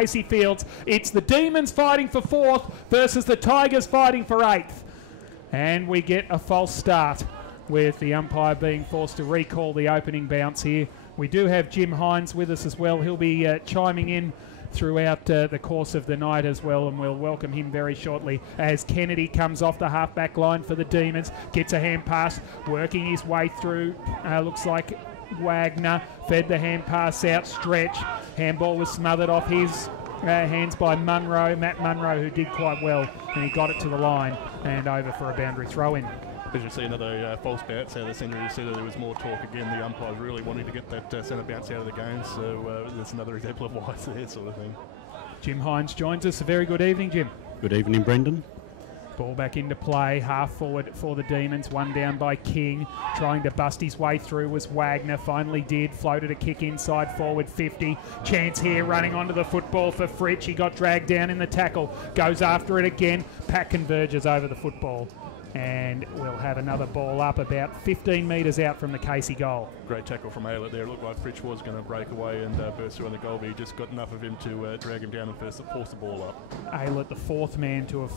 Casey Fields. It's the Demons fighting for 4th versus the Tigers fighting for 8th. And we get a false start with the umpire being forced to recall the opening bounce here. We do have Jim Hines with us as well. He'll be chiming in throughout the course of the night as well, and we'll welcome him very shortly as Kennedy comes off the half-back line for the Demons, gets a hand pass, working his way through, looks like Wagner, fed the hand pass out, stretch, handball was smothered off his hands by Matt Munro, who did quite well, and he got it to the line and over for a boundary throw-in. As you see another false bounce out of the centre, you see that there was more talk again. The umpires really wanting to get that centre bounce out of the game, so that's another example of why it's there sort of thing. Jim Hines joins us. A very good evening, Jim. Good evening, Brendan. Ball back into play, half forward for the Demons, one down by King. Trying to bust his way through was Wagner, finally did, floated a kick inside forward 50. Chance here running onto the football for Fritsch. He got dragged down in the tackle, goes after it again. Pack converges over the football. And we'll have another ball up about 15 metres out from the Casey goal. Great tackle from Aylett there. It looked like Fritsch was going to break away and burst through on the goal, but he just got enough of him to drag him down and force the ball up. Aylett, the 4th man to have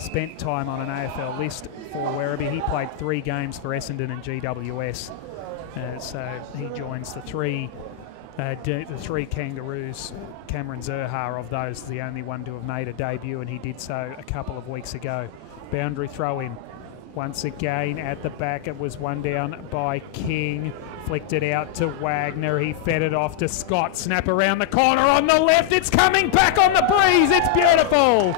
spent time on an AFL list for Werribee. He played 3 games for Essendon and GWS. So he joins the three Kangaroos. Cameron Zerha of those, the only one to have made a debut, and he did so a couple of weeks ago. Boundary throw in. Once again at the back, it was one down by King. Flicked it out to Wagner. He fed it off to Scott. Snap around the corner on the left. It's coming back on the breeze. It's beautiful.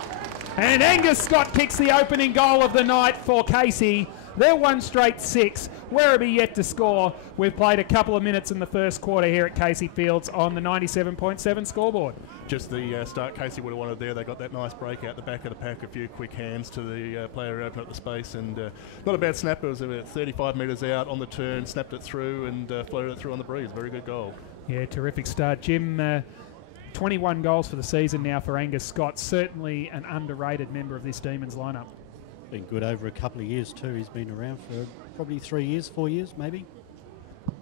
And Angus Scott kicks the opening goal of the night for Casey. They're 1 straight 6. Werribee yet to score. We've played a couple of minutes in the first quarter here at Casey Fields on the 97.7 scoreboard. Just the start Casey would have wanted there. They got that nice break out the back of the pack, a few quick hands to the player who opened up the space, and not a bad snap. It was about 35 metres out on the turn, snapped it through and floated it through on the breeze. Very good goal. Yeah, terrific start. Jim, 21 goals for the season now for Angus Scott. Certainly an underrated member of this Demons lineup. Been good over a couple of years too. He's been around for probably 3 years, 4 years maybe.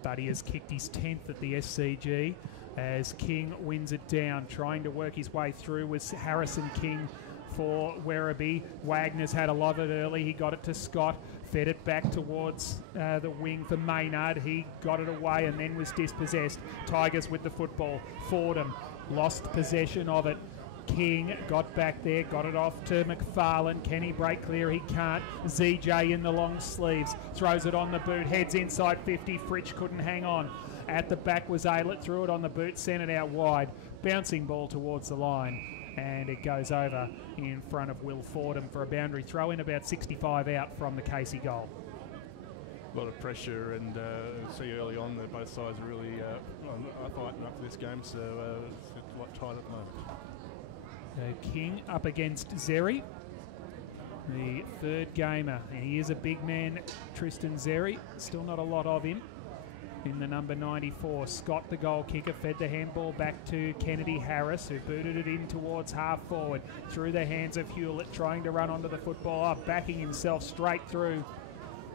But he has kicked his 10th at the SCG as King wins it down. Trying to work his way through was Harrison King for Werribee. Wagner's had a lot of it early. He got it to Scott, fed it back towards the wing for Maynard. He got it away and then was dispossessed. Tigers with the football. Fordham lost possession of it. King got back there, got it off to McFarlane. Can he break clear? He can't. ZJ in the long sleeves, throws it on the boot, heads inside 50. Fritsch couldn't hang on. At the back was Aylett, threw it on the boot, sent it out wide. Bouncing ball towards the line, and it goes over in front of Will Fordham for a boundary throw in, about 65 out from the Casey goal. A lot of pressure, and see early on that both sides are really fighting up for this game, so it's a lot tight at the moment. King up against Zeri, the 3rd gamer, and he is a big man, Tristan Zeri. Still not a lot of him in the number 94. Scott, the goal kicker, fed the handball back to Kennedy Harris, who booted it in towards half forward through the hands of Hewlett, trying to run onto the football, backing himself straight through.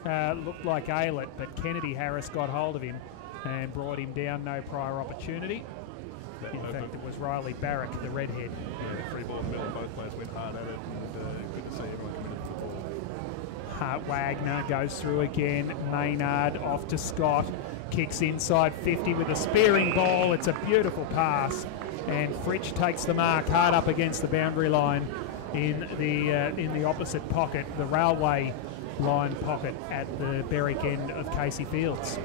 Looked like Aylett, but Kennedy Harris got hold of him and brought him down. No prior opportunity. In fact, it was Riley Barrack, the redhead. Yeah, free ball in the middle. Both players went hard at it, and good to see everyone committed to the ball. Hart Wagner goes through again. Maynard off to Scott. Kicks inside 50 with a spearing ball. It's a beautiful pass. And Fritsch takes the mark hard up against the boundary line in the opposite pocket, the railway line pocket at the Berwick end of Casey Fields.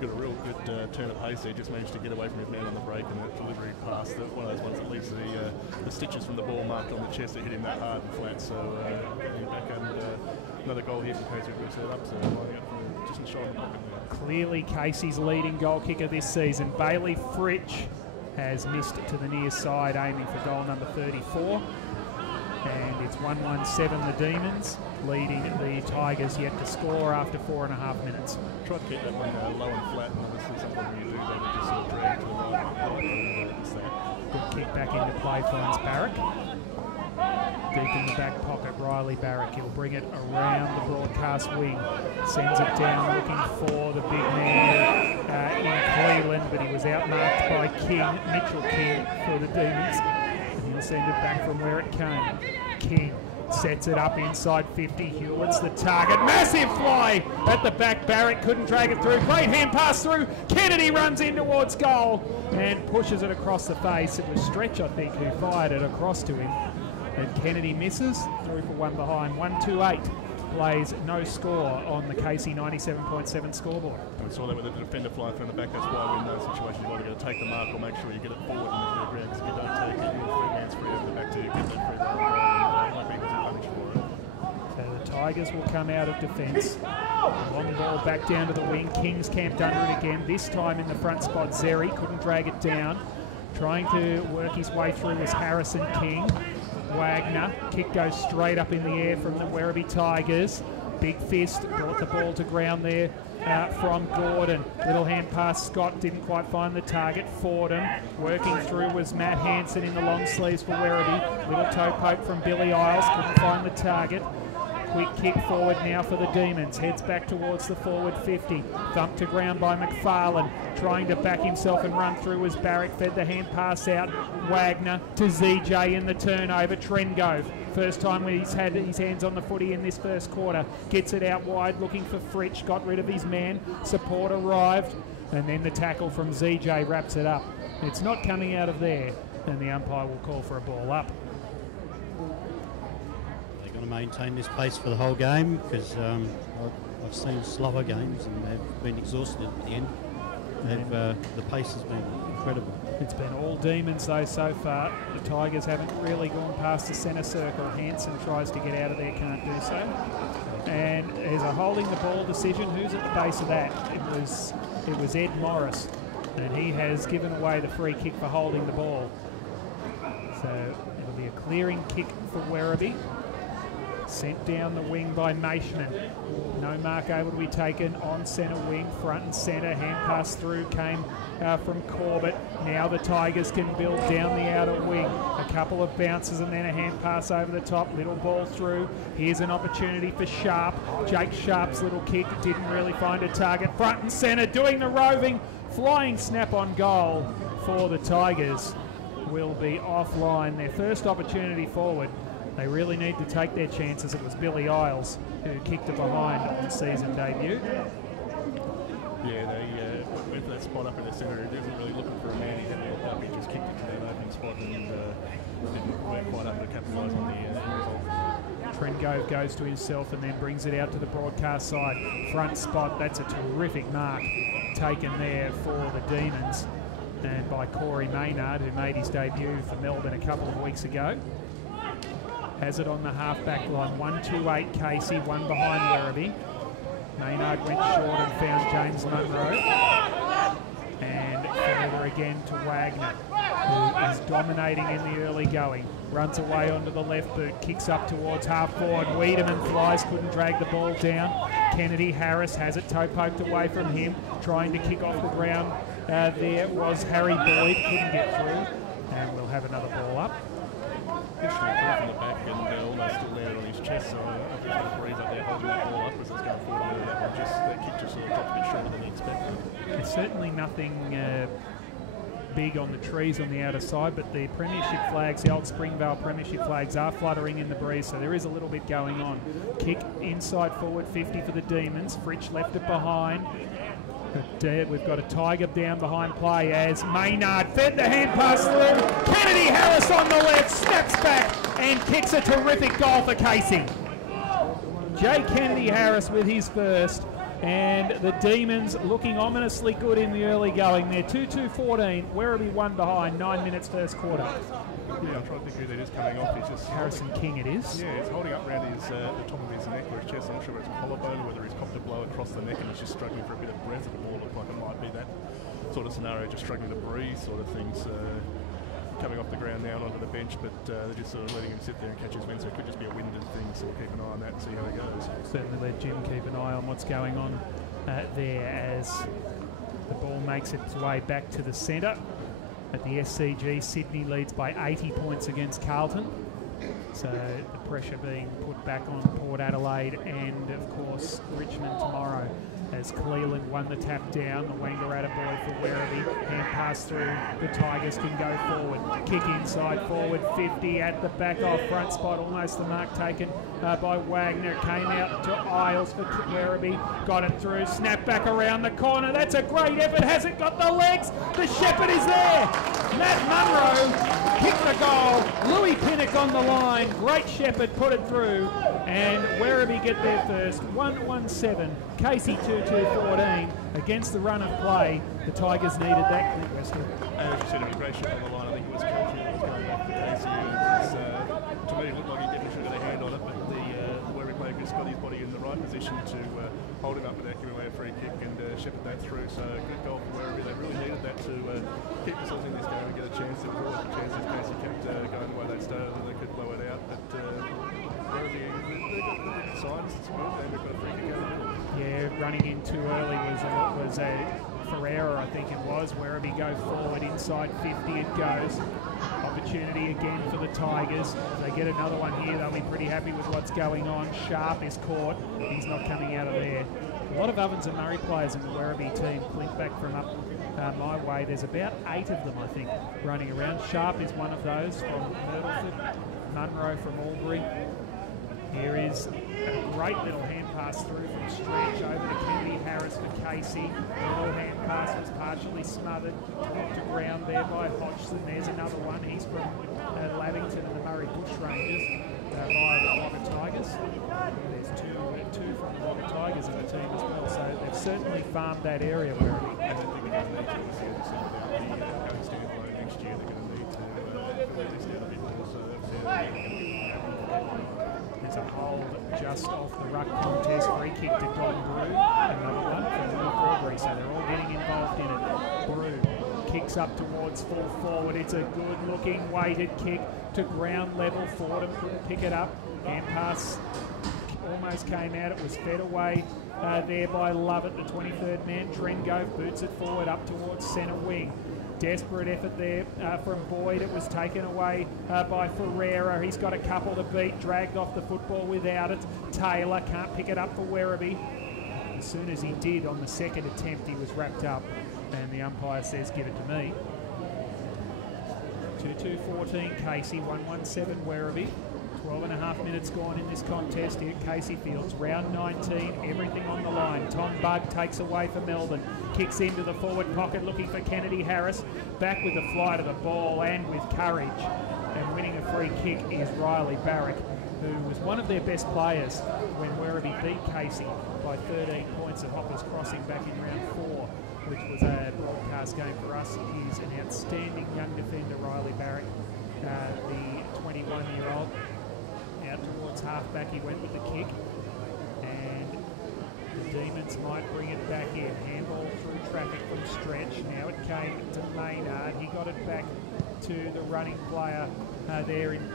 Got a real good turn of pace there, just managed to get away from his man on the break, and that delivery pass, one of those ones that leaves the stitches from the ball marked on the chest that hit him that hard and flat. So back and another goal here from Casey will set up, so lining up for just a shot in the pocket there. Clearly Casey's leading goal kicker this season. Bailey Fritsch has missed to the near side, aiming for goal number 34. And it's 1-1-7 the Demons, leading the Tigers yet to score after 4.5 minutes. Try to keep that one low and flat, and obviously sometimes when you do that, it just sort of drag to the right. Good kick back into play finds Barrack. Deep in the back pocket, Riley Barrack. He'll bring it around the broadcast wing. Sends it down looking for the big man in Cleveland, but he was outmarked by King, Mitchell King for the Demons. And he'll send it back from where it came. King sets it up inside 50. Hewitt's the target. Massive fly at the back. Barrett couldn't drag it through. Great hand pass through. Kennedy runs in towards goal and pushes it across the face. It was Stretch, I think, who fired it across to him. And Kennedy misses. Through for one behind. 1-2-8. Plays no score on the Casey 97.7 scoreboard. And we saw that with the defender flying from the back. That's why in those situations you've either got to take the mark or make sure you get it forward into the ground. Because if you don't take it, you'll free man's free over the back to get that free ball. It won't be a disadvantage for it. So the Tigers will come out of defence. Long ball back down to the wing. King's camped under it again. This time in the front spot, Zeri couldn't drag it down. Trying to work his way through was Harrison King. Wagner, kick goes straight up in the air from the Werribee Tigers. Big fist, brought the ball to ground there from Gordon. Little hand pass, Scott didn't quite find the target. Fordham, working through was Matt Hanson in the long sleeves for Werribee. Little toe poke from Billy Isles, couldn't find the target. Quick kick forward now for the Demons. Heads back towards the forward 50. Thumped to ground by McFarlane. Trying to back himself and run through was Barrick. Fed the hand pass out. Wagner to ZJ in the turnover. Trengove. First time he's had his hands on the footy in this first quarter. Gets it out wide looking for Fritsch. Got rid of his man. Support arrived. And then the tackle from ZJ wraps it up. It's not coming out of there. And the umpire will call for a ball up. To maintain this pace for the whole game because I've seen slower games and they've been exhausted at the end. The pace has been incredible. It's been all Demons though so far. The Tigers haven't really gone past the centre circle. Hanson tries to get out of there, can't do so. And there's a holding the ball decision. Who's at the base of that? It was Ed Morris, and he has given away the free kick for holding the ball. So it'll be a clearing kick for Werribee. Sent down the wing by Maishman. No mark able to be taken on centre wing, front and centre. Hand pass through came from Corbett. Now the Tigers can build down the outer wing. A couple of bounces and then a hand pass over the top. Little ball through. Here's an opportunity for Sharp. Jake Sharp's little kick didn't really find a target. Front and centre doing the roving. Flying snap on goal for the Tigers will be offline. Their first opportunity forward. They really need to take their chances. It was Billy Isles who kicked it behind on the season debut. Yeah, they went for that spot up in the centre. He wasn't really looking for a man. He had it up. He just kicked it to that open spot and didn't work quite able to capitalise on the end result. Trengove goes to himself and then brings it out to the broadcast side. Front spot, that's a terrific mark taken there for the Demons and by Corey Maynard, who made his debut for Melbourne a couple of weeks ago. Has it on the half-back line. 1-2-8 Casey, one behind Werribee. Maynard went short and found James Munro. And further again to Wagner, who is dominating in the early going. Runs away onto the left boot, kicks up towards half forward. Wiedemann flies, couldn't drag the ball down. Kennedy Harris has it toe poked away from him, trying to kick off the ground. There was Harry Boyd, couldn't get through. And we'll have another ball up. Interesting through from the back and almost still there on his chest, so I think he's breeze up there holding that ball up as it's going forward. That kick just sort of dropped a bit shorter than he expected. There's certainly nothing big on the trees on the outer side, but the premiership flags, the old Springvale premiership flags, are fluttering in the breeze, so there is a little bit going on. Kick inside forward 50 for the Demons. Fritsch left it behind. But we've got a Tiger down behind play as Maynard fed the hand pass through. Kennedy Harris on the left, snaps back and kicks a terrific goal for Casey. Jay Kennedy Harris with his first, and the Demons looking ominously good in the early going. They're 2-2-14, Werribee one behind, 9 minutes first quarter. Yeah, I'm trying to think who that is coming off. He's just Harrison King it is. Yeah, he's holding up around his the top of his neck or his chest. I'm not sure whether it's collarbone or whether he's copped a blow across the neck and he's just struggling for a bit of breath. The ball looks like it might be that sort of scenario, just struggling to breathe sort of things. Coming off the ground now and onto the bench, but they're just sort of letting him sit there and catch his wind, so it could just be a winded thing, so we'll keep an eye on that and see how he goes. Certainly let Jim keep an eye on what's going on there as the ball makes its way back to the centre. At the SCG, Sydney leads by 80 points against Carlton. So the pressure being put back on Port Adelaide and, of course, Richmond tomorrow as Cleland won the tap down. The Wangaratta boy for Werribee. Hand pass through, the Tigers can go forward. Kick inside, forward 50 at the back off front spot, almost the mark taken by Wagner. It came out to Isles for Werribee, got it through, snap back around the corner. That's a great effort, hasn't got the legs. The Shepherd is there. Matt Munro kicked the goal. Louis Pinnock on the line. Great Shepherd put it through, and Werribee get there first. 1-1-7. Casey 2-2-14 against the run of play. The Tigers needed that. And as you said, it was a great shot on the line. I think it was Kelty that was going back for Casey. To me, it looked like he definitely should have got a hand on it, but the Werribee player just got his body in the right position to hold him up and give away a free kick and shepherd that through. So good goal for Werribee. They really needed that to keep themselves in this game and get a chance. There was always a chance if Casey kept going the way they started and they could blow it out. But Werribee, they've got good signs. It's good. And they've got a free kick out of the middle. Yeah, running in too early was a Ferreira, I think it was. Werribee go forward, inside 50 it goes. Opportunity again for the Tigers. If they get another one here, they'll be pretty happy with what's going on. Sharp is caught. He's not coming out of there. A lot of Ovens and Murray players in the Werribee team. Blink back from up my way. There's about 8 of them, I think, running around. Sharp is one of those from Myrtleford. Munro from Albury. Here is a great little hand pass through from Stretch over to Kennedy Harris for Casey. The little hand pass was partially smothered, knocked to ground there by Hodgson. There's another one. He's from Lavington and the Murray Bushrangers via the Wagga Tigers. There's two from the Wagga Tigers in the team as well, so they've certainly farmed that area. Where I don't think they're going to need to see about the going standalone next year. They're going to need to fill this down a bit more. So there's a hold just off the ruck contest. Free kick to Don Brew. Another one from Luke Aubrey. So they're all getting involved in it. Brew kicks up towards full forward. It's a good looking weighted kick to ground level. Fordham couldn't pick it up. Hand pass almost came out. It was fed away there by Lovett, the 23rd man. Trengove boots it forward up towards centre wing. Desperate effort there from Boyd. It was taken away by Ferreira. He's got a couple to beat. Dragged off the football without it. Taylor can't pick it up for Werribee. As soon as he did on the second attempt, he was wrapped up. And the umpire says, give it to me. 2-2-14 Casey. 1-1-7 Werribee. 12.5 minutes gone in this contest here at Casey Fields. Round 19, everything on the line. Tom Bugg takes away for Melbourne. Kicks into the forward pocket looking for Kennedy Harris. Back with the flight of the ball and with courage. And winning a free kick is Riley Barrick, who was one of their best players when Werribee beat Casey by 13 points at Hoppers Crossing back in round 4, which was a broadcast game for us. He's an outstanding young defender, Riley Barrick, the 21-year-old. Out towards half-back he went with the kick, and the Demons might bring it back in. Handball through traffic from Stretch. Now it came to Maynard. He got it back to the running player there in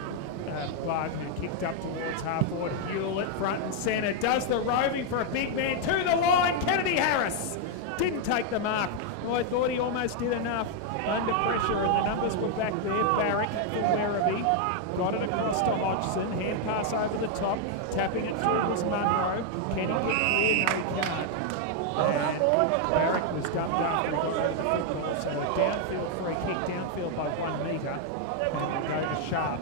Bug, who kicked up towards half-forward. Hewlett front and centre. Does the roving for a big man to the line. Kennedy Harris didn't take the mark. Well, I thought he almost did enough under pressure, and the numbers were back there. Barrick for Werribee. Got it across to Hodgson. Hand pass over the top. Tapping it through was Munro. Can he get clear? No, he can't. And Barrick was dumped after he got rid of the football. So a downfield free kick, downfield by 1 metre. And we'll go to Sharp.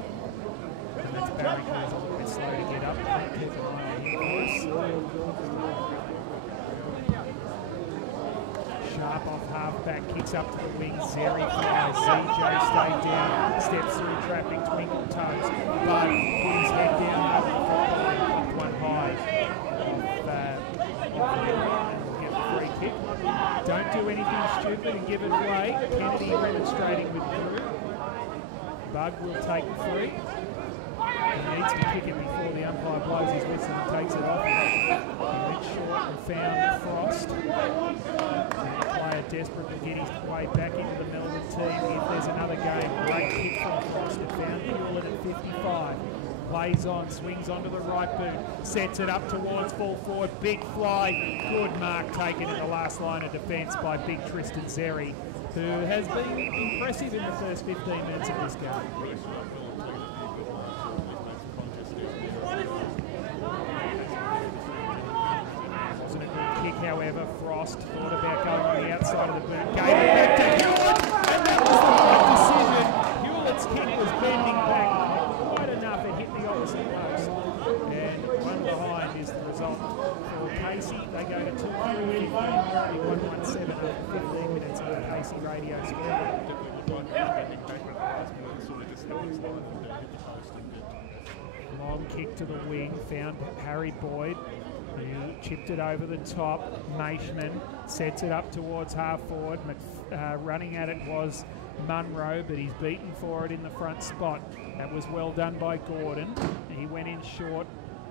And that's Barrick, who's a little bit slow to get up. Keep an eye on him for us. Sharp off half-back, kicks up to the wing. Zeri ZJ stayed down, steps through traffic, twinkle toes. Bud put his head down over the football and popped one high off the and will get the free kick. Don't do anything stupid and give it away. Kennedy remonstrating with Drew. Bug will take the free. He needs to kick it before the umpire blows his whistle and takes it off. He went short and found Frost. Player desperate to get his way back into the Melbourne team. If there's another game, great kick from Frost. It found Hewlett at 55. Plays on, swings onto the right boot, sets it up towards full forward. Big fly, good mark taken in the last line of defence by big Tristan Zeri, who has been impressive in the first 15 minutes of this game. However, Frost thought about going on the outside of the boot. Gave it back to Hewlett. Radio score. Definitely looked like he was getting back at the last minute, sort of just held his line and hit the post and get Long kick to the wing, found Harry Boyd, who chipped it over the top. Maishman sets it up towards half forward. Running at it was Munro, but he's beaten for it in the front spot. That was well done by Gordon. He went in short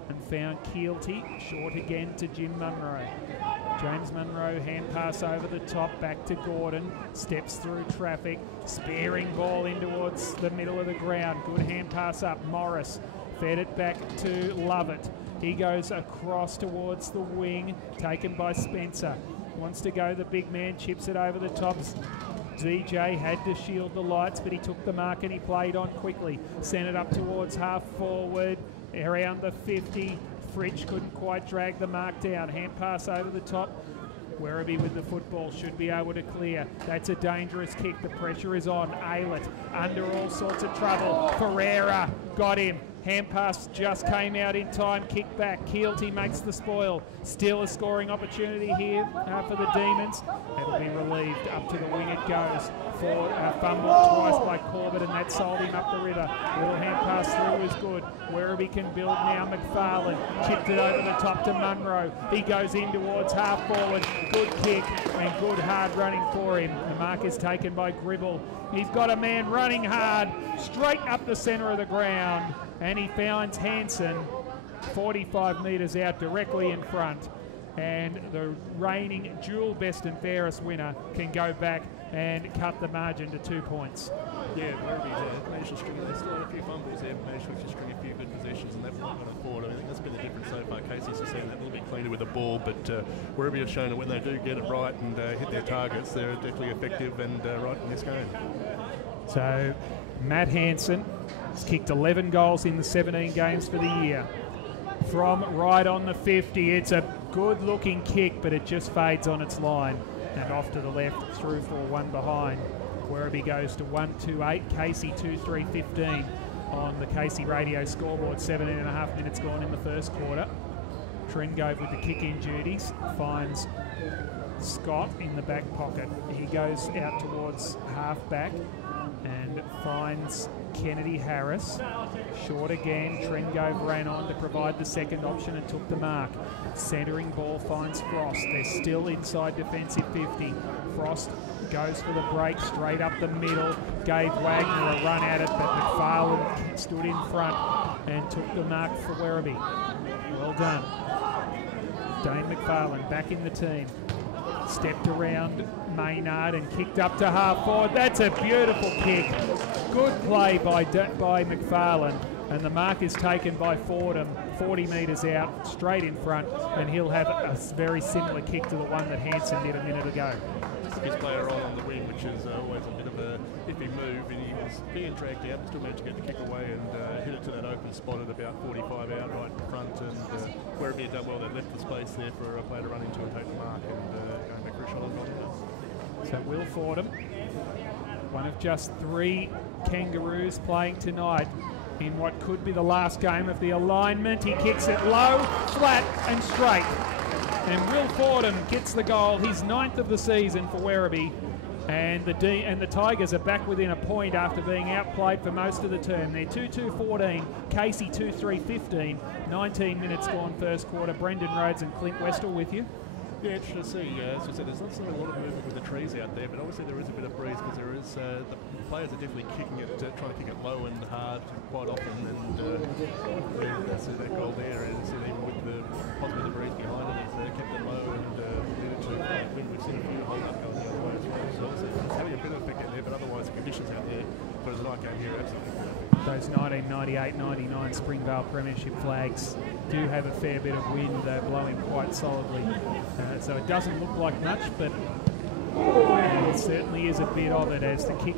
and found Keelty. Short again to Jim Munro. James Munro, hand pass over the top, back to Gordon. Steps through traffic, spearing ball in towards the middle of the ground. Good hand pass up. Morris fed it back to Lovett. He goes across towards the wing, taken by Spencer. Wants to go the big man, chips it over the top. DJ had to shield the lights, but he took the mark and he played on quickly. Sent it up towards half forward, around the 50. Fritsch couldn't quite drag the mark down. Hand pass over the top. Werribee with the football should be able to clear. That's a dangerous kick. The pressure is on. Aylett under all sorts of trouble. Ferreira got him. Hand pass just came out in time. Kick back. Keelty makes the spoil. Still a scoring opportunity here for the Demons. It'll be relieved. Up to the wing it goes. For fumbled twice by Corbett, and that sold him up the river. Little hand pass through is good. Werribee can build now. McFarlane chipped it over the top to Munro. He goes in towards half forward. Good kick and good hard running for him. The mark is taken by Gribble. He's got a man running hard straight up the centre of the ground, and he finds Hansen 45 metres out directly in front. And the reigning dual best and fairest winner can go back and cut the margin to 2 points. Yeah, Werribee's managed to string, they still had a few fumbles there, managed to string a few good possessions, and they've not gone forward. I think that's been the difference so far. Casey's just seen that a little bit cleaner with the ball, but Werribee have shown that when they do get it right and hit their targets, they're definitely effective and right in this game. So Matt Hansen has kicked 11 goals in the 17 games for the year. From right on the 50, it's a good looking kick, but it just fades on its line. And off to the left, through for one behind. Werribee goes to 1-2-8. Casey 2-3-15 on the Casey Radio scoreboard. 17.5 minutes gone in the first quarter. Trengove with the kick-in duties finds Scott in the back pocket. He goes out towards half-back and finds Kennedy Harris. Short again. Trengove ran on to provide the second option and took the mark. Centering ball finds Frost. They're still inside defensive 50. Frost goes for the break straight up the middle. Gave Wagner a run at it, but McFarlane stood in front and took the mark for Werribee. Well done. Dane McFarlane back in the team. Stepped around Maynard and kicked up to half forward. That's a beautiful kick. Good play by McFarlane, and the mark is taken by Fordham 40 metres out, straight in front, and he'll have a very similar kick to the one that Hansen did a minute ago. His player on the wing, which is always a bit of a iffy move, and he was being dragged out, still managed to get the kick away and hit it to that open spot at about 45 out right in front, and Werribee had done well. They left the space there for a player to run into and take the mark, and going back for a shot on it. So Will Fordham, one of just 3 Kangaroos playing tonight in what could be the last game of the alignment. He kicks it low, flat and straight. And Will Fordham gets the goal, his 9th of the season for Werribee. And the Tigers are back within a point after being outplayed for most of the term. They're 2-2-14, Casey 2-3-15, 19 minutes gone first quarter. Brendan Rhodes and Clint Westall with you. Yeah, interesting to see. As I said, there's not a lot of movement with the trees out there, but obviously there is a bit of breeze because there is the players are definitely kicking it, trying to kick it low and hard quite often, and that's that goal there. And even with the possible breeze behind it, it's kept it low and needed to win. We've seen a few hold up going the other way as well. So obviously it's having a bit of effect out there, but otherwise the conditions out there for the night game here are absolutely perfect. Those 1998-99 Springvale Premiership flags do have a fair bit of wind blowing quite solidly. So it doesn't look like much, but it certainly is a bit of it as the kick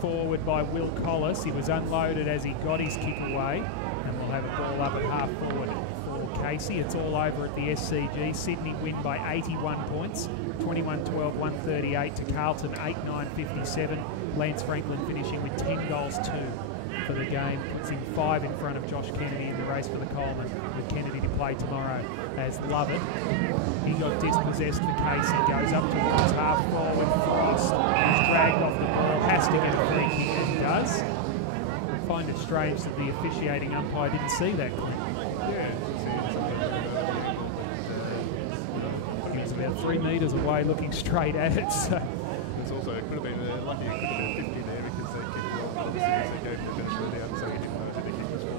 forward by Will Collis. He was unloaded as he got his kick away, and we'll have a ball up at half forward for Casey. It's all over at the SCG. Sydney win by 81 points, 21-12, 138 to Carlton, 8-9-57. Lance Franklin finishing with 10 goals, 2 for the game. It's in 5 in front of Josh Kennedy in the race for the Coleman, with Kennedy to play tomorrow as Lovett. He got dispossessed for Casey, goes up towards half forward Frost. chance to get a free kick, and he does. I find it strange that the officiating umpire didn't see that. He was about 3 metres away looking straight at it. So. It's also, it could have been lucky, it could have been 50 there because they kicked it off. Obviously, they gave him the benefit of the doubt, so he didn't know who the kick was for.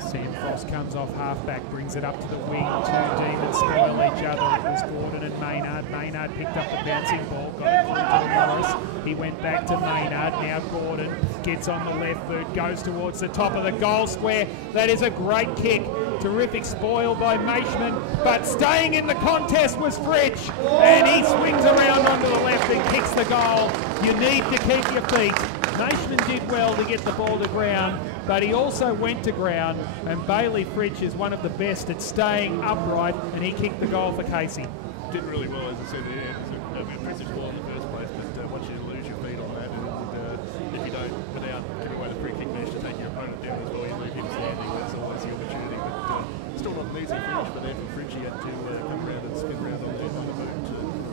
Sam Frost comes off halfback, brings it up to the wing. Two Demons spoil each other. It was Gordon and Maynard. Maynard picked up the bouncing ball, got it through to Morris. He went back to Maynard. Now Gordon gets on the left boot, goes towards the top of the goal square. That is a great kick. Terrific spoil by Maishman, but staying in the contest was Fridge, and he swings around onto the left and kicks the goal. You need to keep your feet. Maishman did well to get the ball to ground, but he also went to ground, and Bailey Fridge is one of the best at staying upright, and he kicked the goal for Casey. Did really well, as I said, yeah, it was a impressive ball in the first place, but once you lose your feet on that, and if you don't, without giving away the free kick, manage to take your opponent down as well, you leave him standing, that's always the opportunity. But still not an easy finish, but there for Fridge, he had to come around and spin around on the boot,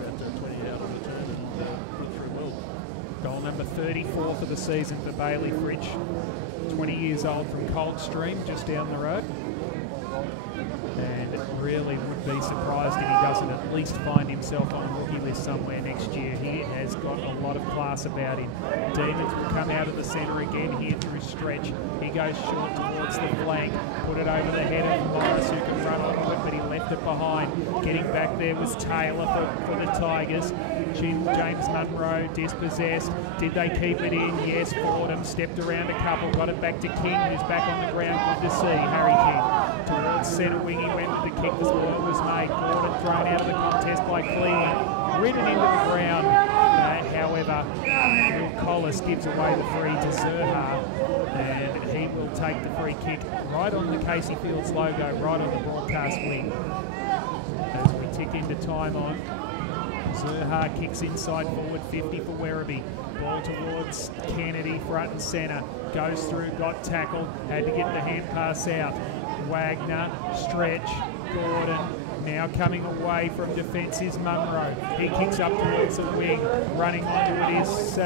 about 20 out on the turn, and put it through well. Goal number 34 for the season for Bailey Fridge, 20 years old from Coldstream, just down the road. And really would be surprised if he doesn't at least find himself on a rookie list somewhere next year. He has got a lot of class about him. Demons will come out of the centre again here through stretch. He goes short towards the flank, put it over the head of Morris, who can run onto it, but he left it behind. Getting back there was Taylor for the Tigers. James Munro dispossessed. Did they keep it in? Yes, Fordham stepped around a couple, got it back to King, who's back on the ground. Good to see Harry King. Towards centre wing, he went with the kick. The spoil was made. Gordon thrown out of the contest by Cleveland. Ridden into the ground. However, Will Collis gives away the free to Zerha, and he will take the free kick right on the Casey Fields logo, right on the broadcast wing. As we tick into time on, Zerha kicks inside forward 50 for Werribee. Ball towards Kennedy, front and centre. Goes through, got tackled, had to get the hand pass out. Wagner, stretch, Gordon. Now coming away from defence is Munro. He kicks up towards the wing. Running onto it is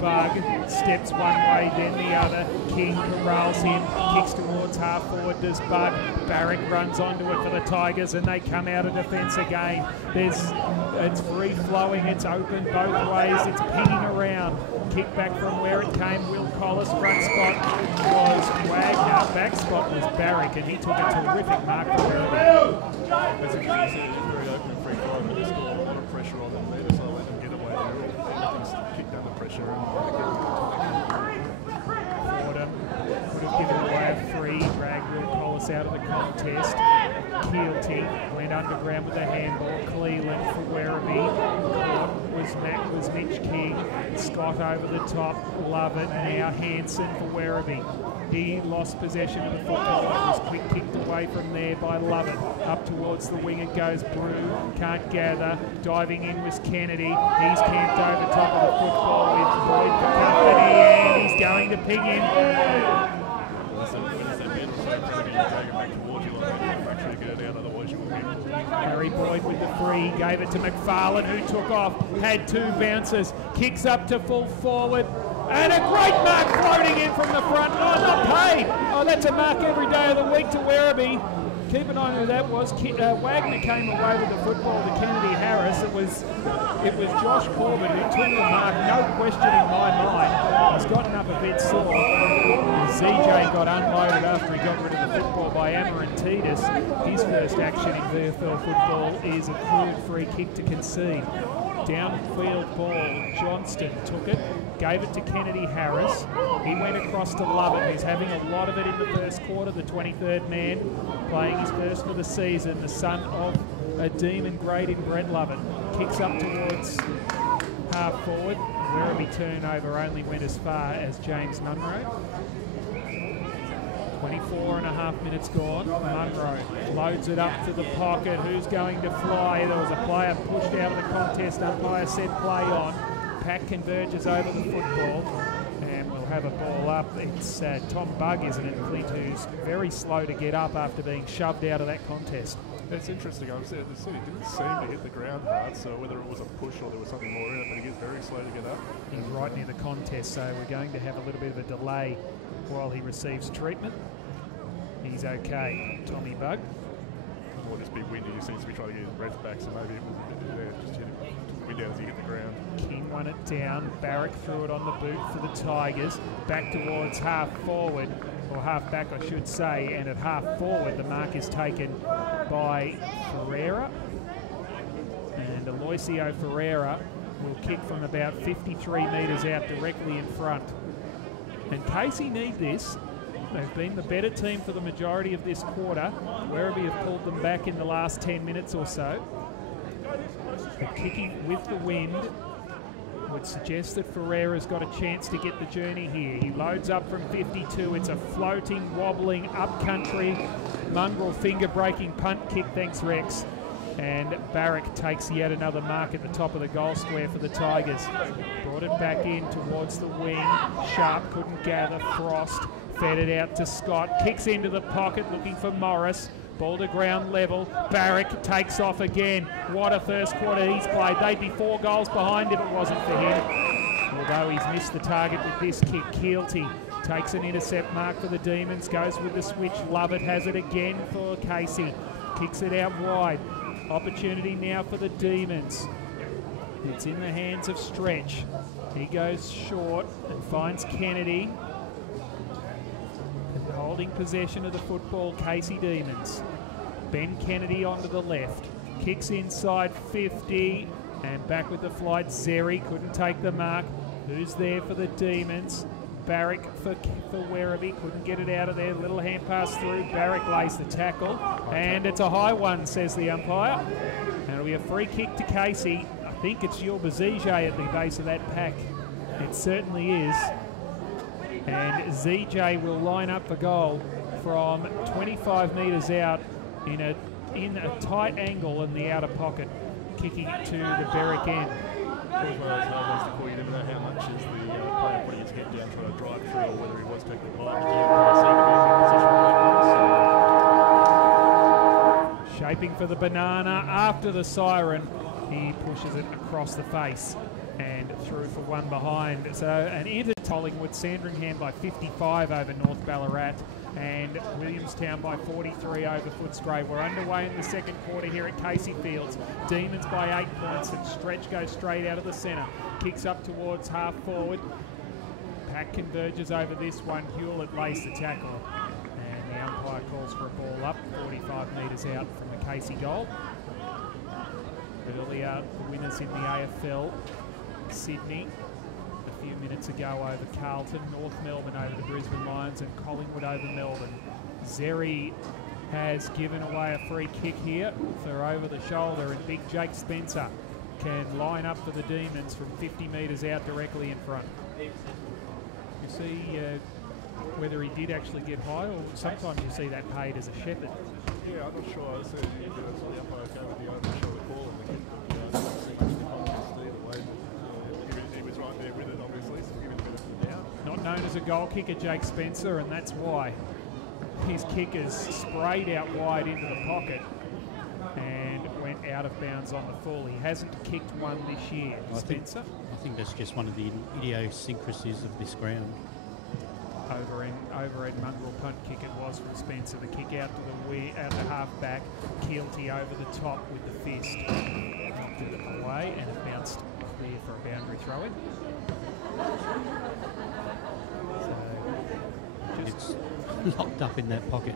Bug. Steps one way, then the other. King corrals him. Kicks towards half forward does Bug. Barrick runs onto it for the Tigers, and they come out of defence again. It's free flowing. It's open both ways. It's pinging around. Kick back from where it came. Will Collis. Front spot was Wagner. Back spot was Barrick, and he took a terrific mark for Werribee. As you can see, it's very open and free flowing, but there's still a lot of pressure on them there, so let them get away there. Nothing's kicked under pressure. Fordham would have given away a free, dragged Will Collis out of the contest. Keelty went underground with a handball. Cleveland for Werribee. Was Mitch King. Scott over the top. Lovett. Now Hanson for Werribee. He lost possession of the football. It was quick kicked away from there by Lovett. Up towards the wing it goes. Brew can't gather. Diving in was Kennedy. He's camped over top of the football with Boyd for company, and he's going to ping him. Harry Boyd with the free, gave it to McFarlane, who took off, had two bounces, kicks up to full forward, and a great mark floating in from the front. Oh, not paid. Oh, that's a mark every day of the week to Werribee. Keep an eye on who that was. Wagner came away with the football to Kennedy Harris. It was Josh Corbett who took the mark, no question in my mind. He's gotten up a bit sore. ZJ got unloaded after he got rid of the football by Amarin Titus. His first action in VFL football is a cleared free kick to concede. Downfield ball, Johnston took it, gave it to Kennedy Harris. He went across to Lovett, who's having a lot of it in the first quarter, the 23rd man, playing his first for the season, the son of a Demon great in Brett Lovett. Kicks up towards half forward. Werribee turnover only went as far as James Munro. 24 and a half minutes gone. Munro loads it up to the pocket. Who's going to fly? There was a player pushed out of the contest. Umpire said play on. Pack converges over the football. And we'll have a ball up. It's Tom Bug, isn't it, Clint, who's very slow to get up after being shoved out of that contest. It's interesting. I was saying he didn't seem to hit the ground hard, so whether it was a push or there was something more in it, but he gets very slow to get up. He's right near the contest, so we're going to have a little bit of a delay while he receives treatment. He's okay, Tommy Bug. Or just be windy. He seems to be trying to get his breath back, so maybe it was a bit there. Just hit him, took the wind out as he hit the ground. King won it down. Barrack threw it on the boot for the Tigers. Back towards half forward, or half back I should say, and at half forward the mark is taken by Ferreira. And Aloisio Ferreira will kick from about 53 metres out directly in front. And Casey need this. They've been the better team for the majority of this quarter. Werribee have pulled them back in the last 10 minutes or so. The kicking with the wind would suggest that Ferreira's got a chance to get the journey here. He loads up from 52. It's a floating, wobbling, up-country, mongrel finger-breaking punt kick. Thanks, Rex. And Barrack takes yet another mark at the top of the goal square for the Tigers. Brought it back in towards the wing. Sharp couldn't gather. Frost fed it out to Scott. Kicks into the pocket looking for Morris. Ball to ground level. Barrack takes off again. What a first quarter he's played. They'd be 4 goals behind if it wasn't for him. Although he's missed the target with this kick. Keelty takes an intercept mark for the Demons. Goes with the switch. Lovett has it again for Casey. Kicks it out wide. Opportunity now for the Demons. It's in the hands of Stretch. He goes short and finds Kennedy. Holding possession of the football, Casey Demons. Ben Kennedy onto the left. Kicks inside 50 and back with the flight. Zeri couldn't take the mark. Who's there for the Demons? Barrack for Werribee. Couldn't get it out of there. Little hand pass through. Barrack lays the tackle. And it's a high one, says the umpire. And it'll be a free kick to Casey. I think it's Yul Bazije at the base of that pack. It certainly is. And ZJ will line up for goal from 25 metres out in a tight angle in the outer pocket, kicking it to the Berwick end. You never know how much is the player putting his head down trying to drive through, or whether he was taking the ball. Shaping for the banana after the siren, he pushes it across the face and through for one behind. So an enter Collingwood, Sandringham by 55 over North Ballarat, and Williamstown by 43 over Footscray. We're underway in the second quarter here at Casey Fields. Demons by 8 points, and Stretch goes straight out of the centre. Kicks up towards half forward. Pack converges over this one. Hewlett lays the tackle, and the umpire calls for a ball up 45 metres out from the Casey goal. Earlier, the winners in the AFL, Sydney a few minutes ago over Carlton, North Melbourne over the Brisbane Lions, and Collingwood over Melbourne. Zeri has given away a free kick here for over the shoulder, and big Jake Spencer can line up for the Demons from 50 metres out directly in front. You see whether he did actually get high, or sometimes you see that paid as a shepherd. Yeah, I'm not sure. I said the umpire came with the over the shoulder call, and the he was right there with it, obviously, so give it a bit of the doubt. Not known as a goal kicker, Jake Spencer, and that's why his kick is sprayed out wide into the pocket and went out of bounds on the full. He hasn't kicked one this year, Spencer. I think that's just one of the idiosyncrasies of this ground. Over at mongrel punt kick it was from Spencer. The kick out to the half back. Keelty over the top with the fist. Knocked it away, and it bounced clear for a boundary throw-in. So it's locked up in that pocket.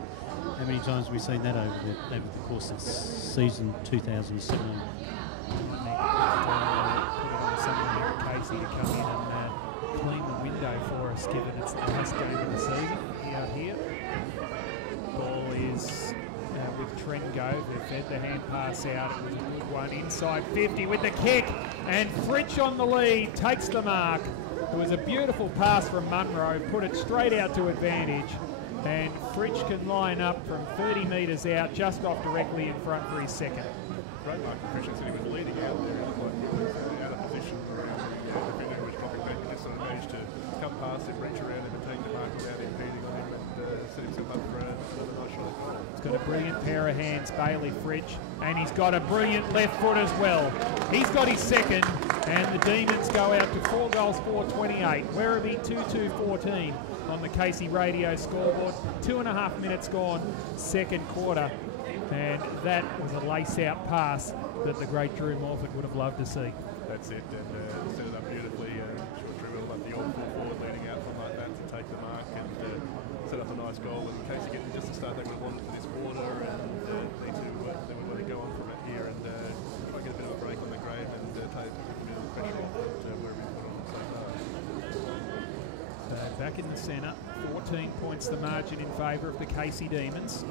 How many times have we seen that over the course of season 2007? Put it on someone like Casey to come in and clean the window for us, given it's the last game of the season out here. Ball is with Trengo. They've fed the hand pass out. It was a good one inside 50 with the kick, and Fritsch on the lead takes the mark. It was a beautiful pass from Munro, put it straight out to advantage, and Fritsch can line up from 30 metres out, just off directly in front for his second. Great mark for Fritsch, and he was leading out there, out of position. The defender was dropping back, and just sort of managed to come past him, reach around him, and take the mark without impeding on him, and set himself up for another nice shot. He's got a brilliant pair of hands, Bailey Fritsch, and he's got a brilliant left foot as well. He's got his second, and the Demons go out to 4 goals, 4-28. Werribee 2-2-14 on the Casey Radio scoreboard. 2.5 minutes gone, second quarter, and that was a lace-out pass that the great Drew Morford would have loved to see. That's it, and set it up beautifully. Drew will have the old full forward leading out from like that to take the mark and set up a nice goal. And Casey getting just the start they would have wanted for this quarter, and need to they would let it go on from it here and try to get a bit of a break on the grade and take a bit of the pressure off where we put on so far. So back in the centre, 14 points the margin in favour of the Casey Demons.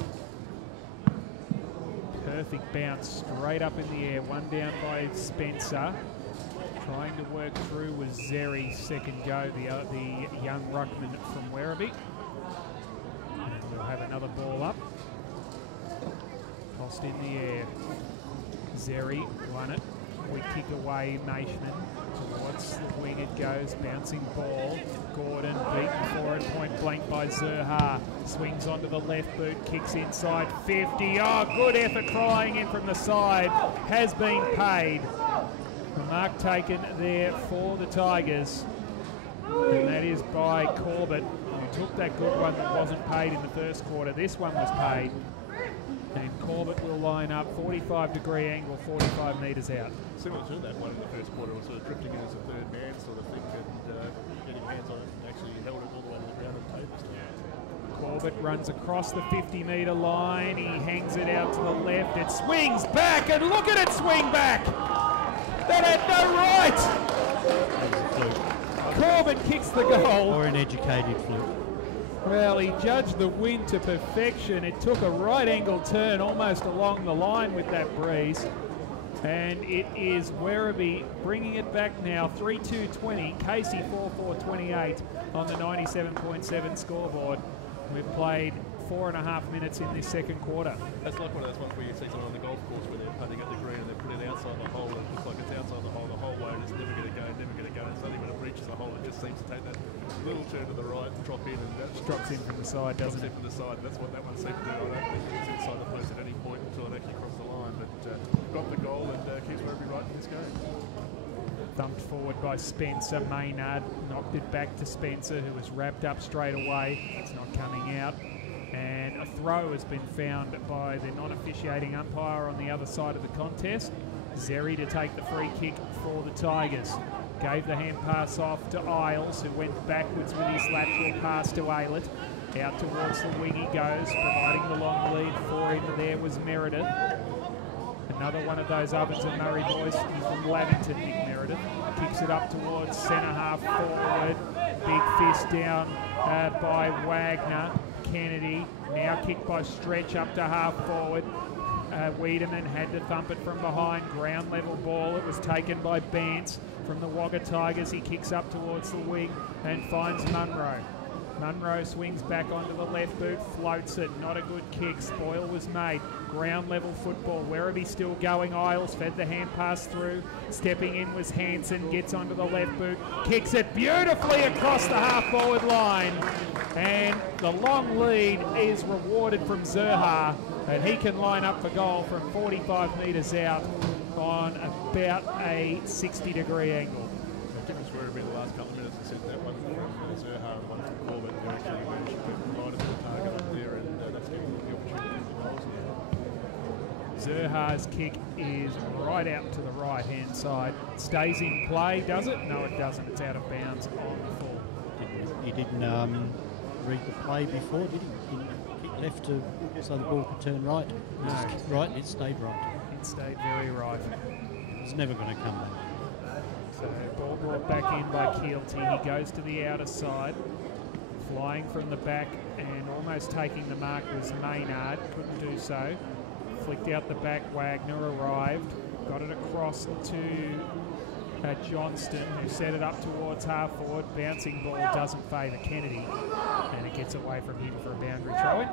Perfect bounce straight up in the air, one down by Spencer. Trying to work through was Zeri, second go, the young ruckman from Werribee. And we'll have another ball up. Tossed in the air. Zeri won it. We kick away Maishman. Towards the wing it goes, bouncing ball. Gordon beaten for it, point blank by Zerha. Swings onto the left boot, kicks inside 50. Oh, good effort crying in from the side. Has been paid. The mark taken there for the Tigers. And that is by Corbett, who took that good one that wasn't paid in the first quarter. This one was paid. And Corbett will line up, 45-degree angle, 45 metres out. Similar to that one in the first quarter, was sort of drifting in as a third man sort of thing, and getting hands on it and actually held it all the way to the ground and paid this time. Corbett runs across the 50-metre line. He hangs it out to the left. It swings back, and look at it swing back. That had no right. Corbett kicks the goal. Or an educated fluke. Well, he judged the wind to perfection. It took a right angle turn almost along the line with that breeze. And it is Werribee bringing it back now, 3-2-20. Casey 4-4-28 on the 97.7 scoreboard. We've played 4.5 minutes in this second quarter. That's like one of those ones where you see someone on the golf course where they're putting at the green and they put it outside the hole. It looks like it's outside the whole way, and it's never going to go, never going to go. And suddenly when it reaches the hole, it just seems to take that little turn to the right, drop in, and that Drops in from the side, doesn't it? Drops in from the side. That's what that one seemed to do. I don't think it was inside the post at any point until it actually crossed the line. But got the goal and keeps Werribee right in this game. Thumped forward by Spencer. Maynard knocked it back to Spencer, who was wrapped up straight away. It's not coming out. And a throw has been found by the non-officiating umpire on the other side of the contest. Zeri to take the free kick for the Tigers. Gave the hand pass off to Isles, who went backwards with his lateral pass to Aylett. Out towards the wing he goes, providing the long lead for him. There was Meredith. Another one of those ovens of Murray boys. He's from Lavington, Nick Meredith. Kicks it up towards centre half forward. Big fist down by Wagner. Kennedy, now kicked by Stretch up to half forward. Wiedemann had to thump it from behind. Ground level ball. It was taken by Bance from the Wagga Tigers. He kicks up towards the wing and finds Munro. Munro swings back onto the left boot, floats it. Not a good kick. Spoil was made. Ground level football. Werribee still going. Isles fed the hand pass through. Stepping in was Hansen. Gets onto the left boot. Kicks it beautifully across the half forward line. And the long lead is rewarded from Zerha. And he can line up for goal from 45 metres out on about a 60-degree angle. The difference for Werribee the last couple of minutes, I said that one from Zerha and one from Corbett, who actually managed to put right at the target up there, and that's giving them the opportunity for goals now. Zerha's kick is right out to the right-hand side. Stays in play, does it? No, it doesn't. It's out of bounds on the full. He didn't read the play before, did he? He kicked left so the ball could turn right. No. Just kicked right, it stayed right. It stayed very right. It's never going to come back. So ball brought back in by Keelty. He goes to the outer side. Flying from the back and almost taking the mark was Maynard. Couldn't do so. Flicked out the back. Wagner arrived. Got it across to Johnston, who set it up towards half forward. Bouncing ball doesn't favour Kennedy. And it gets away from him for a boundary throw-in.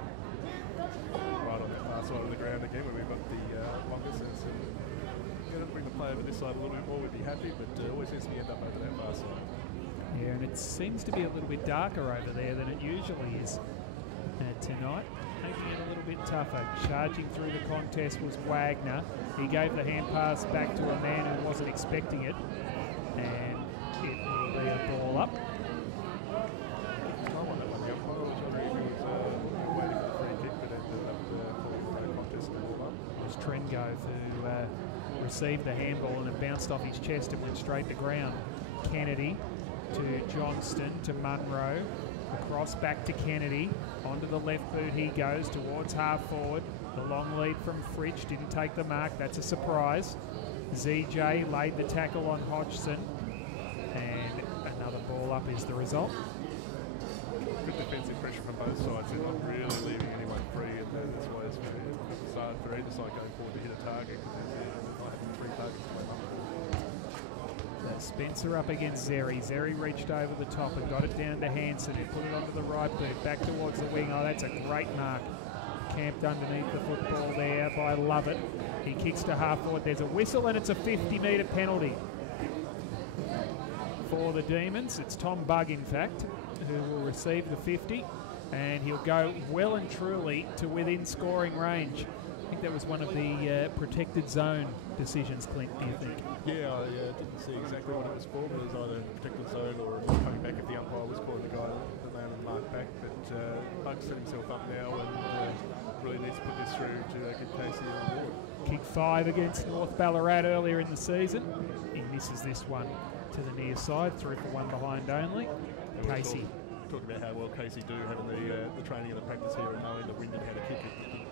Right on that far side of the ground again, where we've got the longer sense. Going to bring the play over this side a little bit more, we'd be happy, but always seems to end up over that far side. Yeah, and it seems to be a little bit darker over there than it usually is. And tonight, making it a little bit tougher. Charging through the contest was Wagner. He gave the hand pass back to a man who wasn't expecting it, and it will be a ball up. It was Trengove who received the handball and it bounced off his chest and went straight to ground. Kennedy to Johnston to Munro. Across back to Kennedy. Onto the left boot he goes towards half forward. The long lead from Fritsch didn't take the mark. That's a surprise. ZJ laid the tackle on Hodgson. And another ball up is the result. Good defensive pressure from both sides. They're not really leaving anyone free, and that's why it's hard for either side going forward to hit a target because they're not having free targets to play. Spencer up against Zeri. Zeri reached over the top and got it down to Hansen, who put it onto the right boot, back towards the wing. Oh, that's a great mark. Camped underneath the football there by Lovett. He kicks to half forward. There's a whistle and it's a 50-metre penalty for the Demons. It's Tom Bugg, in fact, who will receive the 50, and he'll go well and truly to within scoring range. I think that was one of the protected zone decisions, Clint, do you think? Yeah, I didn't see exactly what it was for, but it was either protected zone or coming back if the umpire was calling the guy that landed and marked back. But Bugg set himself up now and really needs to put this through to get Casey on board. Kick 5 against North Ballarat earlier in the season. He misses this one to the near side, through for one behind only. Casey. Talking about how well Casey do having the training and the practice here and knowing the wind and how to kick it. I think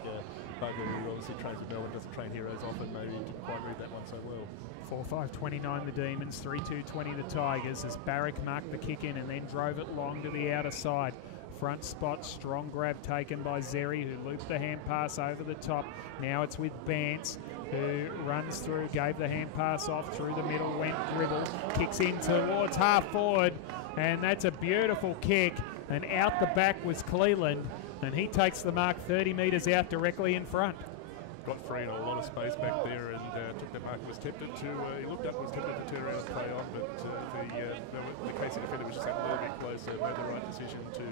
Bugger, who obviously trains with Melbourne, doesn't train heroes often, maybe didn't quite read that one so well. 4-5-29 the Demons, 3-2-20 the Tigers, as Barrick marked the kick in and then drove it long to the outer side. Front spot, strong grab taken by Zeri, who looped the hand pass over the top. Now it's with Bance, who runs through, gave the hand pass off through the middle, went dribble, kicks in towards half forward, and that's a beautiful kick. And out the back was Cleland, and he takes the mark 30 metres out directly in front. Got free and a lot of space back there and took that mark. Was tempted to, he looked up, was tempted to turn around and play on, but the Casey defender was just a little bit closer, made the right decision to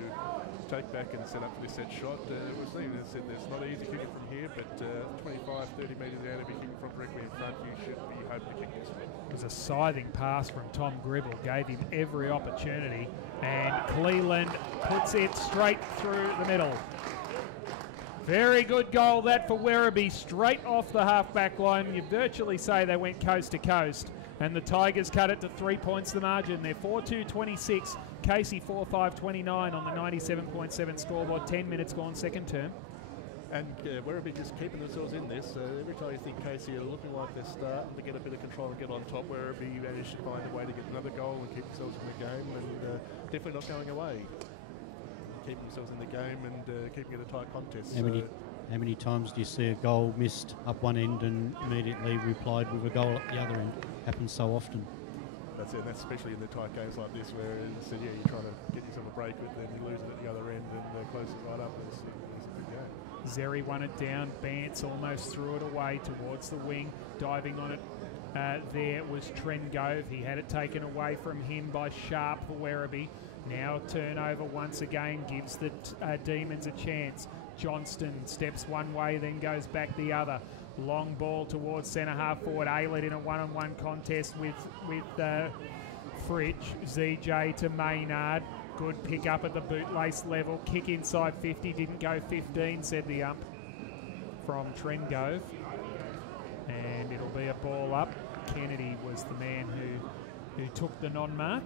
take back and set up for this set shot. We've seen, as I said, it's not easy kicking from here, but 25, 30 metres out, if you're kicking from directly in front, you should be hoping to kick this one. It was a scything pass from Tom Gribble, gave him every opportunity, and Cleland puts it straight through the middle. Very good goal that for Werribee, straight off the half-back line. You virtually say they went coast to coast, and the Tigers cut it to 3 points the margin. They're 4-2-26, Casey 4-5-29 on the 97.7 scoreboard. 10 minutes gone, second term. And Werribee just keeping themselves in this. Every time you think Casey are looking like they're starting to get a bit of control and get on top, Werribee managed to find a way to get another goal and keep themselves in the game, and definitely not going away. Keeping themselves in the game and keeping it a tight contest. How many times do you see a goal missed up one end and immediately replied with a goal at the other end? Happens so often. That's it, and that's especially in the tight games like this where you're trying to get yourself a break, but then you lose it at the other end and close it right up. It's a good game. Zeri won it down. Bance almost threw it away towards the wing. Diving on it there was Trengove. He had it taken away from him by Sharp for Werribee. Now turnover once again gives the Demons a chance. Johnston steps one way, then goes back the other. Long ball towards centre half forward. Aylett in a one-on-one contest with Fritsch. ZJ to Maynard. Good pick up at the bootlace level. Kick inside 50, didn't go 15, said the ump from Trengove. And it'll be a ball up. Kennedy was the man who took the non-mark.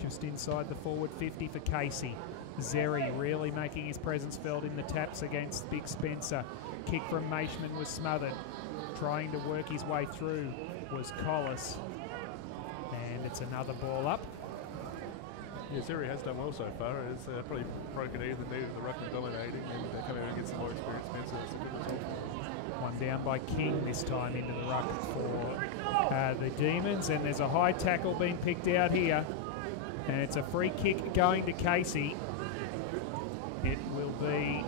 Just inside the forward 50 for Casey. Zeri really making his presence felt in the taps against Big Spencer. Kick from Maishman was smothered. Trying to work his way through was Collis. And it's another ball up. Yeah, Zeri has done well so far. It's probably broken even, needed the ruckman dominating and coming out against the more experienced Spencer. It's a good result. One down by King this time into the ruck for the Demons. And there's a high tackle being picked out here. And it's a free kick going to Casey. It will be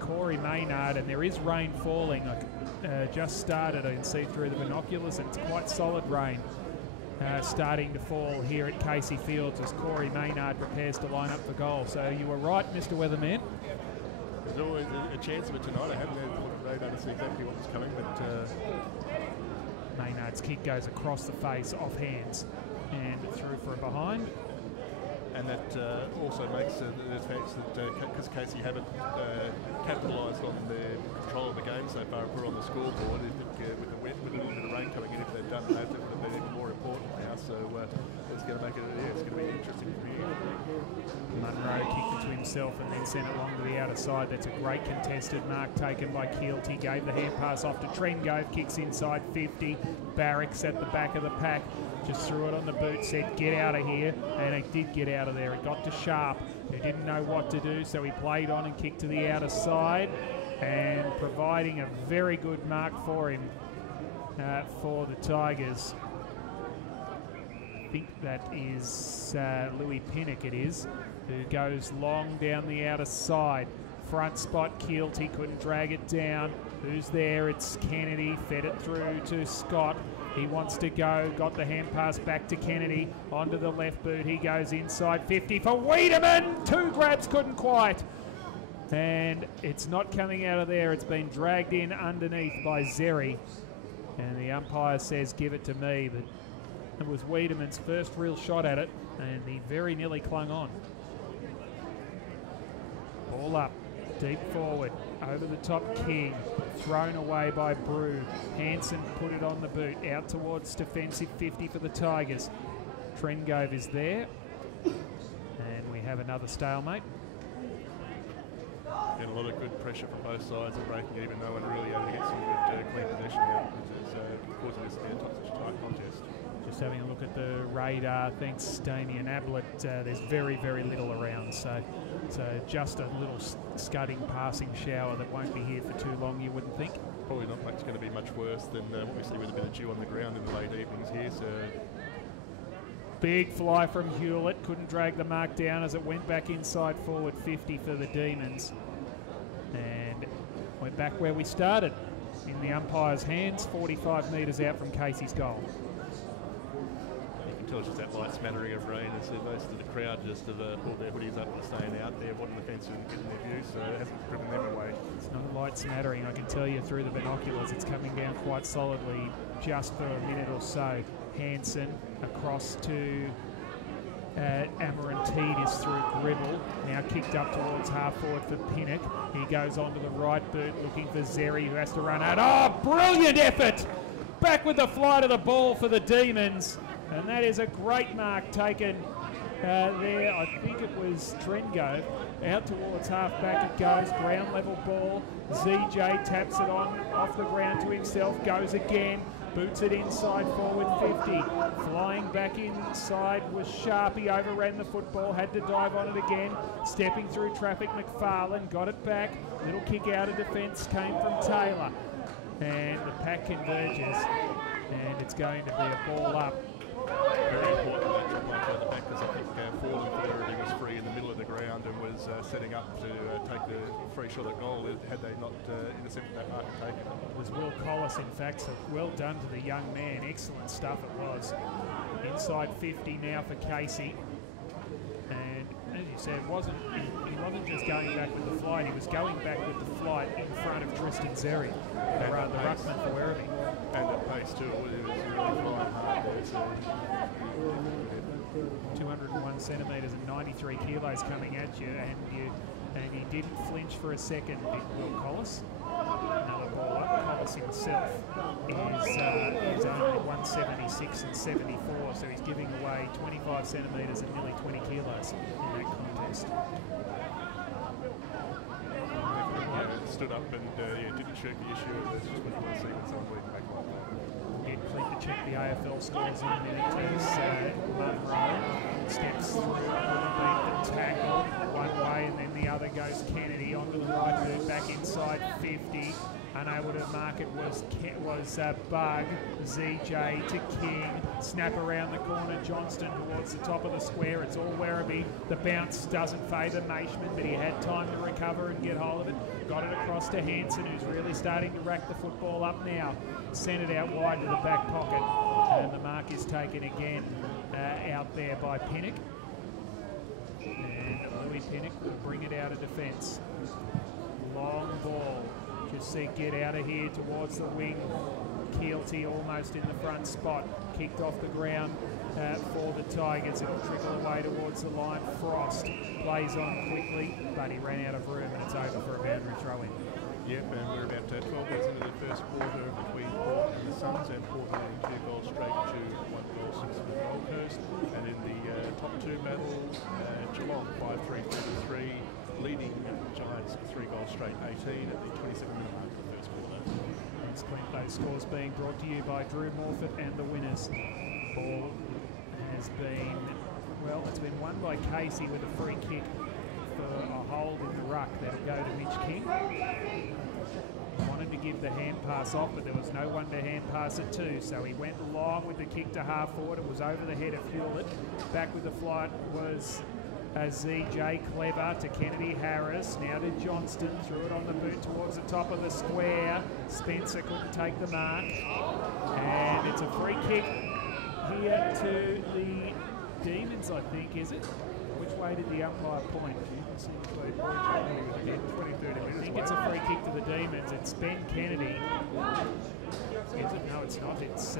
Corey Maynard, and there is rain falling. Just started, I can see through the binoculars, and it's quite solid rain. starting to fall here at Casey Fields as Corey Maynard prepares to line up for goal. So you were right, Mr. Weatherman. There's always a chance of it tonight. I haven't had the radar to see exactly what was coming, but Maynard's kick goes across the face, off hands, and through for a behind. And that also makes the fact that because Casey haven't capitalised on their control of the game so far, put on the scoreboard, with a little bit of rain coming in, if they'd done that, it would have been even more important now. So it's going to make it, it's going to be interesting for you. Munro kicked it to himself and then sent it along to the outer side. That's a great contested mark taken by Keelty. Gave the hand pass off to Trengove, kicks inside 50. Barracks at the back of the pack. Just threw it on the boot, said get out of here, and it did get out of there. It got to Sharp, who didn't know what to do, so he played on and kicked to the outer side, and providing a very good mark for him for the Tigers. I think that is Louis Pinnock, it is, who goes long down the outer side. Front spot, Keelty couldn't drag it down. Who's there? It's Kennedy, fed it through to Scott. He wants to go, got the hand pass back to Kennedy, onto the left boot. He goes inside 50 for Wiedemann. 2 grabs, couldn't quite. And it's not coming out of there. It's been dragged in underneath by Zeri. And the umpire says, give it to me. But it was Wiedemann's first real shot at it, and he very nearly clung on. Ball up, deep forward, over the top King, thrown away by Brew. Hanson put it on the boot, out towards defensive 50 for the Tigers. Trengove is there, and we have another stalemate. And a lot of good pressure from both sides and breaking even. No one really able to get some good clean possession out, which is causing this to be such a tight contest. Just having a look at the radar, thanks Damien Ablett, there's very, very little around, so just a little scudding passing shower that won't be here for too long, you wouldn't think. Probably not much going to be much worse than what we see with a bit of dew on the ground in the late evenings here. So big fly from Hewlett, couldn't drag the mark down as it went back inside forward 50 for the Demons. And we're back where we started, in the umpire's hands, 45 metres out from Casey's goal. Tell us just that light smattering of rain as most of the crowd just have pulled their hoodies up and staying out there, wanting the fence and getting their view, so it hasn't driven them away. It's not a light smattering, I can tell you through the binoculars. It's coming down quite solidly just for a minute or so. Hanson across to Amarantidis through Gribble, now kicked up towards half forward for Pinnock. He goes onto the right boot looking for Zeri, who has to run out. Oh, brilliant effort! Back with the flight of the ball for the Demons. And that is a great mark taken there. I think it was Trengove. Out towards half-back it goes. Ground level ball. ZJ taps it on off the ground to himself. Goes again. Boots it inside forward 50. Flying back inside was Sharp. He overran the football. Had to dive on it again. Stepping through traffic, McFarlane got it back. Little kick out of defence came from Taylor. And the pack converges. And it's going to be a ball up. Very important that trip line further back, because I think Forley for Werribee was free in the middle of the ground and was setting up to take the free shot at goal had they not intercepted that mark and taken it. It was Will Collis, in fact, so well done to the young man. Excellent stuff it was. Inside 50 now for Casey. And as you said, he wasn't just going back with the flight, he was going back with the flight in front of Tristan Zeri, the ruckman for Werribee. And at pace too, it was really flying hard there. So 201 centimetres and 93 kilos coming at you, and he didn't flinch for a second, did Will Collis. Another ball up. Collis himself is only 176 and 74, so he's giving away 25 centimetres and nearly 20 kilos in that contest. Stood up and didn't shirk the issue. It's just what you want to see when someone leading back like that. Get Clint to check the AFL scores in a minute as Munro steps through, beat the tackle. one way, and then the other goes Kennedy onto the right boot, back inside 50. Unable to mark it was Bug. ZJ to King. Snap around the corner. Johnston towards the top of the square. It's all Werribee. The bounce doesn't favour Maishman, but he had time to recover and get hold of it. Got it across to Hanson, who's really starting to rack the football up now. Sent it out wide to the back pocket, and the mark is taken again out there by Pinnock. And Louis Pinnock will bring it out of defence. Long ball. Just see get out of here towards the wing. Keelty almost in the front spot. Kicked off the ground for the Tigers. It'll trickle away towards the line. Frost plays on quickly, but he ran out of room, and it's over for a boundary throw-in. Yep, and we're about 12 minutes into the first quarter between Port and the Suns, and Port leading 2 goals straight to 1 goal 6 for the Gold Coast. And in the top 2 battle, Geelong 5-3-33, leading Giants 3 goals straight 18 at the 27-minute mark of the first quarter. Thanks, Clint. Those scores being brought to you by Drew Morfitt and the winners. Ball has been, well, it's been won by Casey with a free kick for a hold in the ruck. That'll go to Mitch King. Wanted to give the hand pass off, but there was no one to hand pass it to, so he went long with the kick to half forward. It was over the head of Hewlett. Back with the flight was ZJ Clever to Kennedy Harris. Now to Johnston. Threw it on the boot towards the top of the square. Spencer couldn't take the mark. And it's a free kick here to the Demons, I think, is it? Which way did the umpire point? I think it's a free kick to the Demons. It's Ben Kennedy. Is it? No, it's not. It's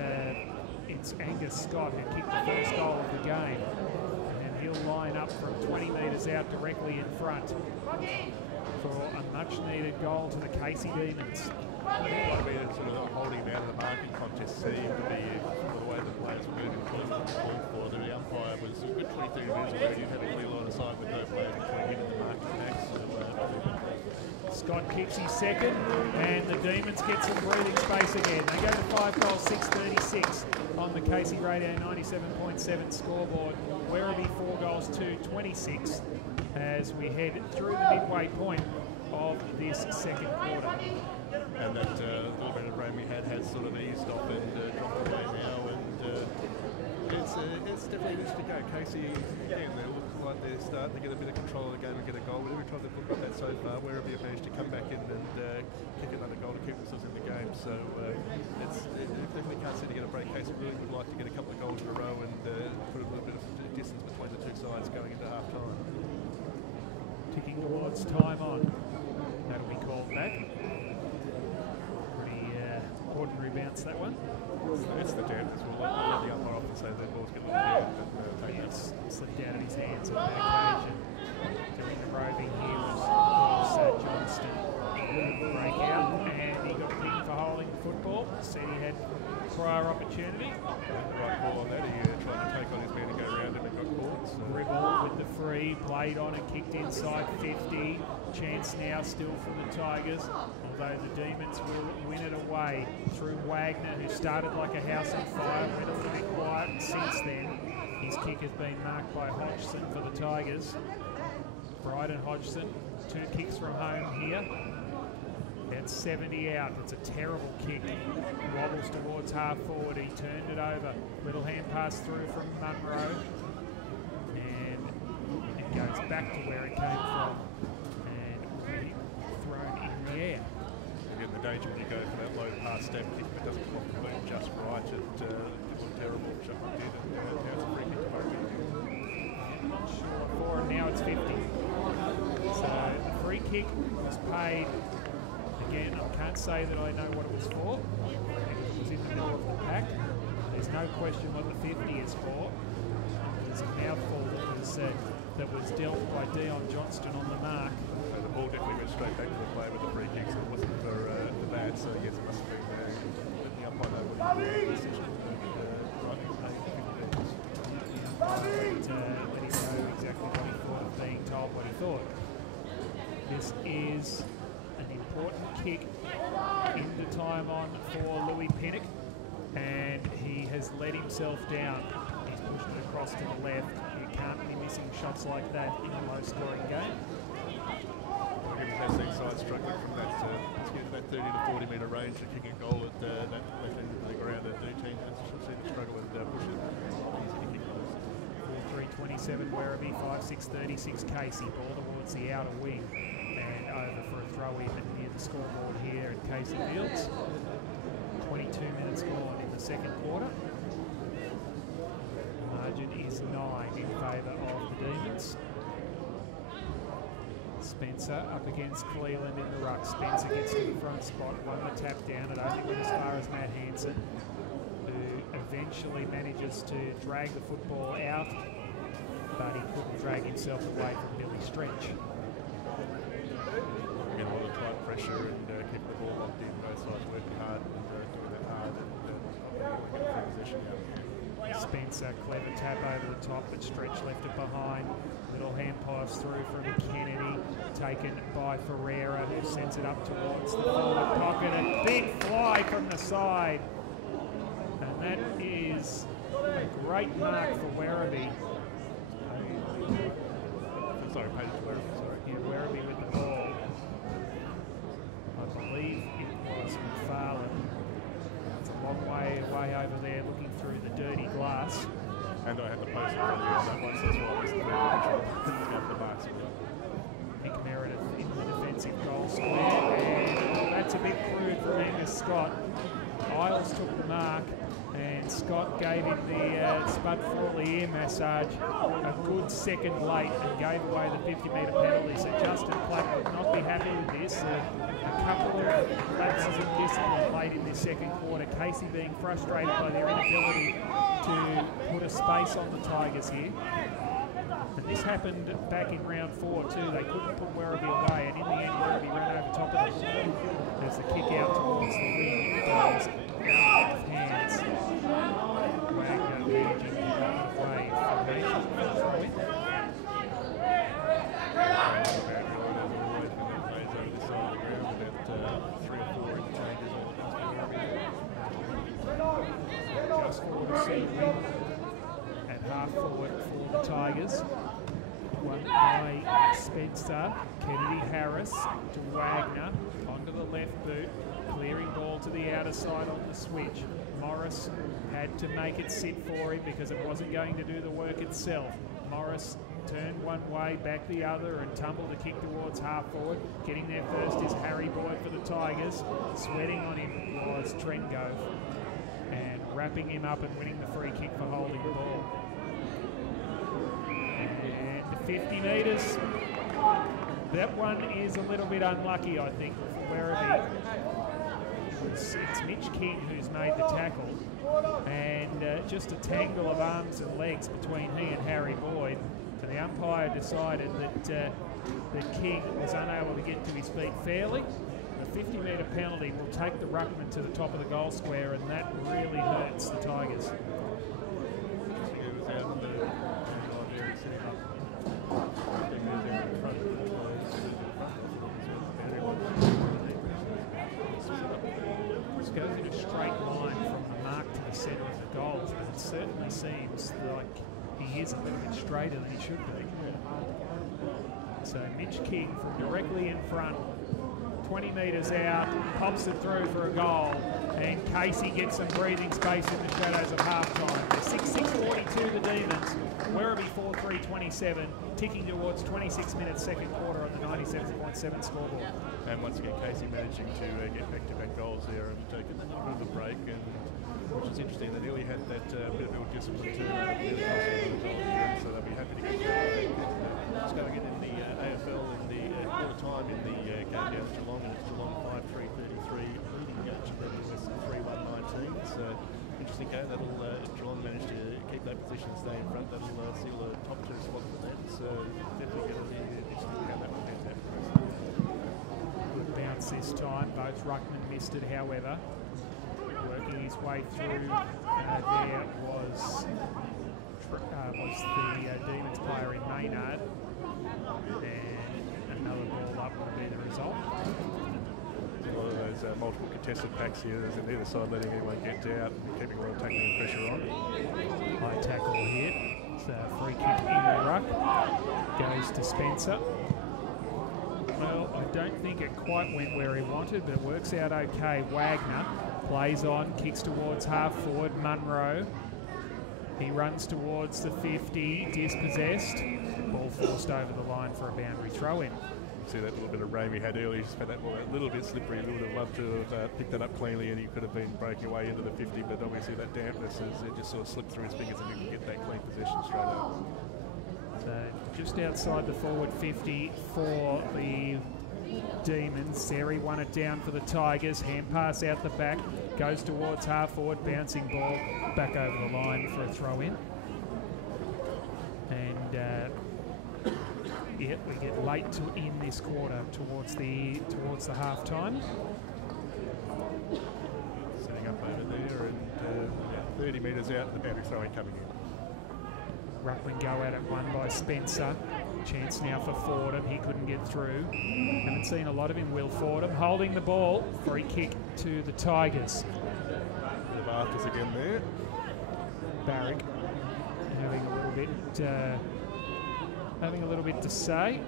Angus Scott who kicked the first goal of the game. And he'll line up from 20 metres out directly in front for a much-needed goal to the Casey Demons. Might be sort of holding him out of the marking contest seemed to be the way the players were moving for. The umpire was a good 20-30 minutes ago. You had a clear line of sight with no players between him and the marking max. Scott kicks his second, and the Demons get some breathing space again. They go to 5 goals, 6-36 on the Casey Radio 97.7 scoreboard. Werribee 4 goals, 2-26 as we head through the midway point of this second quarter. And that little bit of rain we had has sort of eased off and dropped away now, and it's definitely needs to go. Casey, again, they look like they're starting to get a bit of control of the game and get a goal. Every time they've looked like that so far, Werribee have managed to come back in and kick another goal to keep themselves in the game. So it definitely can't seem to get a break. Casey really would like to get a couple of goals in a row and put a little bit of distance between the two sides going into half time. Ticking towards time on. That'll be called back. Pretty ordinary bounce, that one. It's the dampers. We'll let the umpire often say that balls get a little damp and take that. Slipped out of his hands on that occasion. Doing the roving here was Johnston. Break out, and he got picked for holding the football. Said he had prior opportunity. The right call on that. He tried to take on his man and go around him and got caught. So. Ribble with the free, played on and kicked inside 50. Chance now still for the Tigers, although the Demons will win it away through Wagner, who started like a house on fire, went a little bit quiet, and since then his kick has been marked by Hodgson for the Tigers. Bryden Hodgson, 2 kicks from home here. It's 70 out. It's a terrible kick. Wobbles towards half forward. He turned it over. Little hand pass through from Munro. And it goes back to where it came from. And will be thrown in the air. Again, the danger when you go for that low pass step kick, if it doesn't block the boot just right, it looks terrible. Shuffle did, and now it's a free kick to Werribee. Not sure for him. Now it's 50. So the free kick was paid. Again, I can't say that I know what it was for. It was in the middle of the pack. There's no question what the 50 is for. There's a mouthful that was dealt by Dion Johnston on the mark. So the ball definitely went straight back to the player with the free kick, so it wasn't for the bad. So yes, it must have been let the umpire know what he decision. Let him know exactly what he thought of being told what he thought. This is an important kick into time on for Louis Pinnock, and he has let himself down. He's pushed it across to the left. You can't be missing shots like that in a low-scoring game. Williams has seen sides struggling from that, that 30 to 40 metre range to kick a goal at that left end of the ground. That do teams seem to struggle with pushing easy to kick goals. 4-3-27 Werribee, 5-6-36 Casey. Ball towards the outer wing and over for a throw in near the scoreboard here at Casey Fields. 22 minutes gone in the second quarter. Margin is 9 in favour of the Demons. Spencer up against Cleland in the ruck. Spencer gets to the front spot, won the tap down. It only went as far as Matt Hansen, who eventually manages to drag the football out, but he couldn't drag himself away from Billy Stretch. Again, a lot of tight pressure and keeping the ball locked in, both sides working hard and doing that hard and getting possession out. Spencer, clever tap over the top, but Stretch left it behind. Little hand pass through from Kennedy, taken by Ferreira, who sends it up towards the forward pocket. A big fly from the side. And that is a great mark for Werribee. Sorry, paid to Werribee, sorry. Yeah, Werribee with the ball. I believe it was McFarlane. It's a long way away over there looking through the dirty glass. And I had the post in front of me, so once that's why I was picking up the marks. Nick Meredith in the defensive goal square, and that's a bit crude from Angus Scott. Isles took the mark, and Scott gave him the Spud Frawley ear massage a good second late and gave away the 50-metre penalty. So Justin Platt would not be happy with this. A couple of lapses of discipline late in this second quarter. Casey being frustrated by their inability to put a space on the Tigers here. And this happened back in round 4 too. They couldn't put Werribee away, and in the end Werribee ran over top of them. There's the kick out towards the wing. It goes out of hands. Wagner managing to run it away. Formation for the throw in. Just forward to Seeley and half forward for the Tigers. One by Spencer, Kennedy Harris to Wagner, onto the left boot, clearing ball to the outer side on the switch. Morris had to make it sit for him because it wasn't going to do the work itself. Morris turned one way, back the other, and tumbled a kick towards half forward. Getting there first is Harry Boyd for the Tigers. Sweating on him was Trengove, and wrapping him up and winning the free kick for holding the ball. And 50 metres. That one is a little bit unlucky, I think, for Werribee. It's Mitch King who's made the tackle, and just a tangle of arms and legs between he and Harry Boyd. And the umpire decided that King was unable to get to his feet fairly. The 50-metre penalty will take the ruckman to the top of the goal square, and that really hurts the Tigers. This goes in a straight line from the mark to the centre of the goals, but it certainly seems like he is a little bit straighter than he should be. So Mitch King from directly in front, 20 metres out, pops it through for a goal, and Casey gets some breathing space in the shadows of half-time. 6-6-42 the Demons, Werribee 4-3-27, ticking towards 26 minutes second quarter on the 97.7 scoreboard. And once again, Casey managing to get back-to-back goals there and get through the break, and which is interesting. They nearly had that bit of discipline turn, so they'll be happy to get that. It's going in the AFL in the quarter time in the game down to Geelong, and it's Geelong 5-3-33 leading West 3-1-19. So interesting game. That'll Geelong managed to keep that position, stay in front. That'll seal the top 2 spots for them. So definitely going to be interesting how that will end up. Good bounce this time. Both ruckmen missed it, however. Working his way through, there was the Demons player in Maynard, and another ball up will be the result. There's a lot of those multiple contested packs here. There's on either side letting anyone get out and keeping a lot of tackling pressure on. High tackle here. ruck. Goes to Spencer. Well, I don't think it quite went where he wanted, but it works out okay. Wagner plays on, kicks towards half forward. Munro. He runs towards the 50, dispossessed. Ball forced over the line for a boundary throw-in. See that little bit of rain we had earlier, just had that ball a little bit slippery. We would have loved to have picked that up cleanly, and he could have been breaking away into the 50, but obviously that dampness is, it just sort of slipped through his fingers and he can get that clean possession straight up. So just outside the forward 50 for the Demons. Seri won it down for the Tigers. Hand pass out the back, goes towards half forward, bouncing ball back over the line for a throw in. And yeah, we get late in this quarter towards the half time. Setting up over there and 30 metres out, the boundary throw in coming in. Ruckman go at it, won by Spencer. Chance now for Fordham. He couldn't get through. Haven't seen a lot of him, Will Fordham. Holding the ball. Free kick to the Tigers. Bit of afters again there. Barrick having a little bit to say.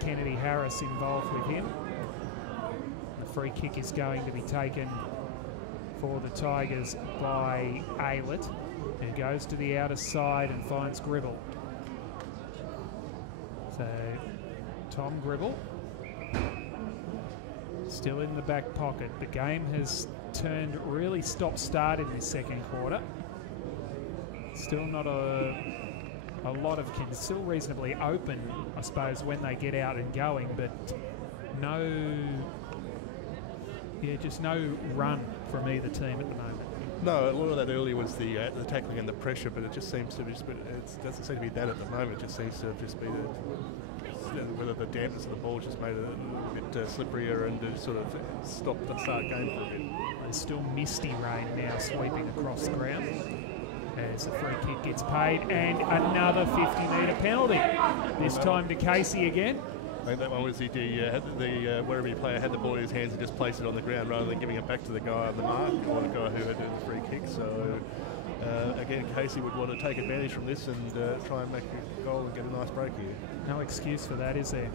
Kennedy Harris involved with him. The free kick is going to be taken for the Tigers by Aylett, who goes to the outer side and finds Gribble. So Tom Gribble still in the back pocket. The game has turned really stop-start in this second quarter. Still not a lot of, still reasonably open, I suppose, when they get out and going, but just no run from either team at the moment. No, a lot of that earlier was the tackling and the pressure, but it just seems to be, it doesn't seem to be that at the moment. It just seems to just be whether the dampness of the ball just made it a bit slipperier and sort of stopped the start game for a bit. There's still misty rain now sweeping across the ground as the free kick gets paid, and another 50-metre penalty. This time to Casey again. I think that one was the Werribee player had the ball in his hands and just placed it on the ground rather than giving it back to the guy on the mark or the guy who had done the free kick. So again, Casey would want to take advantage from this and try and make a goal and get a nice break here. No excuse for that, is there?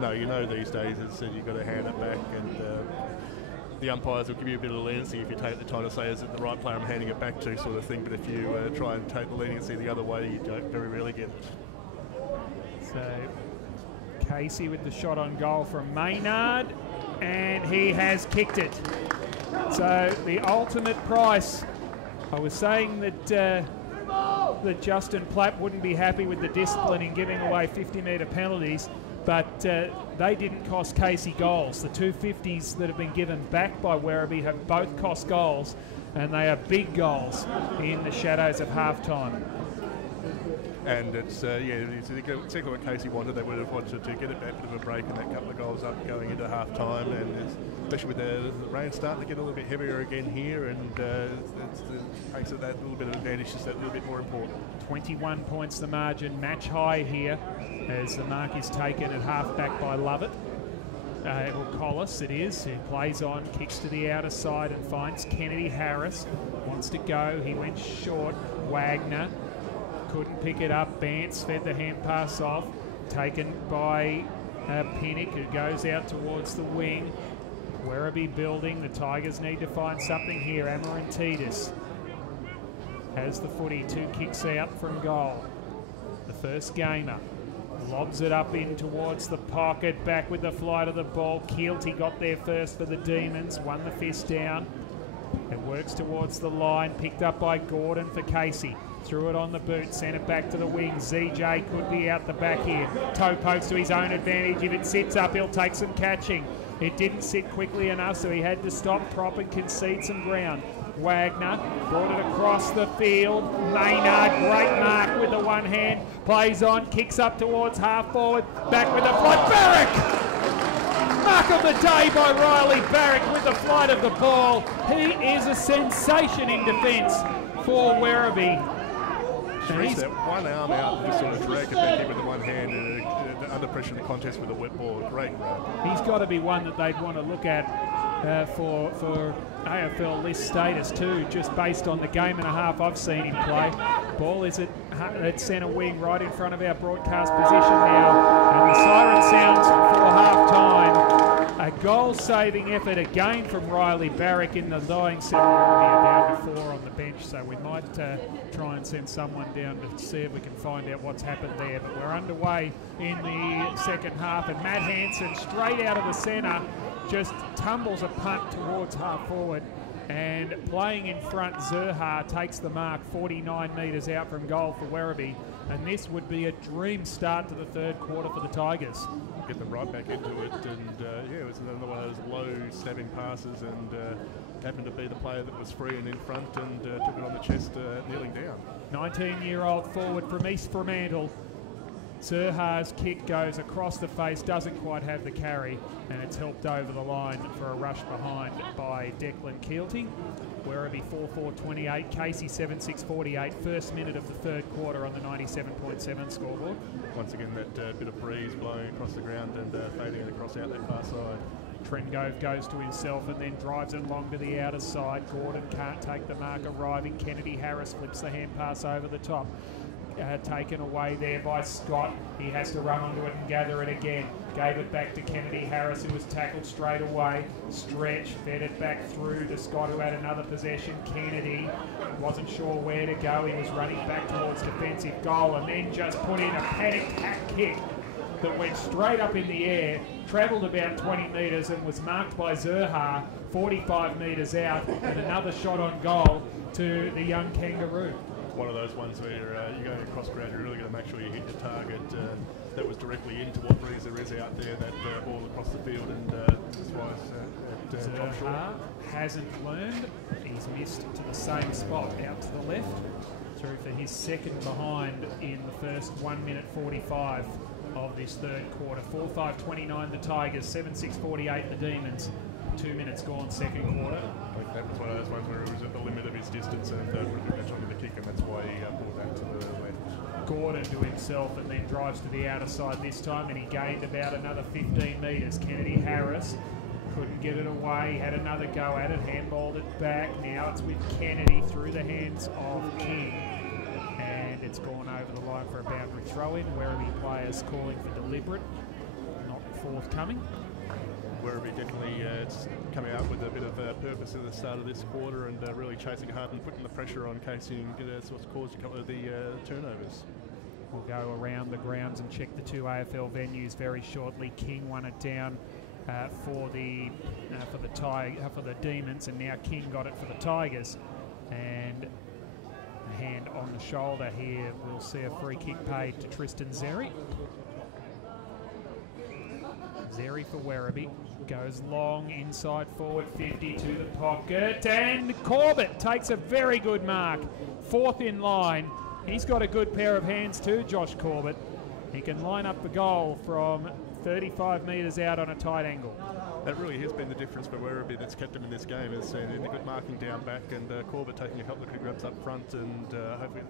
No, you know these days it's you've got to hand it back, and the umpires will give you a bit of leniency if you take the time to say, is it the right player I'm handing it back to, sort of thing. But if you try and take the leniency the other way, you don't very rarely get it. So Casey with the shot on goal from Maynard, and he has kicked it. So the ultimate price. I was saying that Justin Platt wouldn't be happy with the discipline in giving away 50-metre penalties, but they didn't cost Casey goals. The two 50s that have been given back by Werribee have both cost goals, and they are big goals in the shadows of halftime. And it's exactly what Casey wanted. They would have wanted to get a bit of a break and that couple of goals up going into half time, and especially with the rain starting to get a little bit heavier again here, and it makes it that little bit of advantage just that little bit more important. 21 points the margin, match high here as the mark is taken at half back by Lovett. Collis it is, who plays on, kicks to the outer side and finds Kennedy Harris. Wants to go, he went short. Wagner couldn't pick it up. Bance fed the hand pass off, taken by Pinnock, who goes out towards the wing. Werribee building. The Tigers need to find something here. Amarantidis has the footy. 2 kicks out from goal. The first gamer lobs it up in towards the pocket. Back with the flight of the ball. Keelty got there first for the Demons. Won the fist down. It works towards the line. Picked up by Gordon for Casey. Threw it on the boot, sent it back to the wing. ZJ could be out the back here. Toe pokes to his own advantage. If it sits up, he'll take some catching. It didn't sit quickly enough, so he had to stop, prop and concede some ground. Wagner brought it across the field. Maynard, great mark with the one hand. Plays on, kicks up towards half forward. Back with the flight. Barrick! Mark of the day by Riley Barrick with the flight of the ball. He is a sensation in defence for Werribee. Stretch that one arm out and just sort of drag it back in with the one hand and under pressure in the contest with a wet ball. Great grab. He's got to be one that they'd want to look at for AFL list status too, just based on the game and a half I've seen him play. Ball is at centre wing, right in front of our broadcast position now, and the siren sounds for half-time. A goal-saving effort again from Riley Barrick in the dying seven. We're down to 4 on the bench, so we might try and send someone down to see if we can find out what's happened there. But we're underway in the second half, and Matt Hansen, straight out of the centre, just tumbles a punt towards half forward, and playing in front, Zerha takes the mark 49 metres out from goal for Werribee, and this would be a dream start to the third quarter for the Tigers. Get them right back into it, and yeah, it was another one of those low stabbing passes, and happened to be the player that was free and in front, and took it on the chest, kneeling down. 19-year-old forward from East Fremantle. Zerha's kick goes across the face, doesn't quite have the carry, and it's helped over the line for a rush behind by Declan Keelty. Werribee 4-4-28, Casey 7-6-48, first minute of the third quarter on the 97.7 scoreboard. Once again, that bit of breeze blowing across the ground and fading it across out that far side. Trengove goes to himself and then drives it along to the outer side. Gordon can't take the mark, arriving. Kennedy Harris flips the hand pass over the top. Taken away there by Scott. He has to run onto it and gather it again. Gave it back to Kennedy Harris, who was tackled straight away. Stretch, fed it back through to Scott, who had another possession. Kennedy wasn't sure where to go. He was running back towards defensive goal, and then just put in a panic hack kick that went straight up in the air, travelled about 20 metres and was marked by Zerha 45 metres out, and another shot on goal to the young Kangaroo. One of those ones where you're going across ground, you're really going to make sure you hit your target. That was directly into what breeze there is out there, that ball across the field, and this was at top short. Hasn't learned. He's missed to the same spot out to the left, through for his second behind in the first 1 minute 45 of this third quarter. 4-5-29 the Tigers, 7-6-48 the Demons. 2 minutes gone, second quarter. I think that was one of those ones where it was at the limit of his distance, and would have been on the kick, and that's why he brought that to the left. Gordon to himself and then drives to the outer side this time, and he gained about another 15 metres. Kennedy Harris couldn't get it away, had another go at it, handballed it back. Now it's with Kennedy through the hands of King, and it's gone over the line for a boundary throw-in. Werribee players calling for deliberate, not forthcoming. Werribee definitely coming out with a bit of purpose at the start of this quarter, and really chasing hard and putting the pressure on Casey, and that's what's caused a couple of the turnovers. We'll go around the grounds and check the two AFL venues very shortly. King won it down for the Demons, and now King got it for the Tigers. And a hand on the shoulder here. We'll see a free kick paid to Tristan Zeri. Zeri for Werribee. Goes long, inside forward 50 to the pocket, and Corbett takes a very good mark. Fourth in line. He's got a good pair of hands too, Josh Corbett. He can line up the goal from 35 metres out on a tight angle. That really has been the difference for Werribee that's kept him in this game, is the good marking down back, and Corbett taking a couple of good grabs up front, and hoping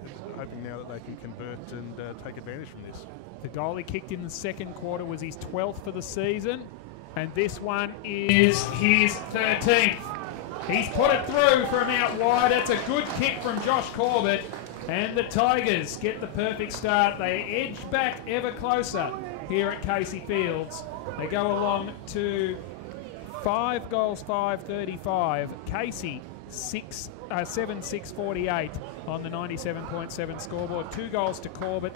now that they can convert and take advantage from this. The goal he kicked in the second quarter was his 12th for the season, and this one is his 13th. He's put it through from out wide. That's a good kick from Josh Corbett, and the Tigers get the perfect start. They edge back ever closer here at Casey Fields. They go along to 5 goals, 5-35. Casey 7-6-48 on the 97.7 scoreboard. 2 goals to Corbett,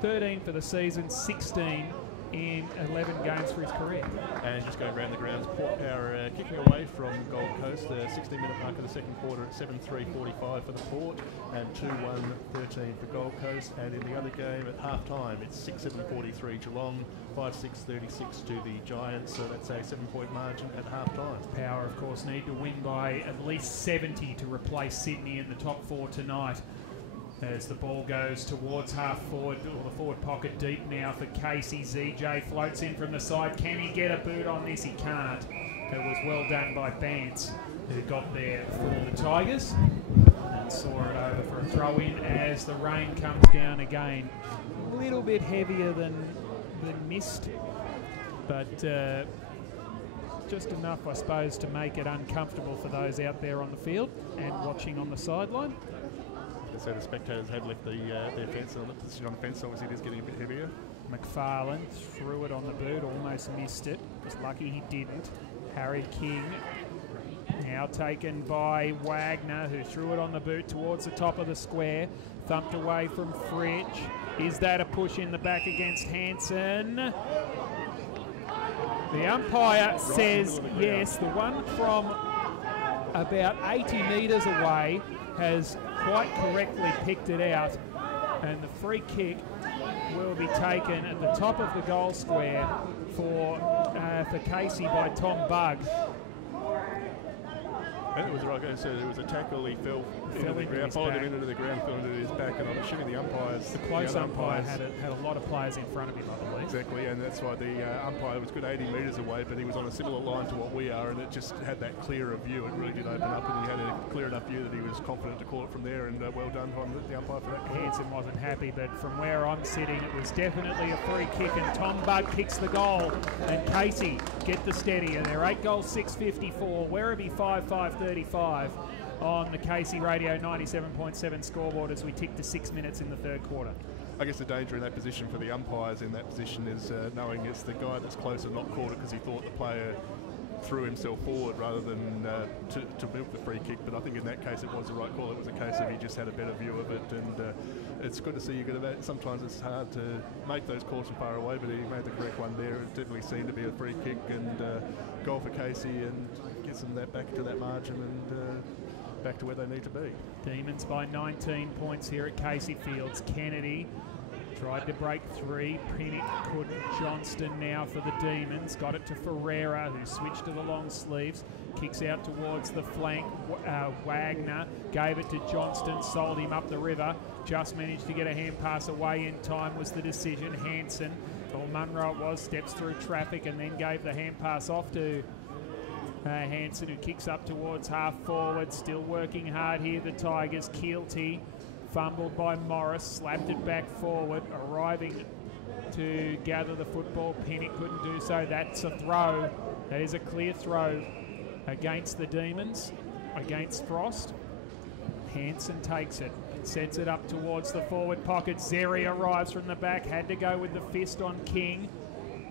13 for the season, 16 in 11 games for his career. And just going around the grounds, Port Power kicking away from Gold Coast. The 16-minute mark of the second quarter at 7-3-45 for the Port, and 2-1-13 for Gold Coast. And in the other game at half-time, it's 6-7-43 Geelong, 5-6-36 to the Giants. So that's a 7-point margin at half-time. Power, of course, need to win by at least 70 to replace Sydney in the top 4 tonight. As the ball goes towards half forward, or the forward pocket deep now for Casey. ZJ floats in from the side. Can he get a boot on this? He can't. It was well done by Bance, who got there for the Tigers and saw it over for a throw-in as the rain comes down again. A little bit heavier than mist, but just enough, I suppose, to make it uncomfortable for those out there on the field and watching on the sideline. So the spectators have left their fence on the position on the fence. Obviously, it is getting a bit heavier. McFarlane threw it on the boot, almost missed it. Was lucky he didn't. Harry King now taken by Wagner, who threw it on the boot towards the top of the square. Thumped away from Fritsch. Is that a push in the back against Hansen? The umpire says yes. The one from about 80 metres away has quite correctly picked it out, and the free kick will be taken at the top of the goal square for Casey by Tom Bugg. And it was right. So it was a tackle. He fell into the ground, followed him into the ground, fell into his back, and I'm assuming the umpires. The close umpire had a lot of players in front of him, I believe. Exactly, and that's why the umpire was good 80 metres away, but he was on a similar line to what we are, and it just had that clearer view. It really did open up, and he had a clear enough view that he was confident to call it from there, and well done on the umpire for that. Hansen wasn't happy, but from where I'm sitting, it was definitely a free kick, and Tom Bugg kicks the goal, and Casey get the steady, and they're 8 goals, 654, Werribee 5-5-35 on the Casey Radio 97.7 scoreboard as we tick to 6 minutes in the third quarter. I guess the danger in that position for the umpires in that position is knowing it's the guy that's closer not called it because he thought the player threw himself forward rather than to milk the free kick. But I think in that case it was the right call. It was a case of he just had a better view of it, and it's good to see you get about. Sometimes it's hard to make those calls from far away, but he made the correct one there. It definitely seemed to be a free kick, and goal for Casey, and gets them that back to that margin and back to where they need to be. Demons by 19 points here at Casey Fields. Kennedy tried to break free. Pinnock couldn't. Johnston now for the Demons. Got it to Ferreira, who switched to the long sleeves. Kicks out towards the flank. Wagner gave it to Johnston, sold him up the river. Just managed to get a hand pass away in time was the decision. Hansen, or Munro it was, steps through traffic and then gave the hand pass off to Hansen, who kicks up towards half forward. Still working hard here, the Tigers. Keelty fumbled by Morris, slapped it back forward, arriving to gather the football. Pinnock couldn't do so. That's a throw. That is a clear throw against the Demons, against Frost. Hansen takes it, sets it up towards the forward pocket. Zeri arrives from the back, had to go with the fist on King,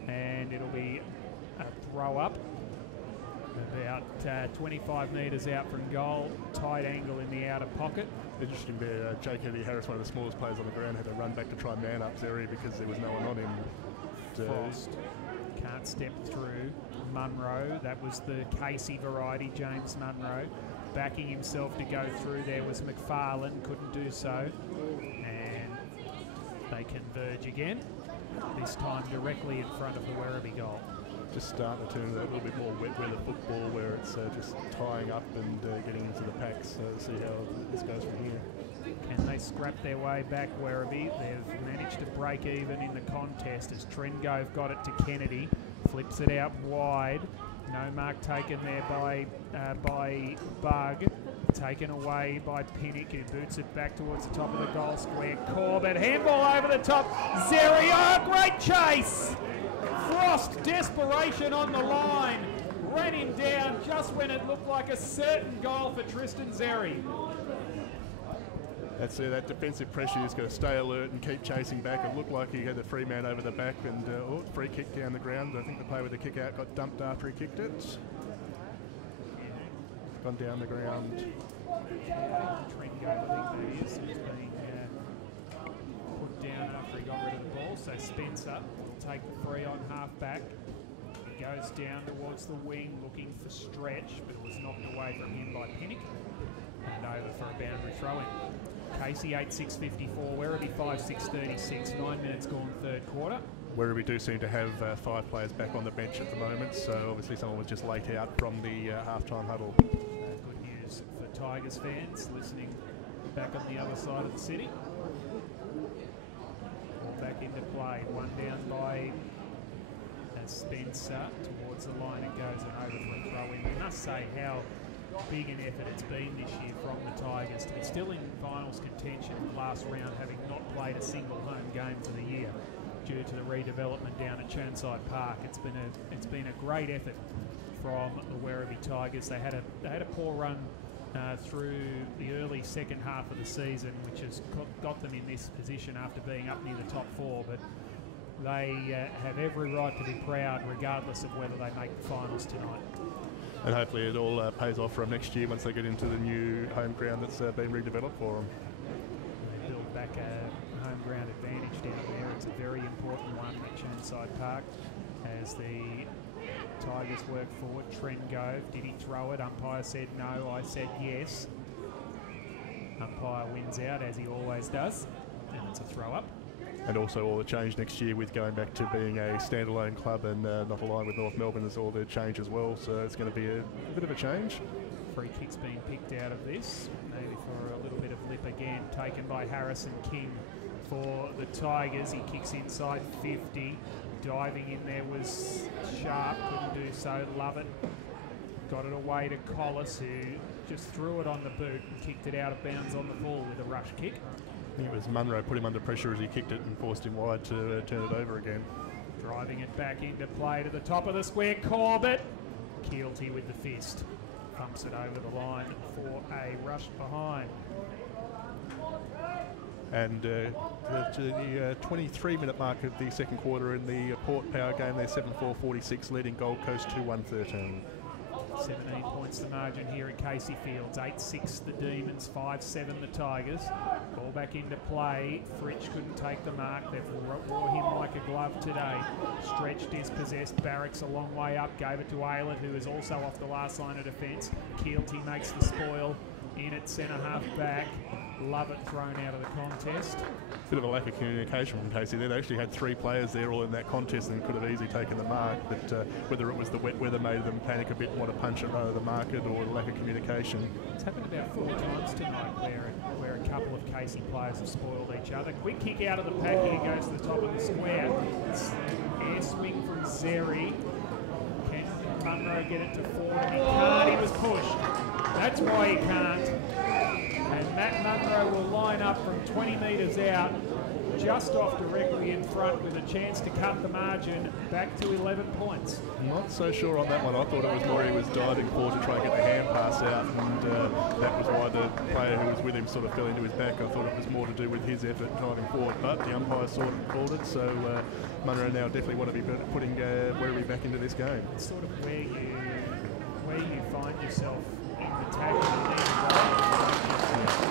and it'll be a throw up. About 25 metres out from goal, tight angle in the outer pocket. Interesting there, Jake Harris, one of the smallest players on the ground, had to run back to try and man up Zeri because there was no one on him. Frost can't step through. Munro, that was the Casey variety, James Munro. Backing himself to go through there was McFarlane, couldn't do so. And they converge again, this time directly in front of the Werribee goal. Just starting to turn a little bit more wet weather football where it's just tying up and getting into the packs. So see how this goes from here. Can they scrap their way back, Werribee? They've managed to break even in the contest as Trengove got it to Kennedy. Flips it out wide. No mark taken there by Bugg. Taken away by Pinnock, who boots it back towards the top of the goal square. Corbett, handball over the top. Zeri, oh, great chase! Frost, desperation on the line. Ran him down just when it looked like a certain goal for Tristan Zeri. That's that defensive pressure. He's got to stay alert and keep chasing back. It looked like he had the free man over the back and free kick down the ground. I think the player with the kick out got dumped after he kicked it. Gone down the ground. Trengove, I think that is, who's being put down after he got rid of the ball. So Spencer will take the free on half back. He goes down towards the wing looking for stretch, but it was knocked away from him by Pinnock. And over for a boundary throw-in. Casey 8-6-54, Werribee 5-6-36, 9 minutes gone third quarter. Werribee do seem to have 5 players back on the bench at the moment, so obviously someone was just late out from the half-time huddle. Good news for Tigers fans listening back on the other side of the city. Ball back into play, one down by Spencer, towards the line it goes and over for a throw-in. We must say how big an effort it's been this year from the Tigers to be still in finals contention in the last round, having not played a single home game for the year due to the redevelopment down at Churnside Park. It's been a great effort from the Werribee Tigers. They had a poor run through the early second half of the season, which has got them in this position after being up near the top 4, but they have every right to be proud regardless of whether they make the finals tonight. And hopefully it all pays off for them next year once they get into the new home ground that's been redeveloped for them. They build back a home ground advantage down there. It's a very important one at Churnside Park as the Tigers work forward. Trengove, did he throw it? Umpire said no, I said yes. Umpire wins out as he always does, and it's a throw up. And also all the change next year with going back to being a standalone club and not aligned with North Melbourne is all the change as well, so it's going to be a bit of a change. Free kicks being picked out of this, maybe for a little bit of lip again, taken by Harrison King for the Tigers. He kicks inside 50. Diving in there was Sharp, couldn't do so. Lovett got it away to Collis, who just threw it on the boot and kicked it out of bounds on the ball with a rush kick. I think it was Munro put him under pressure as he kicked it and forced him wide to turn it over again. Driving it back into play to the top of the square, Corbett. Keelty with the fist. Pumps it over the line for a rush behind. And the 23-minute mark of the second quarter in the Port Power game, they're 7-4-46, leading Gold Coast 2-1-13. 17 points the margin here at Casey Fields. 8-6 the Demons, 5-7 the Tigers. Ball back into play. Fritsch couldn't take the mark. They've wore him like a glove today. Stretched, dispossessed. Barracks a long way up. Gave it to Aylett, who is also off the last line of defence. Keelty makes the spoil in at centre half back. Lovett thrown out of the contest. Bit of a lack of communication from Casey. They'd actually had 3 players there all in that contest and could have easily taken the mark, but whether it was the wet weather made them panic a bit and want to punch it rather than mark it, or lack of communication. It's happened about 4 times tonight where a couple of Casey players have spoiled each other. Quick kick out of the pack here, goes to the top of the square. It's an air swing from Zeri. Can Munro get it to 4? He can't, he was pushed. That's why he can't. And Matt Munro will line up from 20 metres out, just off directly in front with a chance to cut the margin back to 11 points. Not so sure on that one. I thought it was more he was diving forward to try and get the hand pass out, and that was why the player who was with him sort of fell into his back. I thought it was more to do with his effort diving forward, but the umpire sort of called it, so Munro now definitely want to be putting Werribee back into this game. It's sort of where you find yourself in the tag.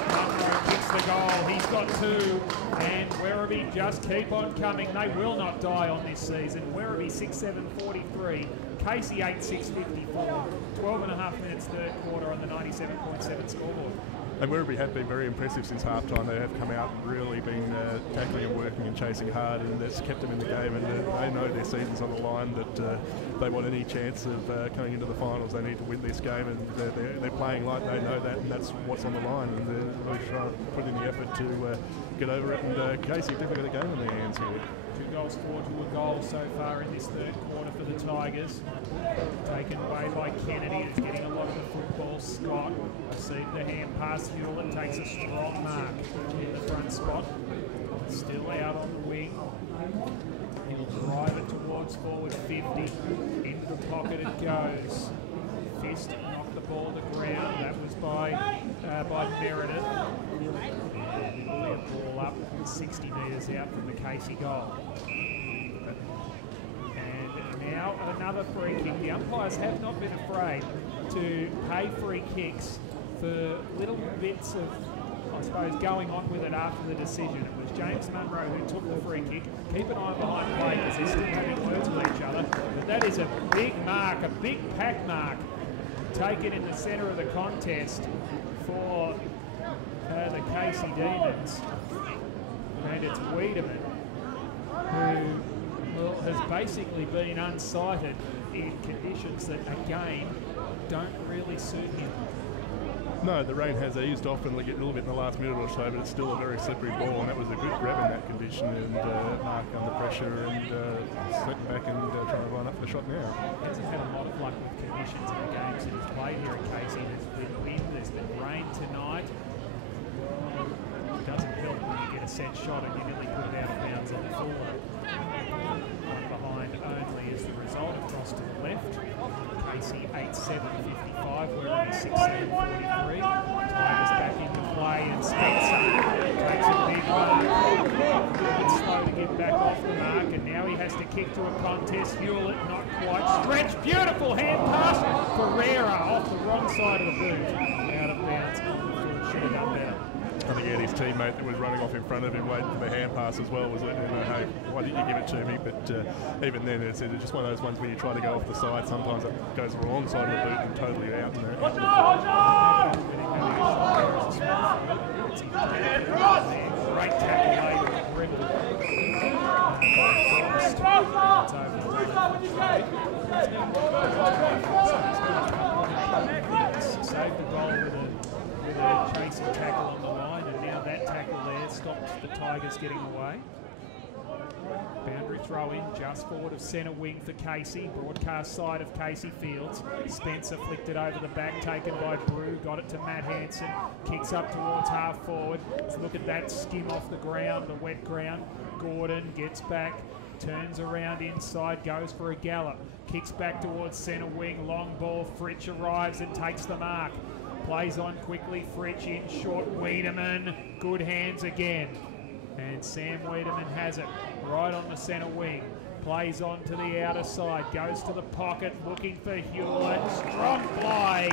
Munro kicks the goal. He's got 2, and Werribee just keep on coming. They will not die on this season. Werribee 6-7-43, Casey 8-6-54. 12.5 minutes third quarter on the 97.7 scoreboard. And Werribee have been very impressive since half-time. They have come out and really been tackling and working and chasing hard, and that's kept them in the game, and they know their season's on the line, that they want any chance of coming into the finals. They need to win this game, and they're playing like they know that, and that's what's on the line, and they're really trying to put in the effort to get over it, and Casey definitely got a game in their hands here. 2 goals for to a goal so far in this third quarter for the Tigers. Taken away by Kennedy, who's getting a lot of the football. Scott received the hand pass. Hewlett takes a strong mark in the front spot. Still out on the wing. He'll drive it towards forward 50. Into the pocket it goes. Fist knocked the ball to the ground. That was by Meredith. Ball up 60 metres out from the Casey goal. And now another free kick. The umpires have not been afraid to pay free kicks for little bits of, I suppose, going on with it after the decision. It was James Munro who took the free kick. Keep an eye behind play because they're still having words with each other. But that is a big mark, a big pack mark taken in the centre of the contest for the Casey Demons. And it's Wiedemann who has basically been unsighted in conditions that, again, don't really suit him. No, the rain has eased off and getting a little bit in the last minute or so, but it's still a very slippery ball, and that was a good grab in that condition, and Mark under pressure and slipping back and trying to line up the shot now. He hasn't had a lot of luck with conditions in the games that he's played here at Casey. There's been wind, there's been rain tonight. It doesn't help when you get a set shot and you nearly put it out of bounds on the full one behind only Here's the result across to the left. Casey 8-7-55, Werribee 16-43. Tigers back into play and Spencer takes a big one. It's slow to get back off the mark and now he has to kick to a contest. Hewlett not quite stretched. Beautiful hand pass. Ferreira off the wrong side of the boot. Out of bounds. Should have done better. I think he had his teammate that was running off in front of him waiting for the hand pass as well. Was it, hey, why didn't you give it to me? But even then, it's just one of those ones where you try to go off the side. Sometimes it goes the wrong side of the boot and totally out. Great tackle later. Saved the goal with a chasing tackle on the line, and now that tackle there stops the Tigers getting away. Boundary throw in just forward of centre wing for Casey. Broadcast side of Casey Fields. Spencer flicked it over the back, taken by Brew. Got it to Matt Hanson. Kicks up towards half forward. Let's look at that skim off the ground, the wet ground. Gordon gets back, turns around inside, goes for a gallop. Kicks back towards centre wing. Long ball. Fritsch arrives and takes the mark. Plays on quickly. Fritsch in short. Wiedemann. Good hands again. And Sam Wiedemann has it right on the centre wing. Plays on to the outer side. Goes to the pocket looking for Hewlett. Strong play.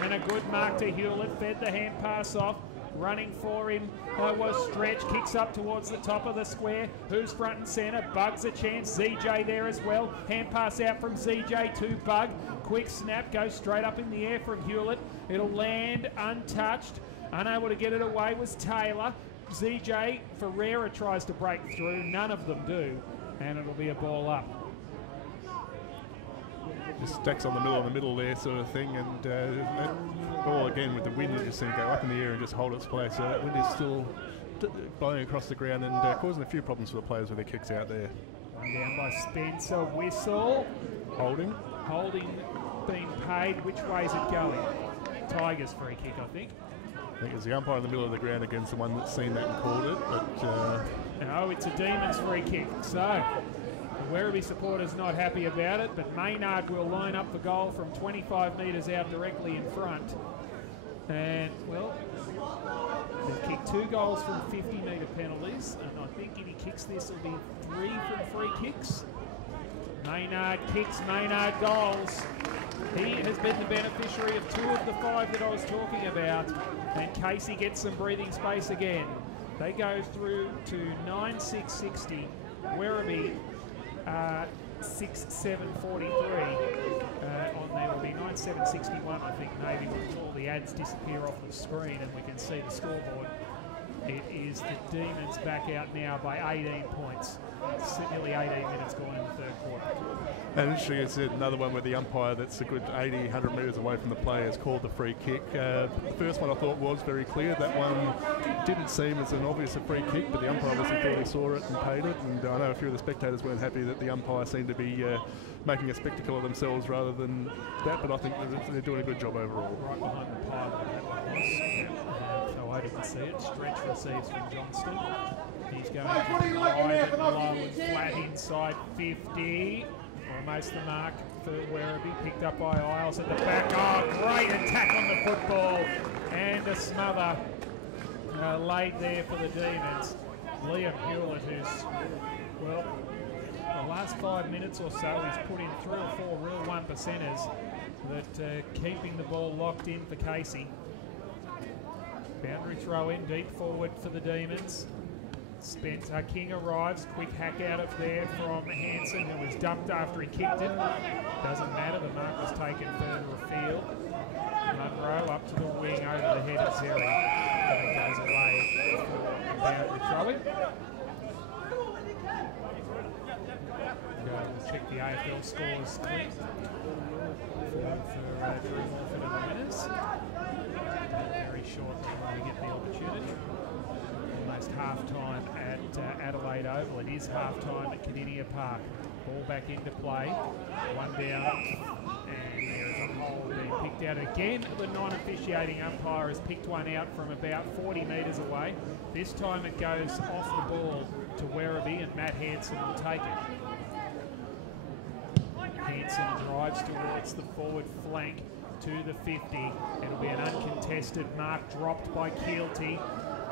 And a good mark to Hewlett. Fed the hand pass off. Running for him was Stretch. Kicks up towards the top of the square. Who's front and centre? Bug's a chance. ZJ there as well. Hand pass out from ZJ to Bug. Quick snap. Goes straight up in the air from Hewlett. It'll land untouched. Unable to get it away was Taylor. ZJ, Ferreira tries to break through. None of them do. And it'll be a ball up. Just stacks on the middle there sort of thing, and that ball again with the wind, you just see it go up in the air and just hold its place. So that wind is still blowing across the ground and causing a few problems for the players with their kicks out there. One down by Spencer. Whistle. Holding being paid. Which way is it going? Tigers free kick, I think. I think it's the umpire in the middle of the ground against the one that's seen that and called it, but... No, it's a Demons free kick. So, the Werribee supporters not happy about it, but Maynard will line up the goal from 25 metres out directly in front. And, well, they've kicked 2 goals from 50-metre penalties, and I think if he kicks this, it'll be 3 from free kicks. Maynard kicks, Maynard goals. He has been the beneficiary of 2 of the 5 that I was talking about. And Casey gets some breathing space again. They go through to 9-6-60. Werribee 6-7-43. On there will be 9-7-61, I think, maybe before all the ads disappear off the screen and we can see the scoreboard. It is the Demons back out now by 18 points. It's nearly 18 minutes gone in the third quarter. And interesting, it's another one where the umpire that's a good 80, 100 metres away from the play has called the free kick. The first one I thought was very clear. That one didn't seem as an obvious a free kick, but the umpire obviously thought he saw it and paid it. And I know a few of the spectators weren't happy that the umpire seemed to be making a spectacle of themselves rather than that, but I think they're doing a good job overall. Right behind the pile that was. So I didn't see it. Stretch receives from Johnston. He's going wide and low and flat inside 50. Almost the mark for Werribee, picked up by Isles at the back. Oh, great attack on the football and a smother laid there for the Demons. Liam Hewlett, who's, well, the last 5 minutes or so, he's put in 3 or 4 real 1%ers that keeping the ball locked in for Casey. Boundary throw in, deep forward for the Demons. Spencer King arrives, quick hack out of there from Hanson, who was dumped after he kicked it. Doesn't matter, the mark was taken further afield. Munro up to the wing over the head of Zeri. And it goes away for the throw in. We'll check the AFL scores quick for Drew Morford and the winners. Very shortly when we get the opportunity. Almost half-time at Adelaide Oval. It is half-time at Canidia Park. Ball back into play. One down, and there is a hole being picked out again. The non-officiating umpire has picked one out from about 40 metres away. This time it goes off the ball to Werribee, and Matt Hanson will take it. Hanson drives towards the forward flank to the 50. It'll be an uncontested mark dropped by Keelty,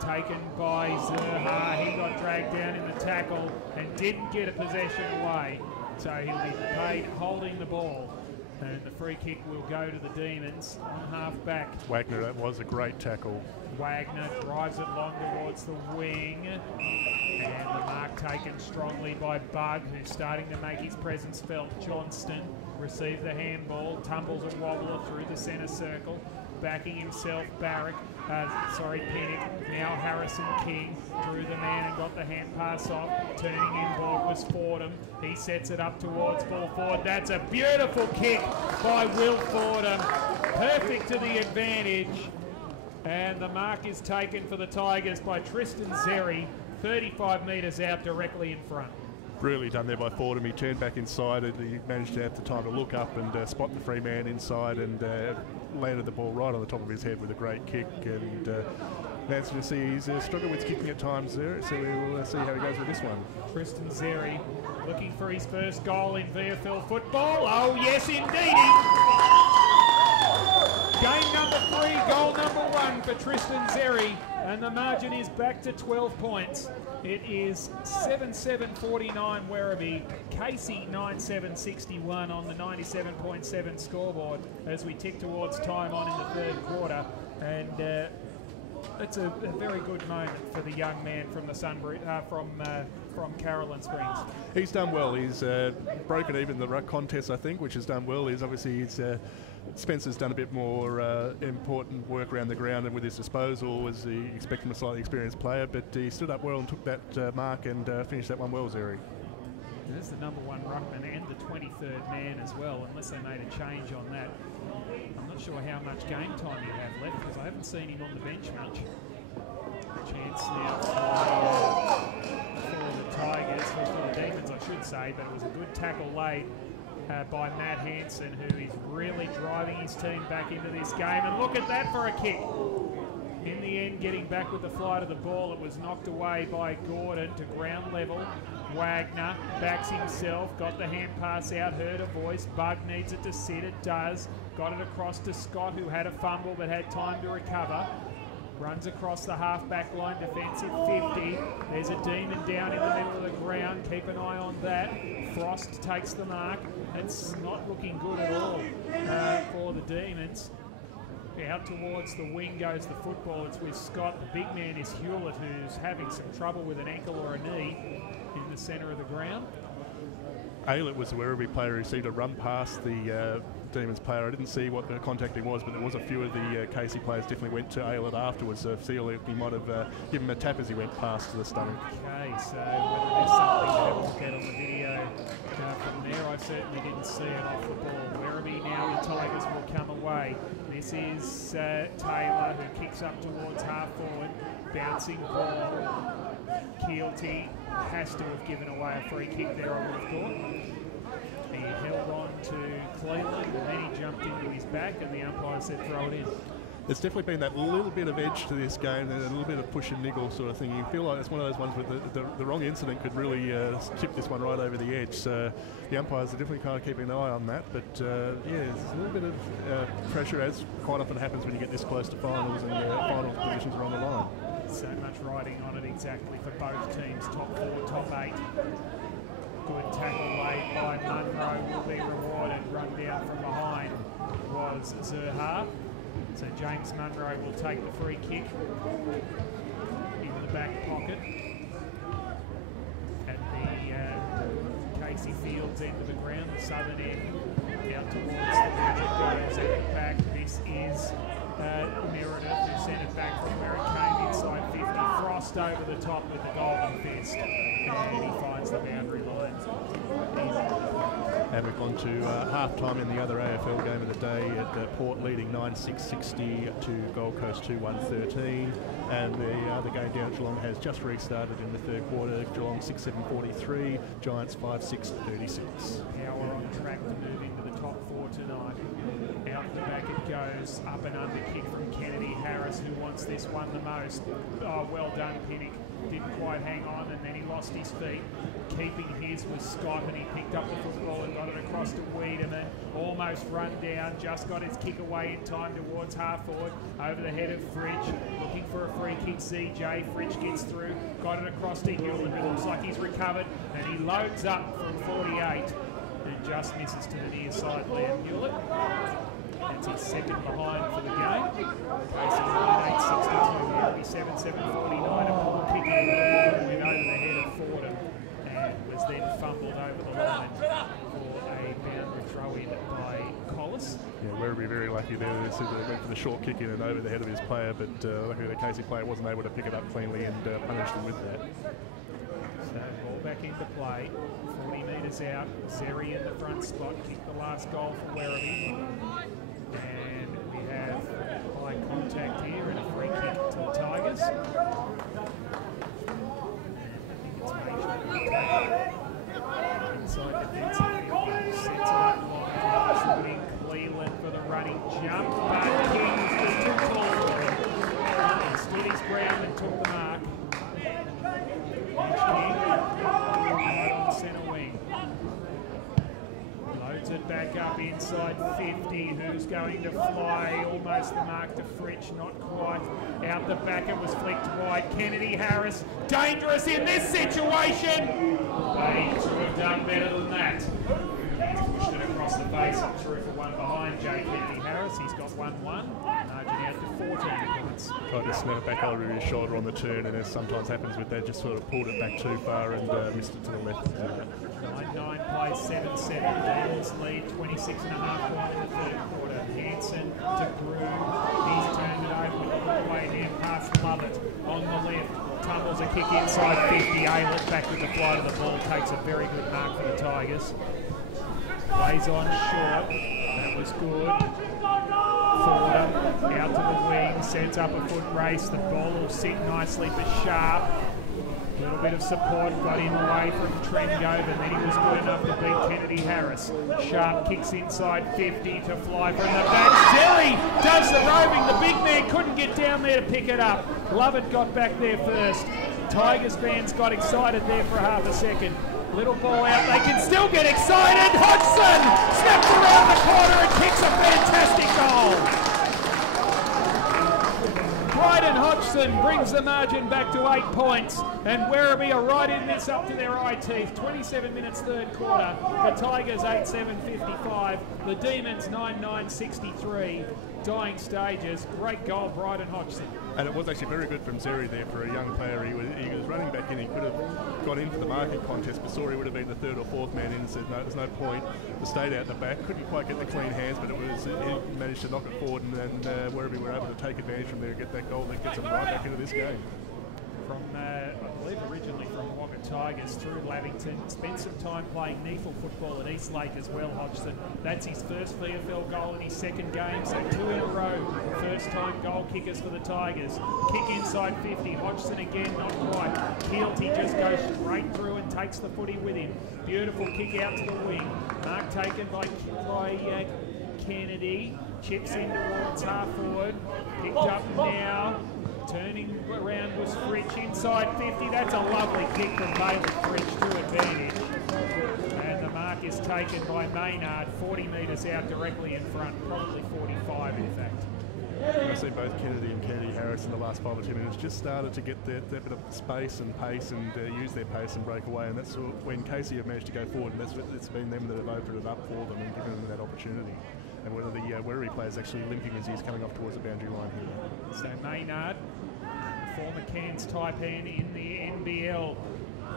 taken by Zerha. He got dragged down in the tackle and didn't get a possession away. So he'll be paid holding the ball. And the free kick will go to the Demons on half-back. Wagner, that was a great tackle. Wagner drives it long towards the wing. And the mark taken strongly by Bug, who's starting to make his presence felt. Johnston receives the handball, tumbles a wobbler through the centre circle. Backing himself, Pinnock. Now Harrison King drew the man and got the hand pass off. Turning inboard was Fordham. He sets it up towards ball forward. That's a beautiful kick by Will Fordham. Perfect to the advantage. And the mark is taken for the Tigers by Tristan Zeri, 35 metres out directly in front. Really done there by Fordham. He turned back inside and he managed to have the time to look up and spot the free man inside and landed the ball right on the top of his head with a great kick. And Nancy, to see he's struggled with kicking at times there, so we will see how he goes with this one. Tristan Zeri looking for his first goal in VFL football. Oh yes, indeed. Game number 3, goal number 1 for Tristan Zeri, and the margin is back to 12 points. It is 7-7-49 Werribee, Casey 9-7-61 on the 97.7 scoreboard as we tick towards time on in the third quarter. And it's a very good moment for the young man from the from Carolyn Springs. He's done well. He's broken even the ruck contest, I think, which has done well. He's obviously Spencer's done a bit more important work around the ground and with his disposal as he expected from a slightly experienced player, but he stood up well and took that mark and finished that one well, Zeri. There's the number 1 ruckman and the 23rd man as well, unless they made a change on that. I'm not sure how much game time you have left because I haven't seen him on the bench much. Chance now for the Tigers, for the Demons I should say, but it was a good tackle laid by Matt Hanson, who is really driving his team back into this game. And look at that for a kick. In the end, getting back with the flight of the ball, it was knocked away by Gordon to ground level. Wagner backs himself, got the hand pass out, heard a voice. Bug needs it to sit, it does. Got it across to Scott, who had a fumble but had time to recover. Runs across the half-back line, defensive 50. There's a Demon down in the middle of the ground. Keep an eye on that. Frost takes the mark. It's not looking good at all for the Demons. Out towards the wing goes the football. It's with Scott. The big man is Hewlett, who's having some trouble with an ankle or a knee in the centre of the ground. Aylett was the Werribee player who seemed to run past the Demons player. I didn't see what the contacting was, but there was a few of the Casey players definitely went to Aylett afterwards. So I feel he might have given him a tap as he went past to the stomach. Okay, so whether there's something to have a look at on the video from there, I certainly didn't see it off the ball. Werribee now, the Tigers will come away. This is Taylor, who kicks up towards half forward, bouncing ball. Keelty has to have given away a free kick there, I would have thought. He held on to Cleveland and then he jumped into his back and the umpire said throw it in. There's definitely been that little bit of edge to this game and a little bit of push and niggle sort of thing. You feel like it's one of those ones where the wrong incident could really tip this one right over the edge. So the umpires are definitely kind of keeping an eye on that. But yeah, there's a little bit of pressure, as quite often happens when you get this close to finals and finals positions are on the line. So much riding on it exactly for both teams, top 4, top 8. Good tackle laid by Munro will be rewarded. Run down from behind was Zerha. So James Munro will take the free kick into the back pocket at the Casey Fields end of the ground, the southern end, out towards the Magic send it back. This is Meredith, who sent it back from where it came inside 50. Frost over the top with the golden fist, and he finds the boundary line. And we've gone to half-time in the other AFL game of the day at Port leading 9-6-60 to Gold Coast 2-1-13. And the other game down at Geelong has just restarted in the third quarter. Geelong 6-7-43, Giants 5-6-36. Now we're on track to move into the top 4 tonight. Out the back it goes, up and under kick from Kennedy Harris, who wants this one the most. Oh, well done young Pinnock. Didn't quite hang on, and then he lost his feet. Keeping his was Scott, and he picked up the football and got it across to Wiedemann. Almost run down, just got his kick away in time towards half forward. Over the head of Fritsch, looking for a free kick. CJ, Fritsch gets through, got it across to Hewlett, who looks like he's recovered, and he loads up from 48 and just misses to the near side, Liam Hewlett. That's his second behind for the game. Basically 8-62, Werribee 7-7-49. A poor kick went over the head of Fordham and was then fumbled over the line for a boundary throw in by Collis. Yeah, Werribee very lucky there. They went for the short kick in and over the head of his player, but luckily the Casey player wasn't able to pick it up cleanly and punished him with that. So ball back into play. 40 metres out. Zeri in the front spot. Kicked the last goal for Werribee. And we have high contact here and a free kick to the Tigers. I think it's Major. Inside defensive field, sets it up. Shooting Cleveland for the running jump, but King was too tall for him. He stood his ground and took the mark. Right on centre wing. Loads it back up inside 50. Who's going to fly? Almost the mark to Fritsch, not quite. Out the back, it was flicked wide. Kennedy Harris, dangerous in this situation. They should have done better than that. He's pushed it across the face and through for one behind Jay Kennedy Harris. He's got 1-1. Margin out to 14 points. Tried to snap it back over his shoulder on the turn, and as sometimes happens with that, just sort of pulled it back too far and missed it to the left. 9-9 plays 7-7. Demons lead 26 and a half point in the third quarter. Hansen to Groom. He's turned it over with a good way there past Lovett on the left. Tumbles a kick inside 50. Aylett back with the flight of the ball. Takes a very good mark for the Tigers. Plays on short. That was good. Fordham out to the wing. Sets up a foot race. The ball will sit nicely for Sharp. A little bit of support, got in away from Trengove, and then he was good enough to beat Kennedy Harris. Sharp kicks inside 50 to fly from the back. Zeri does the roving. The big man couldn't get down there to pick it up. Lovett got back there first. Tigers fans got excited there for half a second. Little ball out, they can still get excited. Hodgson snaps around the corner and kicks a fantastic goal. Bryden Hodgson brings the margin back to 8 points, and Werribee are right in this up to their eye teeth. 27 minutes third quarter. The Tigers 8-7-55. The Demons 9-9-63. Dying stages. Great goal, Bryden Hodgson. And it was actually very good from Zeri there for a young player. He was running back in. He could have got into the marking contest, but saw he would have been the third or fourth man in and said, no, there's no point. He stayed out the back. Couldn't quite get the clean hands, but he managed to knock it forward, and then Werribee were able to take advantage from there and get that goal that gets them right back into this game. From, I believe originally from Wagga Tigers through Lavington. Spent some time playing NEFL football at Eastlake as well, Hodgson. That's his first VFL goal in his second game, so 2 in a row. First time goal kickers for the Tigers. Kick inside 50, Hodgson again, not quite. Keelty just goes straight through and takes the footy with him. Beautiful kick out to the wing. Mark taken by Kennedy. Chips in towards half forward. Picked up now. Turning around was Fritsch inside 50. That's a lovely kick from Bailey Fritsch to advantage. And the mark is taken by Maynard, 40 metres out directly in front, probably 45 in fact. I see both Kennedy and Kennedy Harris in the last 5 or 10 minutes just started to get that bit of space and pace and use their pace and break away, and that's when Casey have managed to go forward, and it's been them that have opened it up for them and given them that opportunity. And whether the Werribee player is actually limping as he's coming off towards the boundary line here. So Maynard, former Cairns Taipan in the NBL,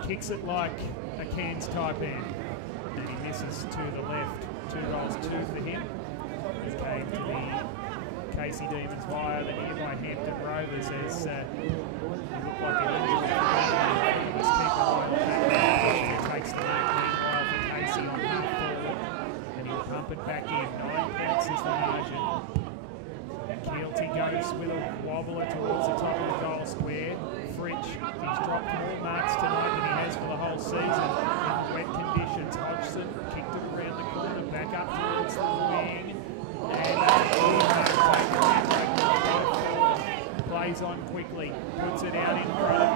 kicks it like a Cairns Taipan, and he misses to the left. 2 goals, 2 for him. He came to the Casey Demons via the nearby Hampton Rovers as looked like an injury. Takes the meanwhile for Casey on half forward, and he'll pump it back in. 9 points is the margin. And Keelty goes with a wobbler towards the top of the goal square. Fritsch, he's dropped more marks tonight than he has for the whole season in wet conditions. Hodgson kicked it around the corner, back up towards the wing. And plays on quickly, puts it out in front of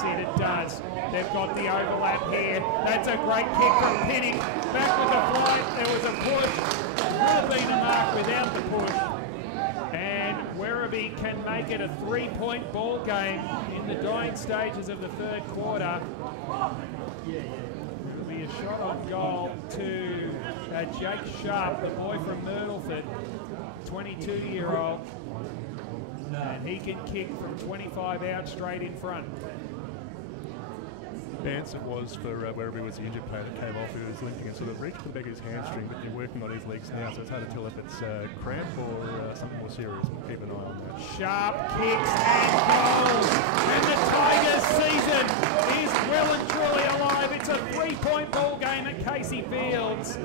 Sid, it does. They've got the overlap here. That's a great kick from Pinnock. Back with the flight. There was a push. Would have been a mark without the push. And Werribee can make it a 3-point ball game in the dying stages of the third quarter. It'll be a shot on goal to Jake Sharp, the boy from Myrtleford, 22-year-old. And he can kick from 25 out straight in front. Bance it was for Werribee was the injured player that came off. He was limping and sort of reached the back of his hamstring, but they're working on his legs now, so it's hard to tell if it's cramp or something more serious. We'll keep an eye on that. Sharp kicks and goals, and the Tigers' season is well and truly alive. It's a 3-point ball game at Casey Fields.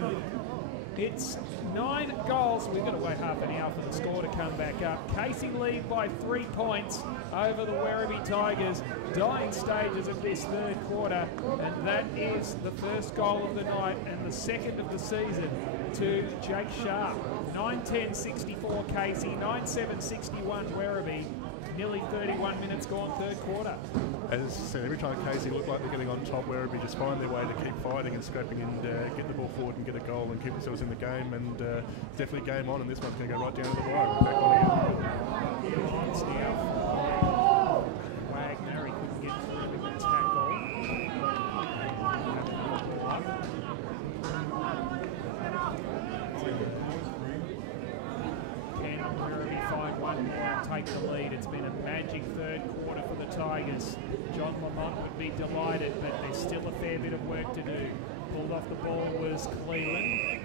It's 9 goals. We've got to wait half an hour for the score to come back up. Casey lead by 3 points over the Werribee Tigers. Dying stages of this third quarter, and that is the first goal of the night and the second of the season to Jake Sharp. 9-10-64 Casey, 9-7-61 Werribee. Nearly 31 minutes gone third quarter. As I said, every time Casey look like they're getting on top, Werribee just find their way to keep fighting and scraping and get the ball forward and get a goal and keep themselves in the game, and definitely game on, and this one's going to go right down to the wire. Back on again. It's now Wagner, he couldn't get through with the tackle. Can Werribee find one more and take the lead? It's been a magic third quarter for the Tigers. John Lamont would be delighted, but there's still a fair bit of work to do. Pulled off the ball was Cleland.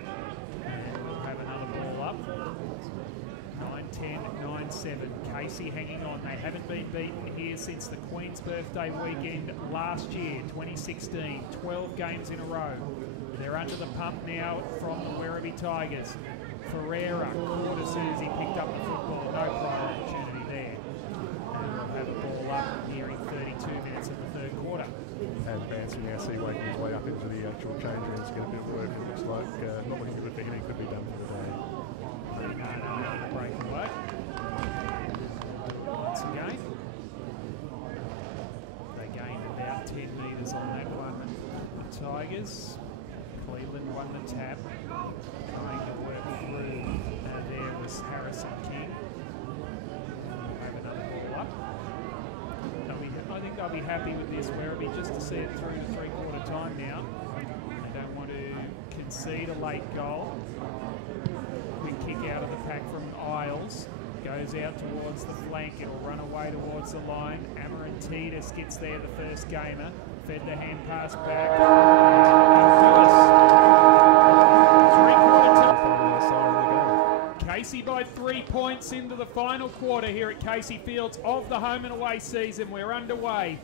And we'll have another ball up. 9-10, 9-7. Casey hanging on. They haven't been beaten here since the Queen's birthday weekend last year, 2016. 12 games in a row. They're under the pump now from the Werribee Tigers. Ferreira, Quarter Susie picked up the football. No prior opportunity there. And we'll have a ball up here in 32 minutes of the third quarter. And Vance will now see working his way up into the actual change rooms to get a bit of work. It looks like not looking good for him. He could be done for the day. Breakaway. Once again. They gained about 10 metres on that one. The Tigers. Cleveland won the tap. Trying to work through. There was Harrison King. We'll have another ball up. I think they'll be happy with this, Werribee, just to see it through to three-quarter time now. They don't want to concede a late goal. Quick kick out of the pack from Isles. Goes out towards the flank. It'll run away towards the line. Amarantides gets there, the first gamer. Fed the hand pass back. Three-quarter time. Casey by 3 points into the final quarter here at Casey Fields of the home and away season. We're underway.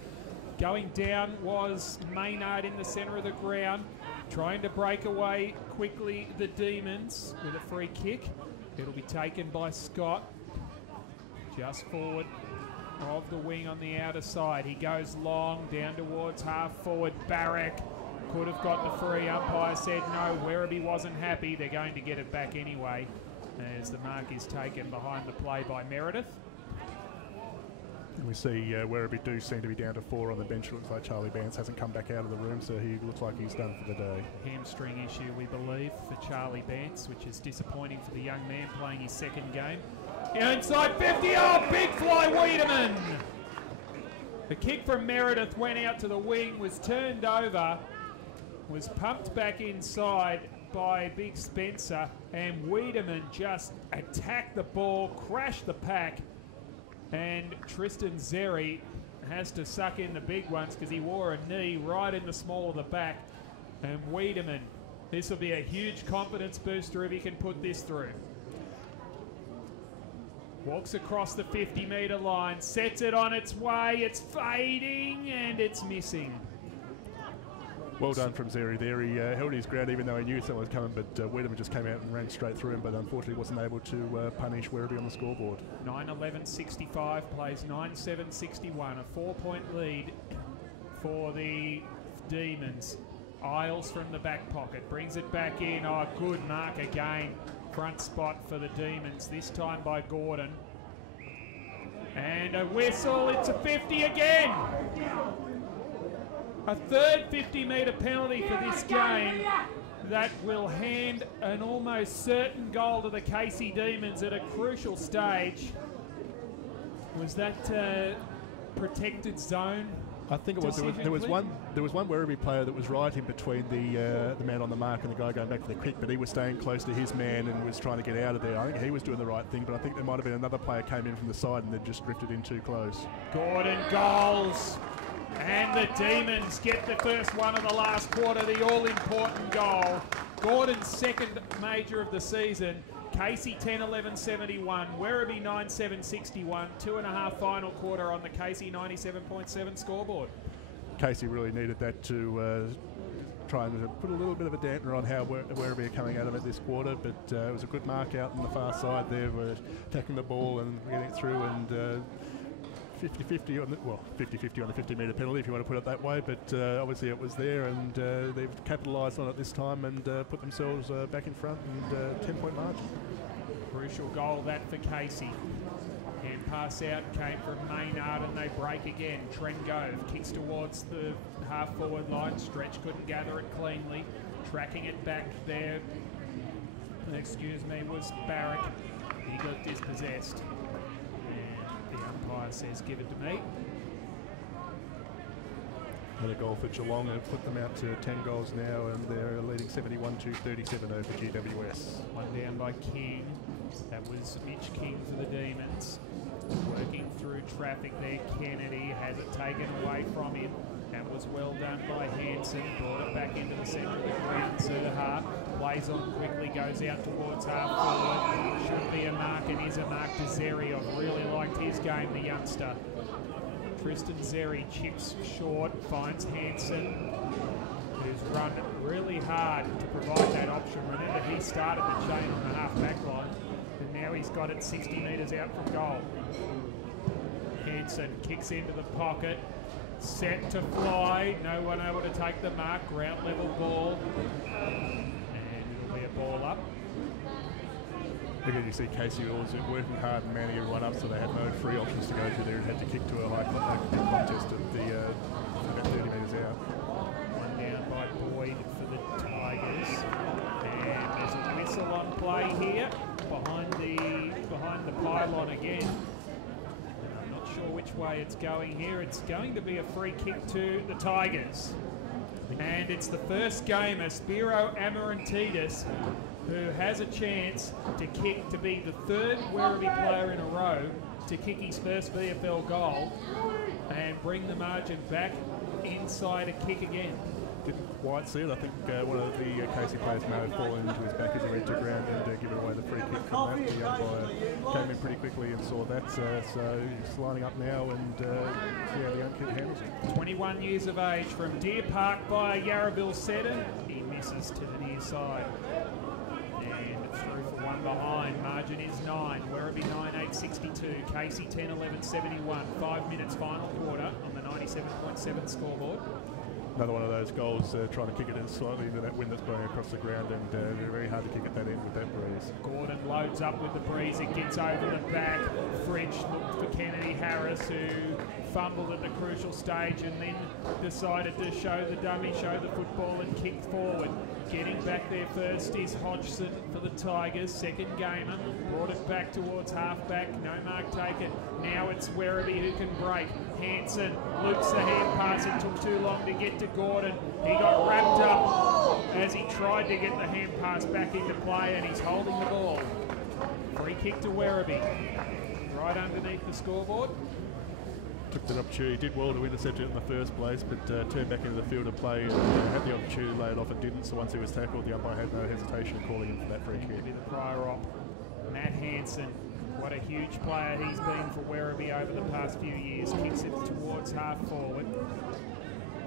Going down was Maynard in the centre of the ground, trying to break away quickly the Demons with a free kick. It'll be taken by Scott, just forward of the wing on the outer side. He goes long down towards half forward. Barrack could have got the free. Umpire said no. Werribee wasn't happy. They're going to get it back anyway, as the mark is taken behind the play by Meredith. And we see Werribee do seem to be down to 4 on the bench. It looks like Charlie Bance hasn't come back out of the room, so he looks like he's done for the day. Hamstring issue, we believe, for Charlie Bance, which is disappointing for the young man playing his second game. Inside 50, oh, big fly Wiedemann! The kick from Meredith went out to the wing, was turned over, was pumped back inside by Big Spencer, and Wiedemann just attacked the ball, crashed the pack, and Tristan Zeri has to suck in the big ones because he wore a knee right in the small of the back. And Wiedemann, this will be a huge confidence booster if he can put this through. Walks across the 50-metre line, sets it on its way, it's fading, and it's missing. Well done from Zeri there. He held his ground even though he knew someone was coming, but Wiedemann just came out and ran straight through him, but unfortunately wasn't able to punish Werribee on the scoreboard. 9-11-65 plays 9-7-61, a 4-point lead for the Demons. Isles from the back pocket, brings it back in. Oh, good mark again. Front spot for the Demons, this time by Gordon. And a whistle, it's a 50 again. A third 50-metre penalty for this game that will hand an almost certain goal to the Casey Demons at a crucial stage. Was that protected zone? I think it was. There was one Werribee player that was right in between the man on the mark and the guy going back for the kick, but he was staying close to his man and was trying to get out of there. I think he was doing the right thing, but I think there might have been another player came in from the side and they just drifted in too close. Gordon goals, and the Demons get the first one of the last quarter, the all-important goal. Gordon's second major of the season. Casey 10-11-71, Werribee 9-7-61, 2.5 final quarter on the Casey 97.7 scoreboard. Casey really needed that to try and put a little bit of a dampener on how Werribee are coming out of it this quarter, but it was a good mark out on the far side there. We're attacking the ball and getting it through, and 50-50 on the, well, 50-50 on the 50-metre penalty, if you want to put it that way, but obviously it was there, and they've capitalised on it this time and put themselves back in front, and 10-point margin. Crucial goal that for Casey. Hand pass out came from Maynard, and they break again. Trengove kicks towards the half-forward line. Stretch couldn't gather it cleanly. Tracking it back there, was Barrack. He got dispossessed. The umpire says, give it to me. Another goal for Geelong have put them out to 10 goals now, and they're leading 71-37 over GWS. One down by King. That was Mitch King for the Demons. Working through traffic there. Kennedy has it taken away from him. That was well done by Hanson. Brought it back into the centre of the ground. Zerha plays on quickly, goes out towards half forward. Should be a mark, and is a mark to Zeri. I've really liked his game, the youngster. Tristan Zeri chips short, finds Hanson, who's run really hard to provide that option. Remember, he started the chain on the half-back line, and now he's got it 60 metres out from goal. Hanson kicks into the pocket, set to fly, no one able to take the mark, ground level ball, and it'll be a ball up. Again, you see Casey was working hard and manning everyone up, so they had no free options to go to there and had to kick to a high contest of the about 30 metres out. One down by Boyd for the Tigers, and there's a whistle on play here behind the pylon again. And I'm not sure which way it's going here. It's going to be a free kick to the Tigers, and it's the first gamer, Spiro Amarantidis, who has a chance to kick, to be the third Werribee player in a row to kick his first VFL goal and bring the margin back inside a kick again. Didn't quite see it. I think one of the Casey players may have fallen into his back as he went to ground and given away the free kick from that. The umpire came in pretty quickly and saw that, so he's lining up now and see how the umpire handles it. 21 years of age from Deer Park by Yarraville Seddon. He misses to the near side. Through for one behind. Margin is 9. Werribee 9-8-62. Casey 10-11-71. 5 minutes final quarter on the 97.7 scoreboard. Another one of those goals, trying to kick it in slightly into that wind that's blowing across the ground, and very hard to kick at that end with that breeze. Gordon loads up with the breeze. It gets over the back. French looked for Kennedy Harris, who fumbled at the crucial stage and then decided to show the dummy, show the football, and kick forward. Getting back there first is Hodgson for the Tigers, second gamer. Brought it back towards half-back, no mark taken. Now it's Werribee who can break. Hanson loops the hand pass. It took too long to get to Gordon. He got wrapped up as he tried to get the hand pass back into play, and he's holding the ball. Free kick to Werribee. Right underneath the scoreboard. Took that opportunity, did well to intercept it in the first place, but turned back into the field of play and had the opportunity to lay it off and didn't, so once he was tackled, the umpire had no hesitation in calling him for that free kick. Maybe the prior op. Matt Hanson, what a huge player he's been for Werribee over the past few years. Kicks it towards half forward.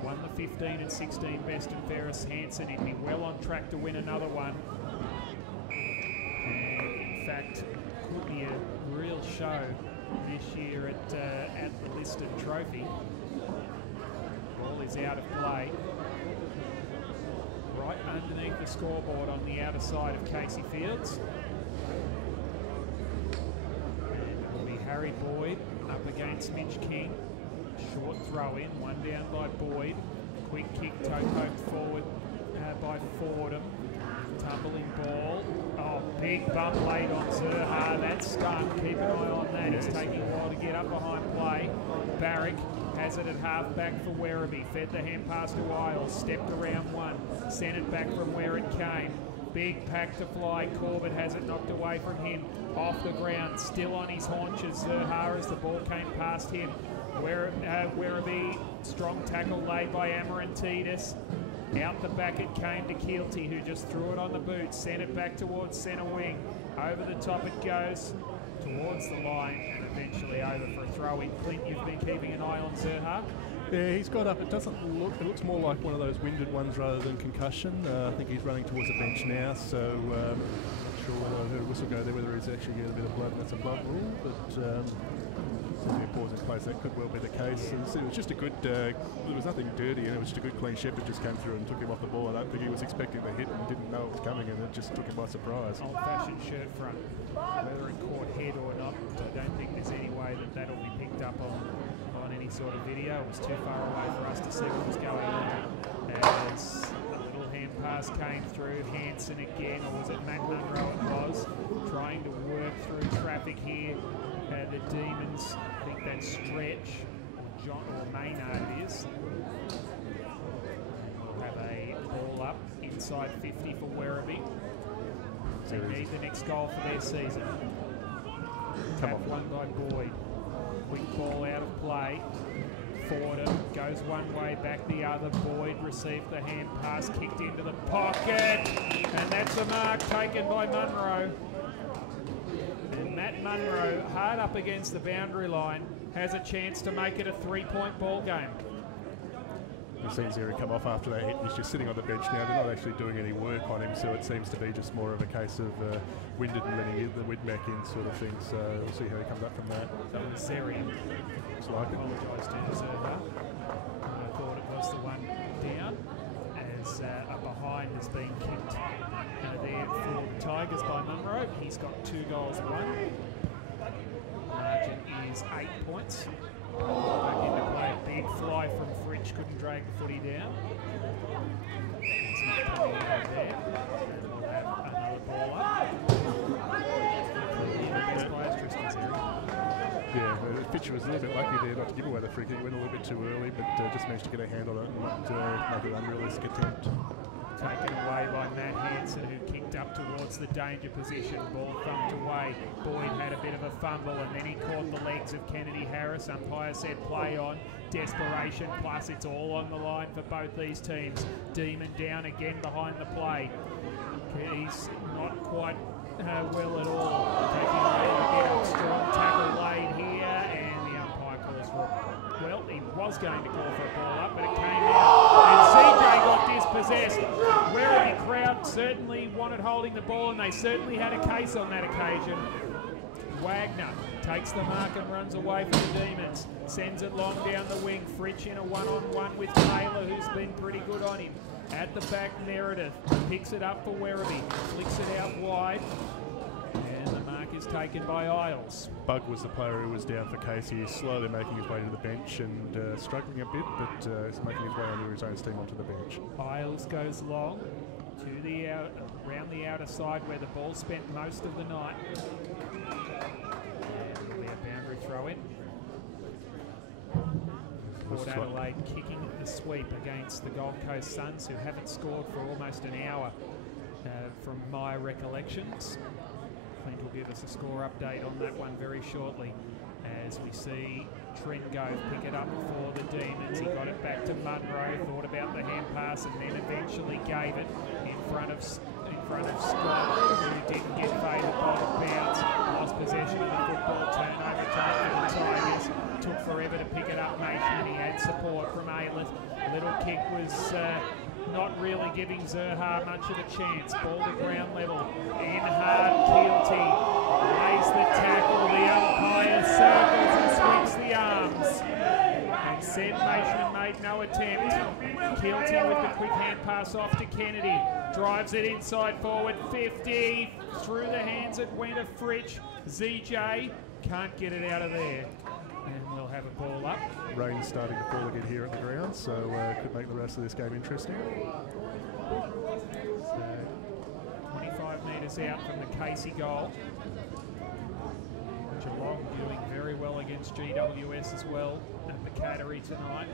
Won the 15 and 16 best and fairest. Hanson, he'd be well on track to win another one. And in fact, could be a real show this year at the listed trophy. Ball is out of play. Right underneath the scoreboard on the outer side of Casey Fields. And it will be Harry Boyd up against Mitch King. Short throw in, one down by Boyd. Quick kick, toe poked forward by Fordham. Tumbling ball. Oh, big bump late on Zerha. That's stung. Keep an eye on that. It's taking a while to get up behind play. Barrick has it at half back for Werribee. Fed the hand pass to Isles. Stepped around one. Sent it back from where it came. Big pack to fly. Corbett has it knocked away from him. Off the ground. Still on his haunches. Zerha as the ball came past him. Werribee, strong tackle laid by Amarantidis. Out the back it came to Keelty, who just threw it on the boot, sent it back towards centre wing. Over the top it goes, towards the line, and eventually over for a throw-in. Clint, you've been keeping an eye on Zerha. Yeah, he's got up. It looks more like one of those winded ones rather than concussion. I think he's running towards the bench now, so I'm not sure whether I heard a whistle go there, whether he's actually getting a bit of blood, and that's a blood rule, but the pause in place, that could well be the case. It was just a good, there was nothing dirty, and it was just a good clean shepherd just came through and took him off the ball. I don't think he was expecting the hit and didn't know it was coming, and it just took him by surprise. Old-fashioned shirt front, whether it caught head or not, I don't think there's any way that that'll be picked up on any sort of video. It was too far away for us to see what was going on. As a little hand pass came through, Hanson again, or was it Matt Munro it was, trying to work through traffic here. The Demons, I think that's Stretch, John or Maynard it is. We'll have a ball up inside 50 for Werribee. They need the next goal for their season. Tap one by Boyd. Quick ball out of play. Fordham goes one way, back the other. Boyd received the hand pass, kicked into the pocket, and that's a mark taken by Munro. Matt Munro, hard up against the boundary line, has a chance to make it a 3-point ball game. It seems Zeri come off after that hit. He's just sitting on the bench now. They're not actually doing any work on him, so it seems to be just more of a case of winded and letting the wind back in sort of thing. So we'll see how he comes up from that. So Zeri, looks like it. Apologise to Zerha. I thought it was the one down, as a behind has been kicked there for the Tigers by Munro. He's got 2 goals, 1. Margin is 8 points. Back into play, big fly from Fritsch, couldn't drag the footy down. It's not coming out there. And we'll have another ball up. Yeah, the pitcher was a little bit lucky there not to give away the free kick. He went a little bit too early, but just managed to get a hand on it and not make an unrealistic attempt. Taken away by Matt Hanson, who kicked up towards the danger position. Ball thumped away. Boyd had a bit of a fumble, and then he caught the legs of Kennedy Harris. Umpire said play on. Desperation, plus it's all on the line for both these teams. Demon down again behind the play. He's not quite well at all. Taking away a strong tackle laid here, and the umpire calls for it. Well, he was going to call for a ball up, but it came out, and CJ got dispossessed. Werribee crowd certainly wanted holding the ball, and they certainly had a case on that occasion. Wagner takes the mark and runs away from the Demons. Sends it long down the wing. Fritsch in a one-on-one with Taylor, who's been pretty good on him. At the back, Meredith picks it up for Werribee. Flicks it out wide. And the mark is taken by Isles. Bug was the player who was down for Casey. He's slowly making his way to the bench and struggling a bit, but he's making his way under his own steam onto the bench. Isles goes long to the around the outer side where the ball spent most of the night. And it'll be a boundary throw in. Port Adelaide kicking the sweep against the Gold Coast Suns, who haven't scored for almost an hour from my recollections. Clint will give us a score update on that one very shortly, as we see Trent Gove pick it up for the Demons. He got it back to Munro, thought about the hand pass, and then eventually gave it in front of Scott, who didn't get favoured by the bounce. Lost possession of the football, turnover time for the Tigers. Took forever to pick it up, Nation. He had support from Aylett. Little kick was not really giving Zerha much of a chance. Ball to ground level. In hard, Keelty lays the tackle. The umpire circles and sweeps the arms. And said Nation made no attempt. Keelty with the quick hand pass off to Kennedy. Drives it inside forward, 50. Through the hands it went to Fritsch. ZJ can't get it out of there. have a ball up. Rain's starting to fall again here at the ground, so could make the rest of this game interesting. So 25 metres out from the Casey goal. Geelong doing very well against GWS as well at the Cattery tonight.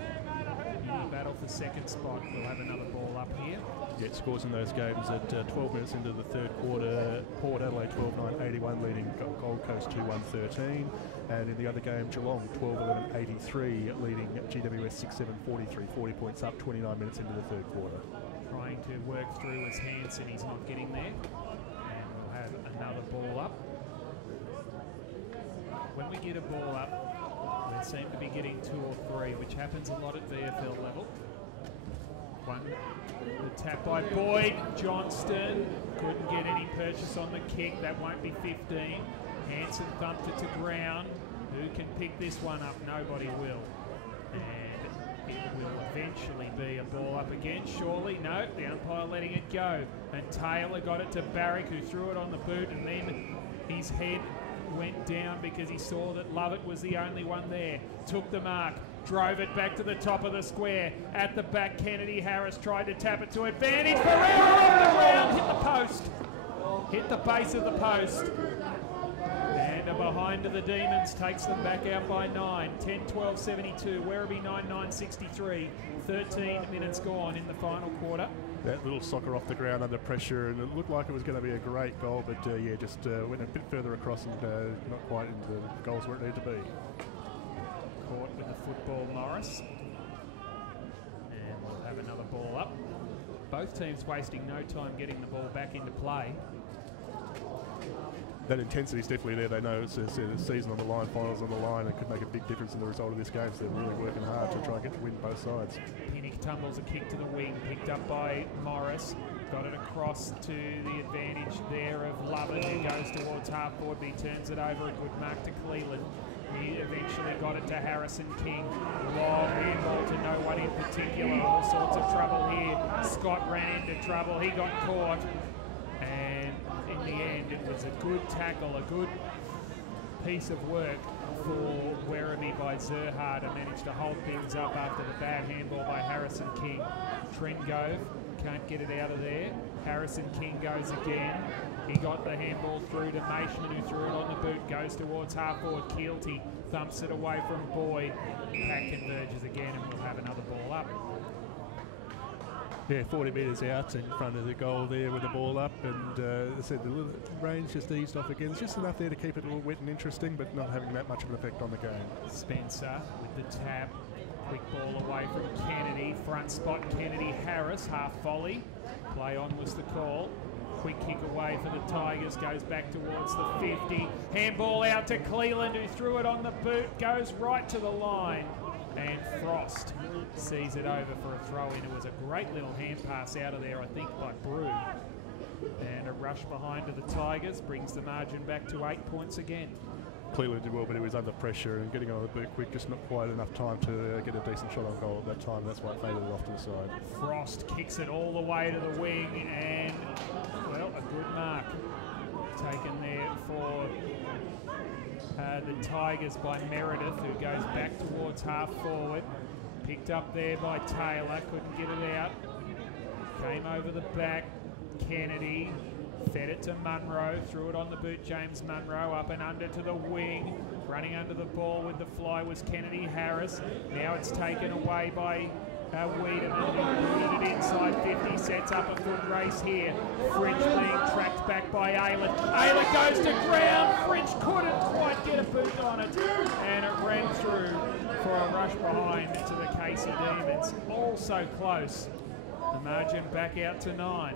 In the battle for second spot, we'll have another ball up here. Yeah, scores in those games at 12 minutes into the third quarter. Port Adelaide 12-9-81 leading Gold Coast 2-1-13. And in the other game, Geelong 12-11-83 leading GWS 6-7-43. 40 points up, 29 minutes into the third quarter. Trying to work through as Hansen, he's not getting there. And we'll have another ball up. When we get a ball up, we seem to be getting 2 or 3, which happens a lot at VFL level. One, the tap by Boyd. Johnston couldn't get any purchase on the kick. That won't be 15. Hansen thumped it to ground. Who can pick this one up? Nobody will. And it will eventually be a ball up again, surely. No, the umpire letting it go. And Taylor got it to Barrick, who threw it on the boot, and then his head went down because he saw that Lovett was the only one there. Took the mark, drove it back to the top of the square. At the back, Kennedy Harris tried to tap it to advantage. Ferreira on the round, hit the post. Hit the base of the post. And a behind to the Demons takes them back out by 9. 10-12-72. Werribee 9-9-63. 13 minutes gone in the final quarter. That little soccer off the ground under pressure, and it looked like it was going to be a great goal, but yeah, just went a bit further across and not quite into the goals where it needed to be. Caught with the football, Morris. And we'll have another ball up. Both teams wasting no time getting the ball back into play. That intensity is definitely there. They know it's a season on the line, finals on the line. It could make a big difference in the result of this game, so they're really working hard to try and get the win both sides. Pinnock tumbles a kick to the wing, picked up by Morris. Got it across to the advantage there of Lovett, who goes towards half forward, but he turns it over. A good mark to Cleland. He eventually got it to Harrison King. Long handball to no one in particular. All sorts of trouble here. Scott ran into trouble. He got caught. And in the end, it was a good tackle, a good piece of work for Werribee by Zerhard, and managed to hold things up after the bad handball by Harrison King. Trengove can't get it out of there. Harrison King goes again. He got the handball through to Maishman, who threw it on the boot, goes towards half forward. Keelty thumps it away from Boyd. Pack converges again, and we'll have another ball up. Yeah, 40 metres out in front of the goal there with the ball up, and as I said, the range just eased off again. It's just enough there to keep it a little wet and interesting, but not having that much of an effect on the game. Spencer with the tap. Quick ball away from Kennedy. Front spot, Kennedy Harris, half volley. Play on was the call. Quick kick away for the Tigers, goes back towards the 50. Handball out to Cleland, who threw it on the boot, goes right to the line. And Frost sees it over for a throw-in. It was a great little hand pass out of there, I think, by Brew. And a rush behind to the Tigers brings the margin back to 8 points again. Cleveland did well, but he was under pressure and getting on the boot quick, just not quite enough time to get a decent shot on goal at that time. That's why it faded it off to the side. Frost kicks it all the way to the wing, and, well, a good mark taken there for the Tigers by Meredith, who goes back towards half forward. Picked up there by Taylor, couldn't get it out. Came over the back, Kennedy. Fed it to Munro, threw it on the boot, James Munro, up and under to the wing. Running under the ball with the fly was Kennedy Harris. Now it's taken away by Wiedemann, who put it inside 50, sets up a foot race here. French being tracked back by Aylett. Aylett goes to ground. French couldn't quite get a boot on it, and it ran through for a rush behind to the Casey Demons. All so close. The margin back out to 9.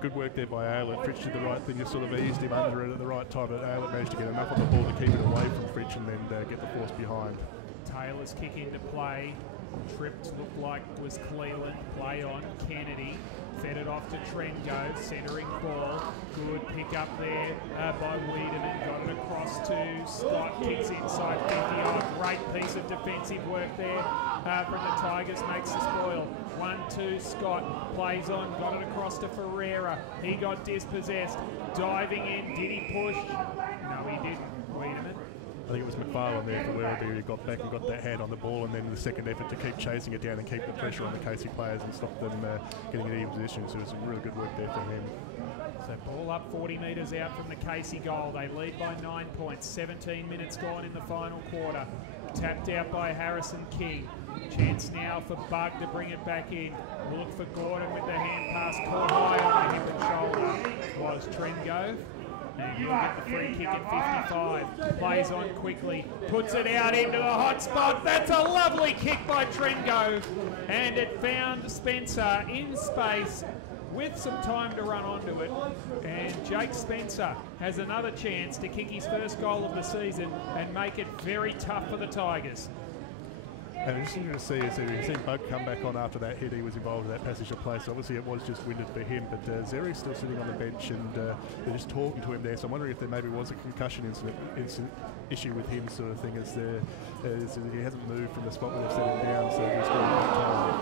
Good work there by Aylett. Fritsch did the right thing, just sort of eased him under it at the right time, but Aylett managed to get enough on the ball to keep it away from Fritsch and then get the force behind. Taylor's kick into play. Tripped, looked like was Cleland. Play on Kennedy. Fed it off to Trengove. Centering ball. Good pick up there by Wiedemann. Got it across to Scott. Kicks inside 50. Oh, great piece of defensive work there from the Tigers. Makes the spoil. 1-2. Scott plays on. Got it across to Ferreira. He got dispossessed. Diving in. Did he push? No, he didn't. Wiedemann. think it was McFarlane there for Werribee who got back and got that hand on the ball, and then the second effort to keep chasing it down and keep the pressure on the Casey players and stop them getting in even position. So it was really good work there from him. So ball up 40 metres out from the Casey goal. They lead by 9 points. 17 minutes gone in the final quarter. Tapped out by Harrison King. Chance now for Bug to bring it back in. Look for Gordon with the hand pass caught high on the hip and shoulder. Was Trengove. And he'll get the free kick at 55. Plays on quickly. Puts it out into the hot spot. That's a lovely kick by Trengove. And it found Spencer in space with some time to run onto it. And Jake Spencer has another chance to kick his first goal of the season and make it very tough for the Tigers. And interesting to see is that you've seen Bug come back on after that hit. He was involved in that passage of play, so obviously it was just winded for him, but Zeri's still sitting on the bench and they're just talking to him there, so I'm wondering if there maybe was a concussion issue with him sort of thing, as he hasn't moved from the spot where they've set him down, so he's got a bit of time.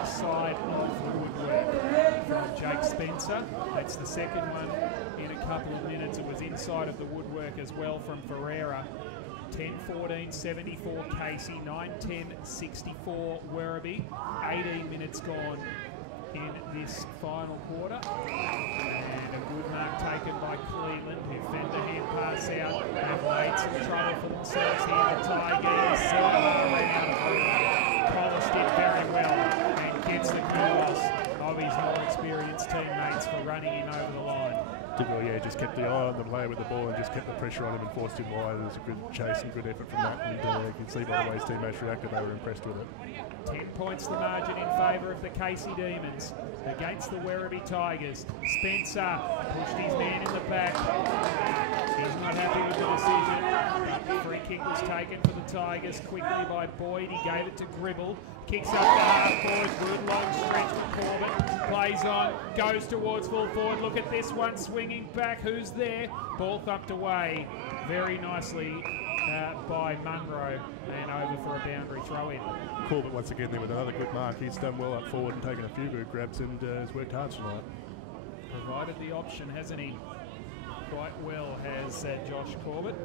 Inside of the woodwork from Jake Spencer. That's the second one in a couple of minutes. It was inside of the woodwork as well from Ferreira. 10-14-74 Casey, 9-10-64 Werribee. 18 minutes gone in this final quarter. And a good mark taken by Cleveland, who fend the hand pass out. Have made some trouble for themselves here. The Tigers polished it very well and gets the kudos of his more experienced teammates for running him over the line. Well, yeah, just kept the eye on the player with the ball and just kept the pressure on him and forced him wide. It was a good chase and good effort from that, and you can see by the way his teammates reacted, they were impressed with it. 10 points the margin in favour of the Casey Demons against the Werribee Tigers. Spencer pushed his man in the back. He's not happy with the decision. Free kick was taken for the Tigers quickly by Boyd. He gave it to Gribble. Kicks up to half forward. Good long stretch for Corbett. Plays on. Goes towards full forward. Look at this one swinging back. Who's there? Ball thumped away very nicely by Munro and over for a boundary throw in. Corbett once again there with another good mark. He's done well up forward and taken a few good grabs and has worked hard tonight. Provided the option, hasn't he? Quite well has Josh Corbett.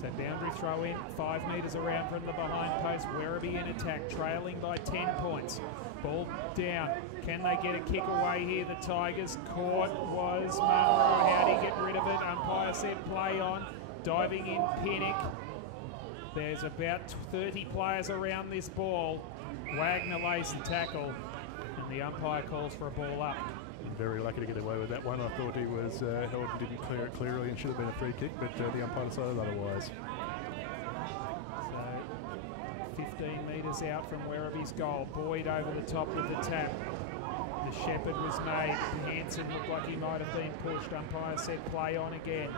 So boundary throw in, 5 metres around from the behind post. Werribee in attack, trailing by 10 points. Ball down. Can they get a kick away here? The Tigers caught was Munro. How'd he get rid of it? Umpire said play on. Diving in Pinnock. There's about 30 players around this ball. Wagner lays the tackle and the umpire calls for a ball up. Very lucky to get away with that one. I thought he was held and didn't clear it clearly and should have been a free kick, but the umpire decided otherwise. So 15 metres out from Werribee's goal. Boyd over the top with the tap. The shepherd was made. Hansen looked like he might have been pushed. Umpire said play on again.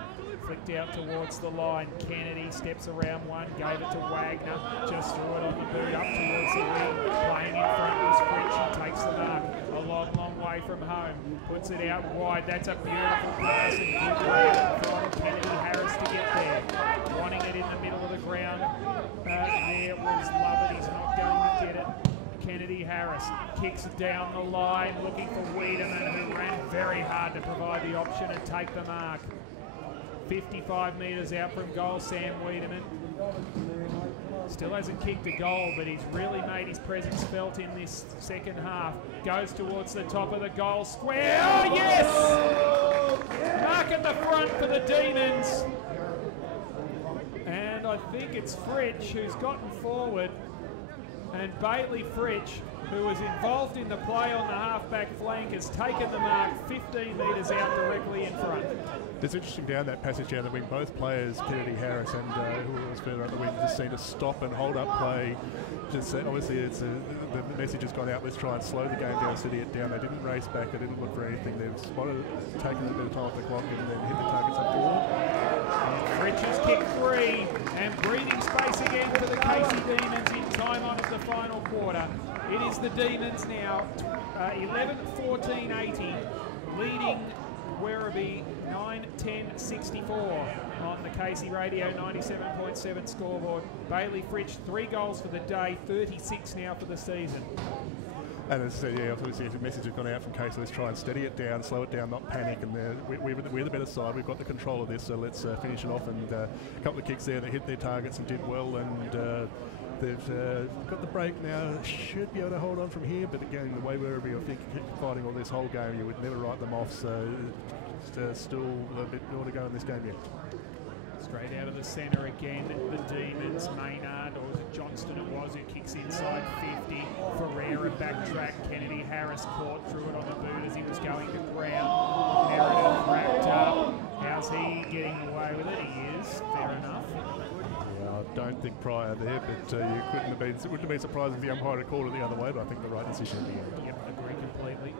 Flicked out towards the line. Kennedy steps around one, gave it to Wagner. Just threw it on the boot up towards the wing. Playing in front was French. He takes the mark a long, long way from home. Puts it out wide. That's a beautiful pass and good round from Kennedy Harris to get there. Wanting it in the middle of the ground. There was Lovett. He's not going to get it. Kennedy Harris kicks it down the line, looking for Wiedemann, who ran very hard to provide the option and take the mark. 55 metres out from goal, Sam Wiedemann. Still hasn't kicked a goal, but he's really made his presence felt in this second half. Goes towards the top of the goal square. Oh, yes! Mark at the front for the Demons. And I think it's Fritsch who's gotten forward. And Bailey Fritsch, who was involved in the play on the half-back flank, has taken the mark 15 metres out directly in front. It's interesting down that passage down the wing, both players, Kennedy Harris and who was further up the wing, just seem to stop and hold up play. Just obviously it's the message has gone out, let's try and slow the game down, steady it down. They didn't race back, they didn't look for anything. They've spotted it, taken a bit of time off the clock and then hit the targets up forward. Fritsch's kick free and breathing space again for the Casey Demons in time on the final quarter. It is the Demons now 11-14-80, leading Werribee 9-10-64 on the Casey Radio 97.7 scoreboard. Bailey Fritsch, 3 goals for the day, 36 now for the season. And as I said, yeah, obviously the message has gone out from Casey, let's try and steady it down, slow it down, not panic, and we're the better side, we've got the control of this, so let's finish it off. And a couple of kicks there that hit their targets and did well, and they've got the break now, should be able to hold on from here, but again, the way Werribee, I think, fighting all this whole game, you would never write them off, so still a bit more to go in this game yet. Straight out of the centre again, the Demons. Maynard, or was it Johnston it was, who kicks inside 50. Ferreira backtrack. Kennedy Harris caught, threw it on the boot as he was going to ground. Meredith wrapped up. How's he getting away with it? He is, fair enough. Yeah, I don't think Pryor there, but it wouldn't have been surprised if the umpire had called it the other way, but I think the right decision at the end. Yep, agree completely.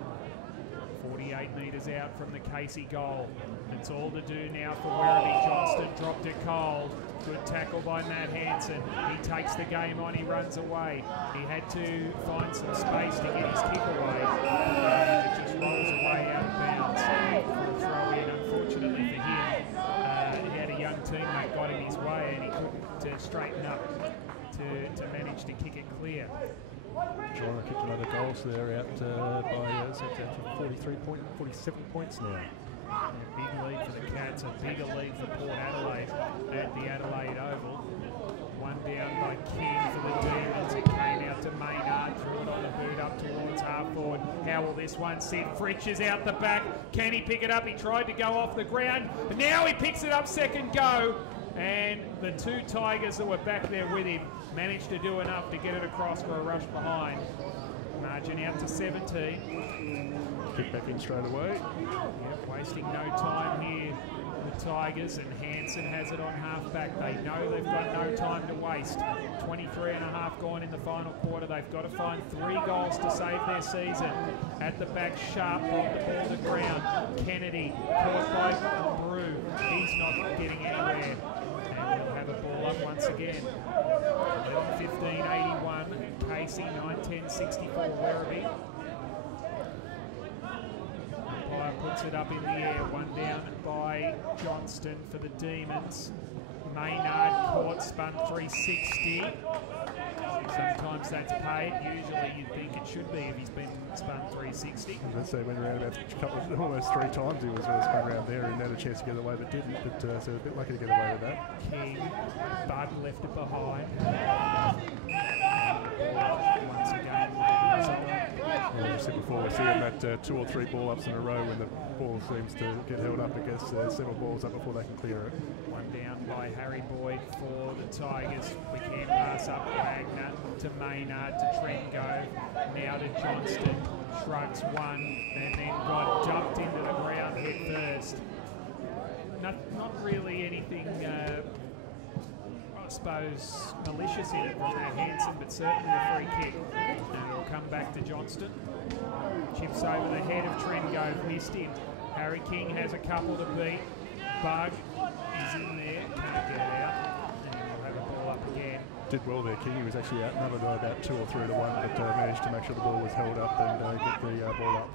48 metres out from the Casey goal. It's all to do now for Werribee. Johnston dropped it cold. Good tackle by Matt Hansen. He takes the game on, he runs away. He had to find some space to get his kick away. It just rolls away out of bounds for a throw in. Unfortunately for him, he had a young teammate got in his way and he couldn't straighten up to manage to kick it clear. Jordan kicked another goal, so they're out by 47 points now. A big lead for the Cats, a bigger lead for Port Adelaide at the Adelaide Oval. One down by King for the Demons. It came out to Maynard, threw it on the boot up towards half forward. How will this one sit? Fritsch is out the back. Can he pick it up? He tried to go off the ground. But now he picks it up second go. And the two Tigers that were back there with him managed to do enough to get it across for a rush behind. Margin out to 17. Kick back in straight away. Yep, wasting no time here, the Tigers, and Hansen has it on half-back. They know they've got no time to waste. 23 and a half gone in the final quarter. They've got to find 3 goals to save their season. At the back, Sharp brought the ball to ground. Kennedy caught by Brew. He's not getting anywhere. And we'll have a ball up once again. 11-15-81. Casey, 9-10-64 Werribee. Umpire puts it up in the air. One down by Johnston for the Demons. Maynard caught, spun 360. Sometimes that's paid. Usually you'd think it should be if he's been spun 360. As I say, went around about almost 3 times he was spun around there and had a chance to get away but didn't. But so a bit lucky to get away with that. King, Bud left it behind. Once again, as I said before, we're seeing that 2 or 3 ball ups in a row when the ball seems to get held up against several balls up before they can clear it. One down by Harry Boyd for the Tigers. We can pass up Wagner to Maynard to Trengo. Now to Johnston. Shrugs one and then got dumped into the ground head first. Not really anything, I suppose, malicious in it from that Hansen, but certainly a free kick. And it'll come back to Johnston. Chips over the head of Trengo, missed him. Harry King has a couple to beat. Bug is in there, can't get it out. And we'll have a ball up again. Did well there, King. He was actually outnumbered by about 2 or 3 to 1, but managed to make sure the ball was held up and get the ball up.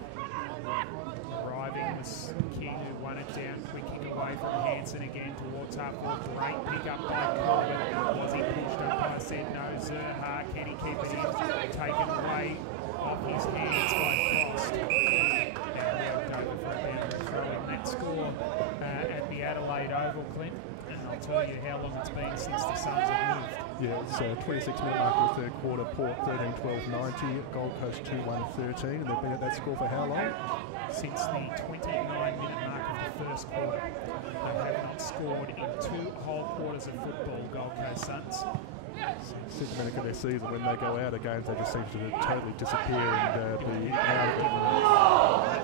Arriving was King, who won it down. Quick kick away from Hansen again towards half forward. Great pick up by Corrigan. Was he pushed up? I said no. Zerha, can he keep it in? Taken away off his hands by Frost. And we'll go for a boundary throw in that score at the Adelaide Oval, Clint. And I'll tell you how long it's been since the Suns have moved. Yeah, it's 26-minute mark of the third quarter. Port 13-12-90, Gold Coast 2-1-13, and they've been at that score for how long? Since the 29-minute mark of the first quarter. They have not scored in 2 whole quarters of football, Gold Coast Suns. Symptomatic of their season, when they go out of games, they just seem to totally disappear and be out.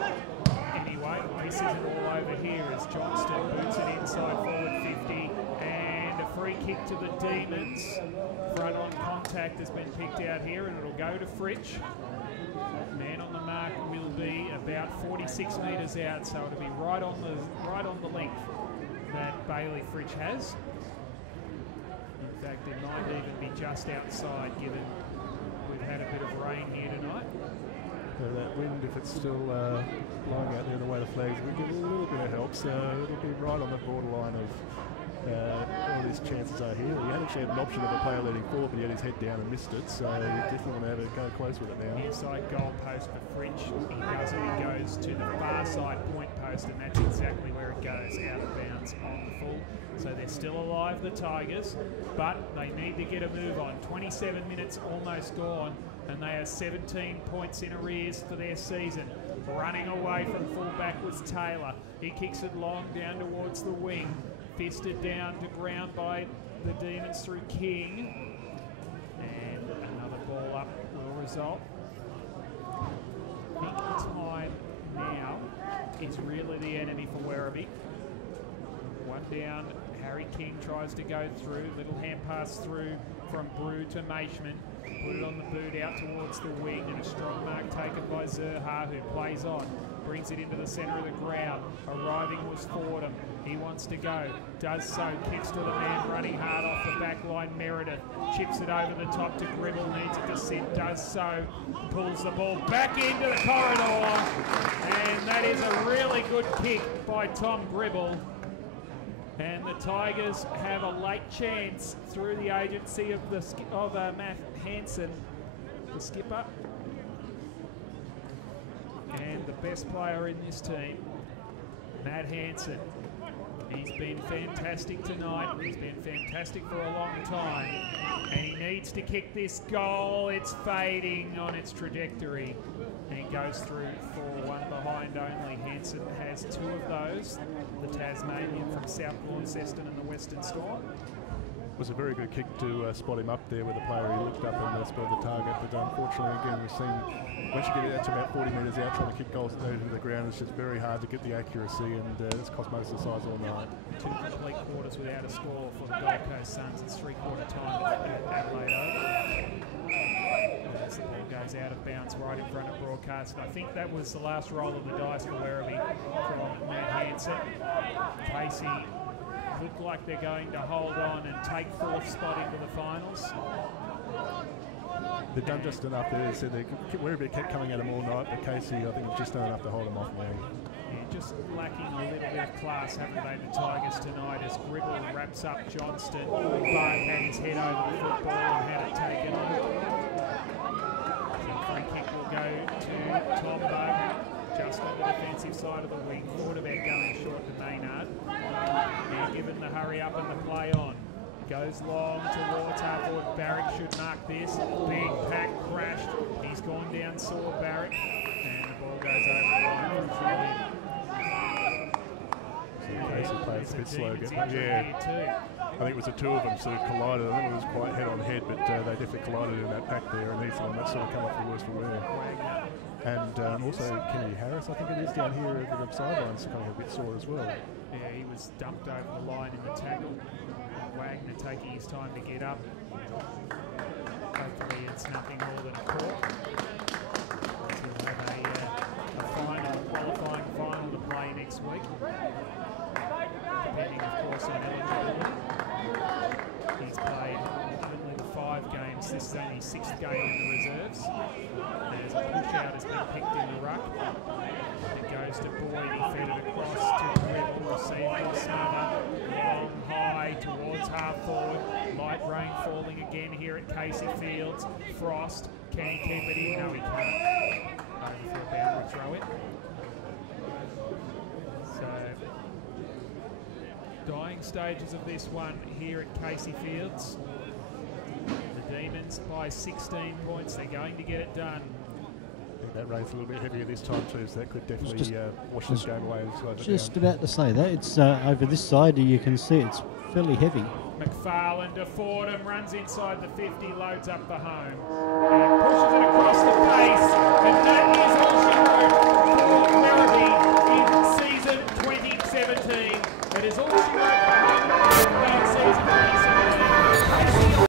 Anyway, this isn't all over here as Johnston boots it inside forward 50 and a free kick to the Demons. Front on contact has been picked out here and it'll go to Fritsch. Man on the mark will be about 46 metres out, so it'll be right on the length that Bailey Fritsch has. In fact, it might even be just outside, given we've had a bit of rain here tonight. That wind, if it's still blowing out there the way the flags, will give a little bit of help, so it'll be right on the borderline of all his chances are here. He actually had an option of a player leading forward, but he had his head down and missed it, so you definitely want to have a go close with it now. Inside goal post for French. He does it. He goes to the far side point post, and that's exactly where it goes, out of bounds on the full. So they're still alive, the Tigers, but they need to get a move on. 27 minutes almost gone, and they are 17 points in arrears for their season. Running away from fullback was Taylor. He kicks it long down towards the wing. Fisted down to ground by the Demons through King. And another ball up will result. I think time now is really the enemy for Werribee. One down, Harry King tries to go through. Little hand pass through from Brew to Maishman. Put it on the boot out towards the wing, and a strong mark taken by Zerha, who plays on. Brings it into the centre of the ground. Arriving was Fordham. He wants to go. Does so. Kicks to the man running hard off the back line. Meredith chips it over the top to Gribble. Needs it to sit. Does so. Pulls the ball back into the corridor. And that is a really good kick by Tom Gribble. And the Tigers have a late chance through the agency of Matt Hansen, the skipper. And the best player in this team, Matt Hansen. He's been fantastic tonight. He's been fantastic for a long time. And he needs to kick this goal. It's fading on its trajectory. And he goes through for one behind only. Hansen has two of those. The Tasmanian from South Launceston and the Western Storm. It was a very good kick to spot him up there with the player. He looked up and spotted the target, but unfortunately, again, we've seen once you get it out to about 40 metres out, trying to kick goals into the ground, it's just very hard to get the accuracy, and it's cost most of the sides all night. 2 complete quarters without a score for the Gold Coast Suns. It's 3/4 time at Adelaide Oval. As the ball goes out of bounds right in front of broadcast. And I think that was the last roll of the dice for Werribee from Matt Hansen. Casey look like they're going to hold on and take 4th spot into the finals. They've done just enough there. They said Werribee kept coming at them all night, but Casey, I think, just done enough to hold them off now. Yeah, just lacking a little bit of class, haven't they, the Tigers tonight, as Gribble wraps up Johnston, but had his head over the football and had it taken on. The free kick will go to Tombo, just on the defensive side of the wing. Thought about going short to Maynard. Now given the hurry up and the play on. Goes long towards half-forward. Barrick should mark this. Big pack crashed. He's gone down sore, Barrick. And the ball goes over the line for throw-in. So Casey played a bit slow again. Yeah. I think it was the two of them sort of collided. I think it was quite head on head, but they definitely collided in that pack there, and he's the one that sort of come off the worst for wear. And also Kennedy Harris, I think it is, down here at the sidelines, kind of a bit sore as well. Yeah, he was dumped over the line in the tackle. Wagner taking his time to get up. Hopefully it's nothing more than a cork. We'll have a qualifying final to play next week. Depending, of course, on eligibility. He's played only the 5 games. This is only his 6th game in the reserves. There's a push out has been picked in the ruck. It goes to Boyd. He fed it across to Gribble. Received by Smother. Long high towards half forward. Light rain falling again here at Casey Fields. Frost. Can he keep it in? No, he can't. Over for a boundary throw it. So, dying stages of this one here at Casey Fields. The Demons by 16 points. They're going to get it done. I think that rain's a little bit heavier this time too, so that could definitely wash this game away and slow it down. Just about to say that. It's over this side, you can see it's fairly heavy. McFarlane to Fordham, runs inside the 50, loads up the home, and pushes it across the pace, and that is